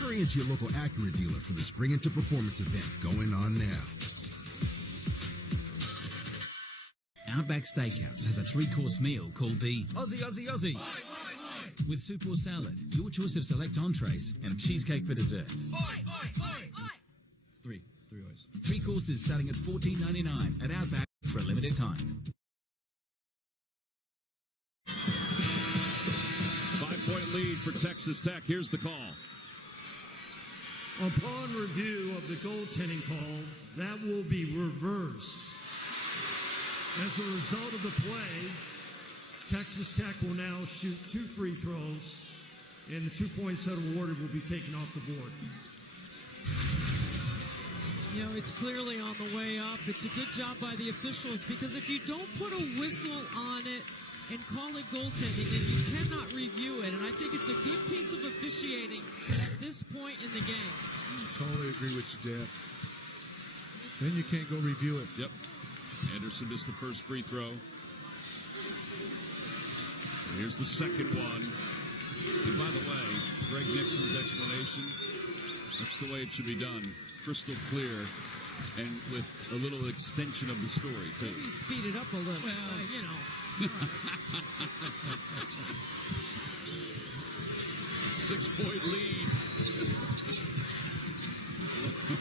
Hurry into your local Acura dealer for the Spring Into Performance event going on now. Outback Steakhouse has a three-course meal called the Aussie Aussie Aussie. With soup or salad, your choice of select entrees, and cheesecake for dessert. It's three O's. Three courses starting at $14.99 at Outback for a limited time. 5-point lead for Texas Tech. Here's the call. Upon review of the goaltending call, that will be reversed. As a result of the play, Texas Tech will now shoot 2 free throws, and the 2 points that are awarded will be taken off the board. You know, it's clearly on the way up. It's a good job by the officials, because if you don't put a whistle on it and call it goaltending, then you cannot review it. And I think it's a good piece of officiating at this point in the game. Totally agree with you, Dad. Then you can't go review it. Yep. Anderson missed the first free throw. Here's the second one. And by the way, Greg Nixon's explanation, that's the way it should be done. Crystal clear, and with a little extension of the story, too. Maybe speed it up a little. Well, you know. 6-point lead.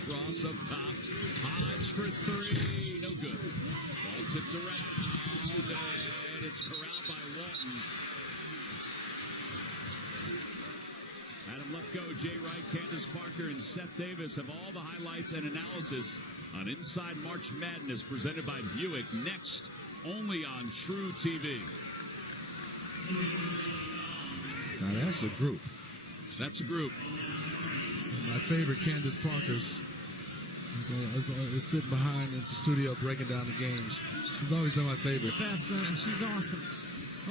Ross up top. Hodge for 3. No good. Ball tipped around. And it's corralled by Walton. Adam Lefko, Jay Wright, Candace Parker, and Seth Davis have all the highlights and analysis on Inside March Madness presented by Buick. Next, only on True TV. Now that's a group. That's a group. My favorite, Candace Parker's, is sitting behind in the studio breaking down the games. She's always been my favorite. She's the best. She's awesome.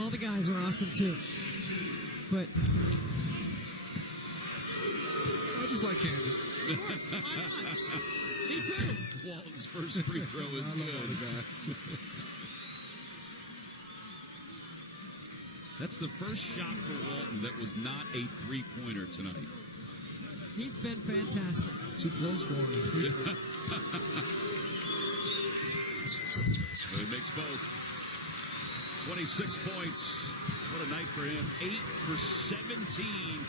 All the guys are awesome, too. But I just like Candace. Of course, why not? Me too. Walton's first free throw is good. That's the first shot for Walton that was not a three-pointer tonight. He's been fantastic. It's too close for him. So he makes both. 26 points. What a night for him. 8 for 17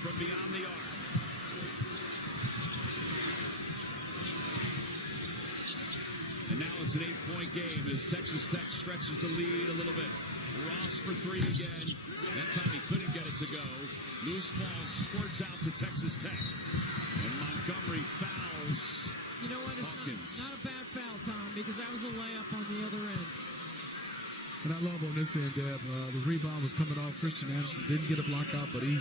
from beyond the arc. And now it's an 8-point game as Texas Tech stretches the lead a little bit. Ross for 3 again. That time he couldn't get it to go. Loose ball squirts out to Texas Tech. And Montgomery fouls. You know what? It's not a bad foul, Tom, because that was a layup on the other end. And I love on this end, Deb, the rebound was coming off. Christian Anderson didn't get a block out, but he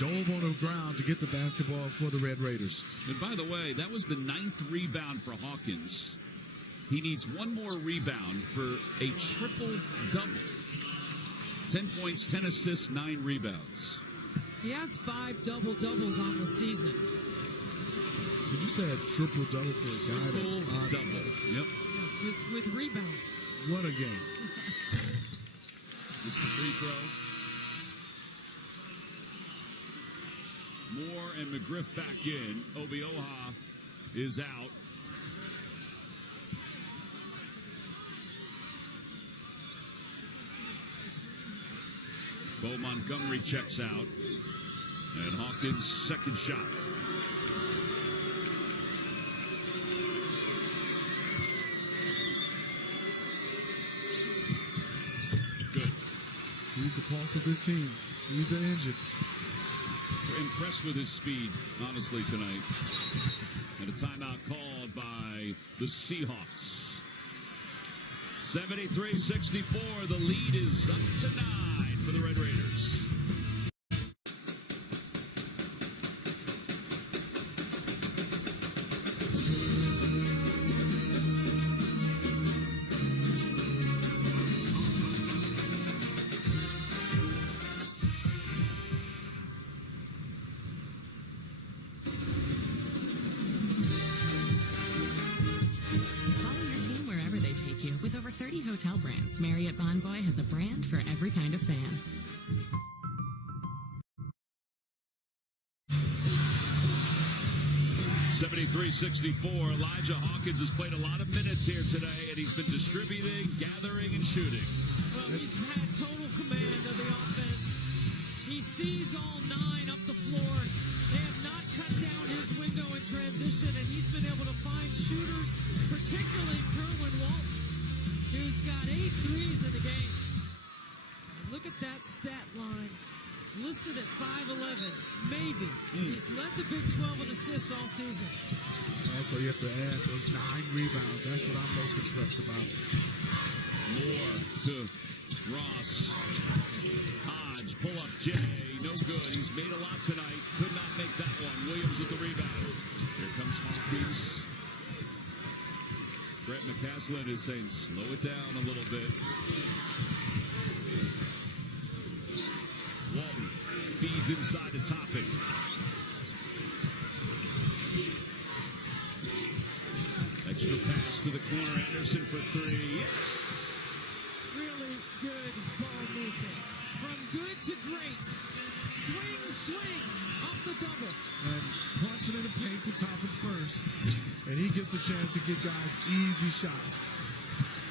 dove on the ground to get the basketball for the Red Raiders. And by the way, that was the 9th rebound for Hawkins. He needs one more rebound for a triple-double. 10 points, 10 assists, 9 rebounds. He has 5 double-doubles on the season. Did you say a triple-double for a guy that's triple-double? Yep. Yeah, with rebounds. What a game. Just a free throw. Moore and McGriff back in. Obioha is out. Bo Montgomery checks out. And Hawkins' second shot. Good. He's the pulse of this team. He's the engine. We're impressed with his speed, honestly, tonight. And a timeout called by the Seahawks. 73-64. The lead is up to 9 for the Red Raiders. First Marriott Bonvoy has a brand for every kind of fan. .73-64. Elijah Hawkins has played a lot of minutes here today, and he's been distributing, gathering, and shooting. Well, he's had total command of the offense. He sees all 9 up the floor. They have not cut down his window in transition, and he's been able to find shooters, particularly Kerwin Walton, who's got 8 threes in the game. Look at that stat line. Listed at 5'11", maybe. He's led the Big 12 in assists all season. Also, you have to add those 9 rebounds. That's what I'm most impressed about. More to Ross. Hodge, pull up J, no good. He's made a lot tonight. Could not make that one. Williams with the rebound. Here comes Hawkins. Grant McCaslin is saying, slow it down a little bit. Walton feeds inside to Toppin. Extra pass to the corner. Anderson for 3. Yes! Really good ball movement. From good to great. Swing, swing. Off the double. And punching in the paint to Toppin first. And he gets a chance to get guys easy shots.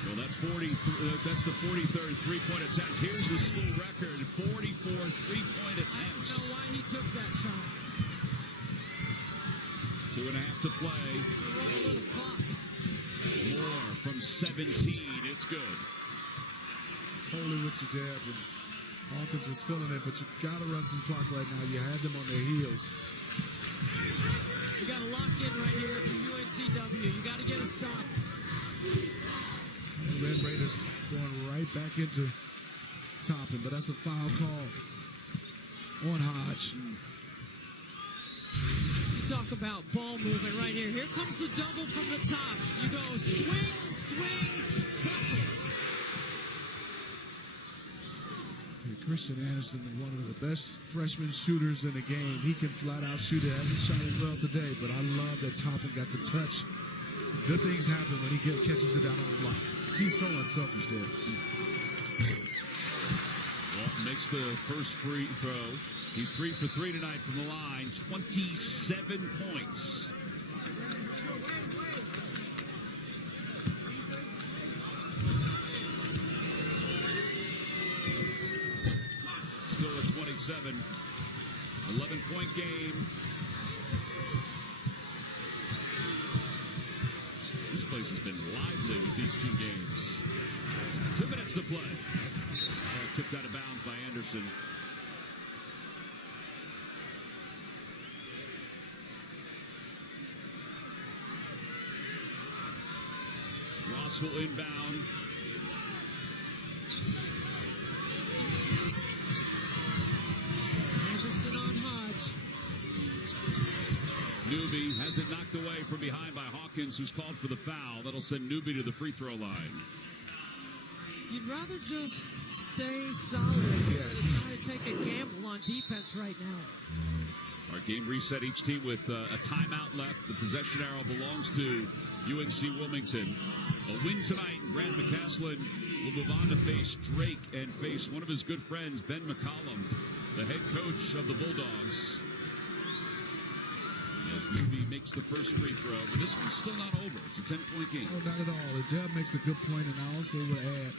Well, that's the 43rd three-point attempt. Here's the school record, 44 three-point attempts. I don't know why he took that shot. 2.5 to play. More from 17. It's good. Totally with you, Dad. And Hawkins was feeling it, but you got to run some clock right now. You had them on their heels. You got to lock in right here for UNCW. You got to get a stop. The Red Raiders going right back into Toppin, but that's a foul call on Hodge. You talk about ball movement right here. Here comes the double from the top. You go swing, swing, bucket. Christian Anderson, one of the best freshman shooters in the game. He can flat out shoot it. Hasn't shot it well today, but I love that Toppin got the touch. Good things happen when he catches it down on the block. He's so unselfish there. Walton makes the first free throw. He's 3 for 3 tonight from the line. 27 points. Still at 27. 11-point game. This place has been lively with these 2 games. 2 minutes to play. Tipped out of bounds by Anderson. Ross will inbound. Anderson on Hodge. Newby has it knocked away from behind by Hawkins, who's called for the foul. That'll send Newby to the free throw line. You'd rather just stay solid instead of trying to take a gamble on defense right now. Our game reset, each team with a timeout left. The possession arrow belongs to UNC Wilmington. A win tonight, Grant McCaslin will move on to face Drake and face one of his good friends, Ben McCollum, the head coach of the Bulldogs. As Newby makes the first free throw, but this one's still not over. It's a 10-point game. Oh, not at all. And Jeb makes a good point, and I also would add,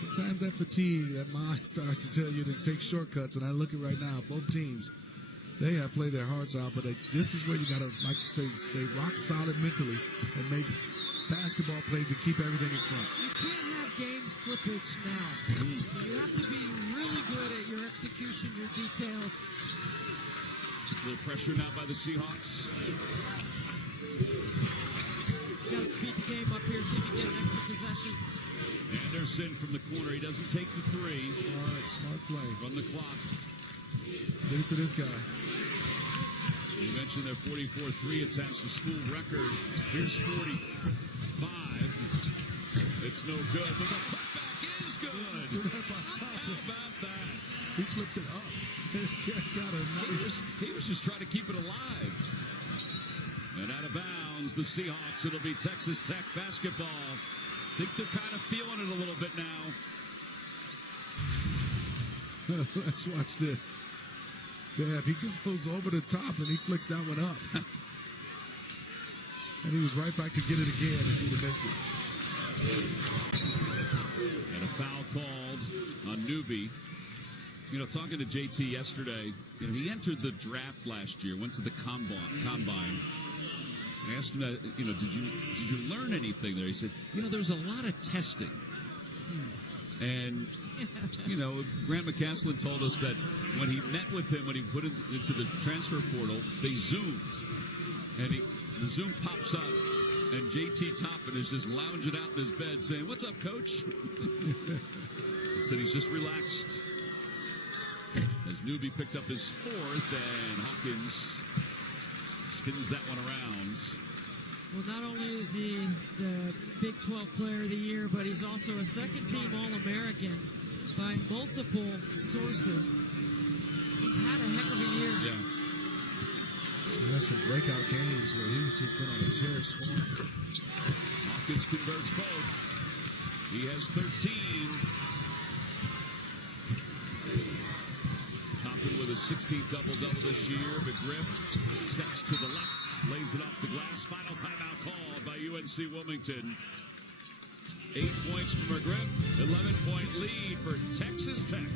sometimes that fatigue, that mind starts to tell you to take shortcuts, and I look at right now, both teams, they have played their hearts out, but this is where you got to, like you say, stay rock solid mentally and make basketball plays and keep everything in front. You can't have game slippage now. You have to be really good at your execution, your details. A little pressure now by the Seahawks. Got to speed the game up here so you can get an extra possession. Anderson from the corner. He doesn't take the 3. All right, smart play. Run the clock. Give it to this guy. You mentioned their 44 3 attempts, the school record. Here's 45. It's no good, but the putback is good. How about that? He flipped it up. Got a nice. He was just trying to keep it alive. And out of bounds, the Seahawks. It'll be Texas Tech basketball. think they're kind of feeling it a little bit now. Let's watch this. Damn, he goes over the top and he flicks that one up. And he was right back to get it again if he'd have missed it. And a foul called on Newby. You know, talking to JT yesterday, you know, he entered the draft last year, went to the combine. I asked him, you know, did you learn anything there? He said, you know, there's a lot of testing. And, you know, Grant McCaslin told us that when he met with him, when he put into the transfer portal, they zoomed. And the Zoom pops up, and JT Toppin is just lounging out in his bed saying, "What's up, Coach?" He said he's just relaxed. As Newby picked up his fourth, and Hawkins spins that one around. Well, not only is he the Big 12 Player of the Year, but he's also a second-team All-American by multiple sources. He's had a heck of a year. Yeah. He had some breakout games where he's just been on a tear swarm. Hawkins converts both. He has 13. Toppin with a 16th double-double this year. McGriff steps to the left, lays it off the glass. Final timeout called by UNC Wilmington. 8 points for McGriff. 11-point lead for Texas Tech.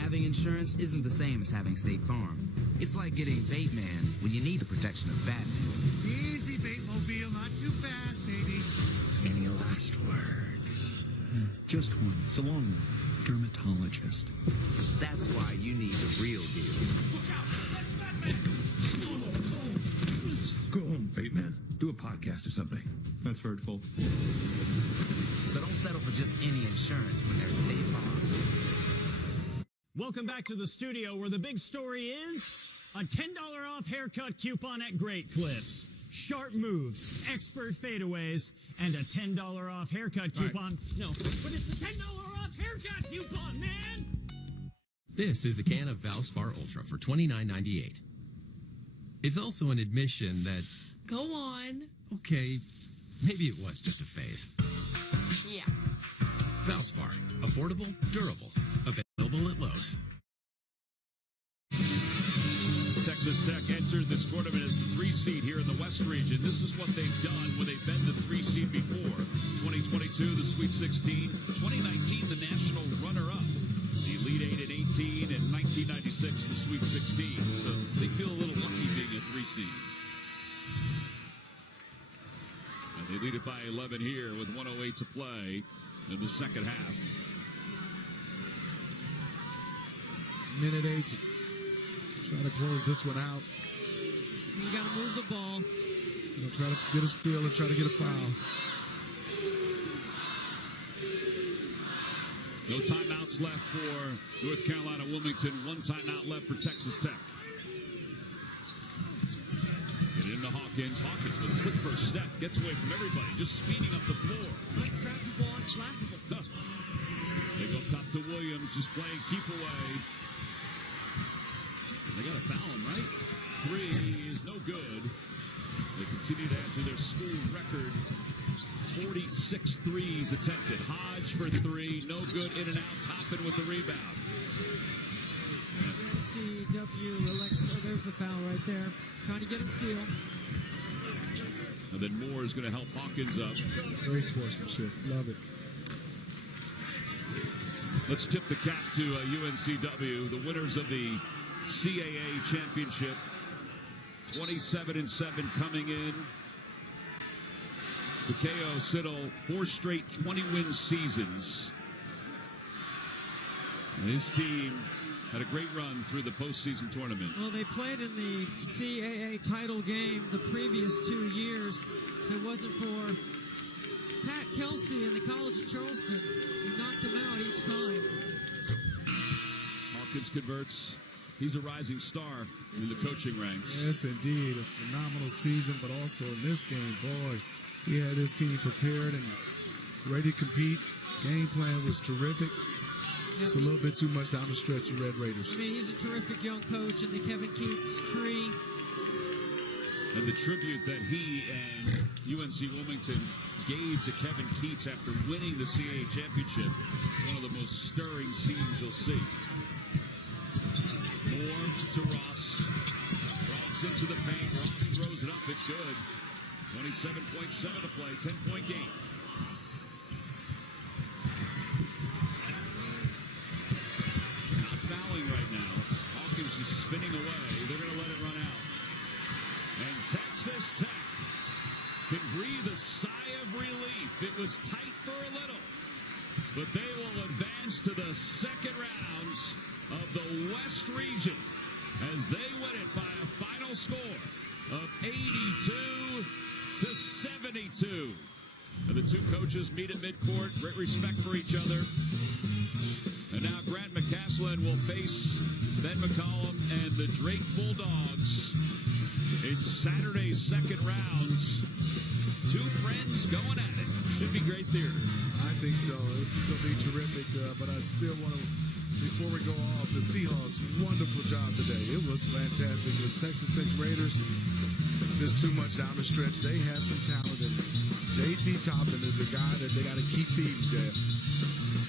Having insurance isn't the same as having State Farm. It's like getting Bateman when you need the protection of Batman. Easy, Batemobile, not too fast, baby. Any last words? Just one. It's a long one. Dermatologist. That's why you need the real deal. Go home, Bateman. Do a podcast or something. That's hurtful. So don't settle for just any insurance when there's State Farm. Welcome back to the studio where the big story is a $10 off haircut coupon at Great Clips. Sharp moves, expert fadeaways, and a $10 off haircut coupon. Right. No, but it's a $10 off haircut coupon, man! This is a can of Valspar Ultra for $29.98. It's also an admission that... Go on. Okay, maybe it was just a phase. Yeah. Valspar. Affordable, durable. Available at Lowe's. Texas Tech entered this tournament as the 3 seed here in the West region. This is what they've done when they've been the 3 seed before. 2022, the Sweet 16. 2019, the national runner-up. The Elite 8 and 18, and 1996, the Sweet 16. So they feel a little lucky being a 3 seed. And they lead it by 11 here with 1:08 to play in the second half. Minute 8. Trying to close this one out. You got to move the ball. Try to get a steal and try to get a foul. No timeouts left for North Carolina Wilmington. 1 timeout left for Texas Tech. Get into Hawkins. Hawkins with a quick first step. Gets away from everybody. Just speeding up the floor. Untrackable, unflappable. They go up top to Williams. Just playing keep away. They got to foul him, right? 3 is no good. They continue to add to their school record. 46 threes attempted. Hodge for 3. No good. In and out. Toppin with the rebound. UNCW elects. Oh, there's a foul right there. Trying to get a steal. And then Moore is going to help Hawkins up. Great sportsmanship. Love it. Let's tip the cap to UNCW, the winners of the CAA championship. 27-7 coming in. Takeo Siddle, 4 straight 20-win seasons. And his team had a great run through the postseason tournament. Well, they played in the CAA title game the previous 2 years. If it wasn't for Pat Kelsey in the College of Charleston, he knocked him out each time. Hawkins converts. He's a rising star in the coaching ranks. Yes, indeed. A phenomenal season, but also in this game, boy, he had his team prepared and ready to compete. Game plan was terrific. It's a little bit too much down the stretch of Red Raiders. I mean, he's a terrific young coach in the Kevin Keats tree. and the tribute that he and UNC Wilmington gave to Kevin Keats after winning the CAA championship. One of the most stirring scenes you'll see. Moore to Ross. Ross into the paint. Ross throws it up. It's good. 27.7 to play. 10-point game. Not fouling right now. Hawkins is spinning away. They're going to let it run out. And Texas Tech can breathe a sigh of relief. It was tight for a little, but they will advance to the second rounds of the West region as they win it by a final score of 82-72. And the two coaches meet at midcourt. Great respect for each other. And now Grant McCaslin will face Ben McCollum and the Drake Bulldogs. It's Saturday's second rounds. Two friends going at it. Should be great theater. I think so. This is going to be terrific, but I still want to, before we go off, the Seahawks, wonderful job today. It was fantastic. The Texas Tech Raiders, there's too much down the stretch. They have some talent, and J.T. Toppin is a guy that they got to keep feeding there.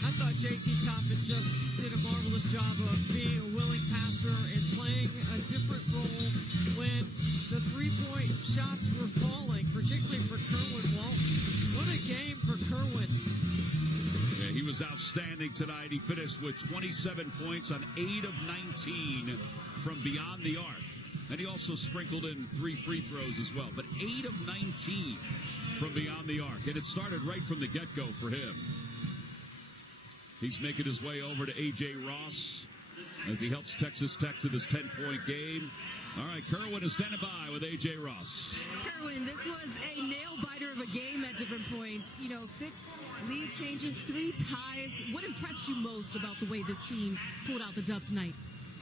I thought J.T. Toppin just did a marvelous job of being a willing passer and playing a different role when the three-point shots were falling, particularly for Kerwin Walton. What a game for Kerwin. Yeah, he was outstanding tonight. He finished with 27 points on 8 of 19 from beyond the arc. And he also sprinkled in 3 free throws as well. But 8 of 19 from beyond the arc. And it started right from the get-go for him. He's making his way over to A.J. Ross as he helps Texas Tech to this 10-point game. All right, Kerwin is standing by with A.J. Ross. Kerwin, this was a nail-biter of a game at different points. 6 lead changes, 3 ties. What impressed you most about the way this team pulled out the dub tonight?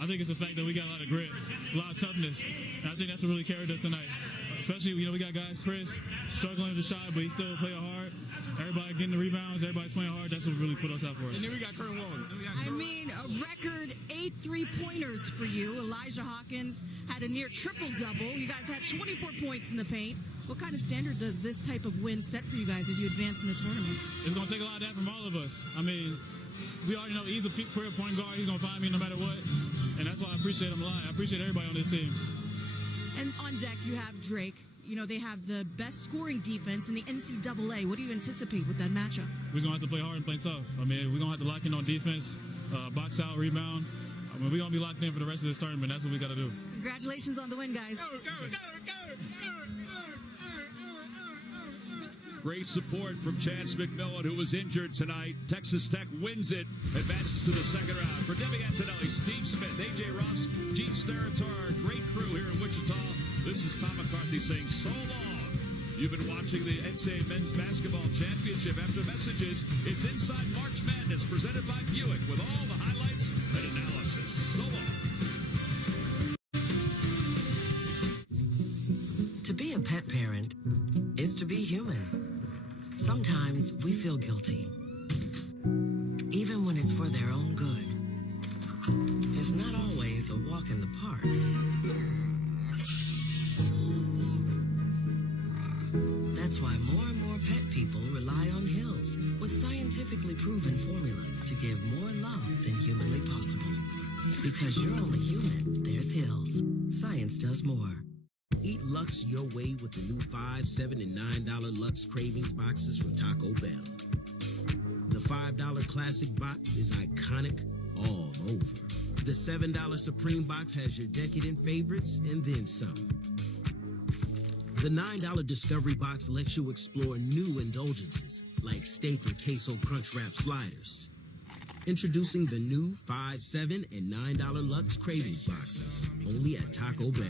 I think it's the fact that we got a lot of grit, a lot of toughness. And I think that's what really carried us tonight. Especially, we got guys, Chris, struggling with the shot, but he still playing hard. Everybody getting the rebounds, everybody's playing hard. That's what really put us out for us. And then we got Kerwin Walton. I mean, a record 8 3-pointers for you. Elijah Hawkins had a near triple-double. You guys had 24 points in the paint. What kind of standard does this type of win set for you guys as you advance in the tournament? It's going to take a lot of that from all of us. I mean, we already know he's a career point guard. He's going to find me no matter what. And that's why I appreciate him a lot. I appreciate everybody on this team. And on deck, you have Drake. They have the best scoring defense in the NCAA. What do you anticipate with that matchup? We're going to have to play hard and play tough. I mean, we're going to have to lock in on defense, box out, rebound. I mean, we're going to be locked in for the rest of this tournament. That's what we got to do. Congratulations on the win, guys. Great support from Chance McMillan, who was injured tonight. Texas Tech wins it, advances to the second round. For Debbie Antonelli, Steve Smith, A.J. Ross, Gene Steratore, great crew here in Wichita. This is Tom McCarthy saying so long. You've been watching the NCAA Men's Basketball Championship. After messages, it's Inside March Madness, presented by Buick, with all the highlights and analysis. So long. To be a pet parent is to be human. Sometimes we feel guilty, even when it's for their own good. It's not always a walk in the park. That's why more and more pet people rely on Hills with scientifically proven formulas to give more love than humanly possible. Because you're only human, there's Hills. Science does more. Eat Lux your way with the new $5, $7, and $9 Lux Cravings boxes from Taco Bell. The $5 Classic box is iconic all over. The $7 Supreme box has your decadent favorites and then some. The $9 Discovery box lets you explore new indulgences like steak and queso crunch wrap sliders. Introducing the new $5, $7, and $9 Lux Cravings boxes, only at Taco Bell.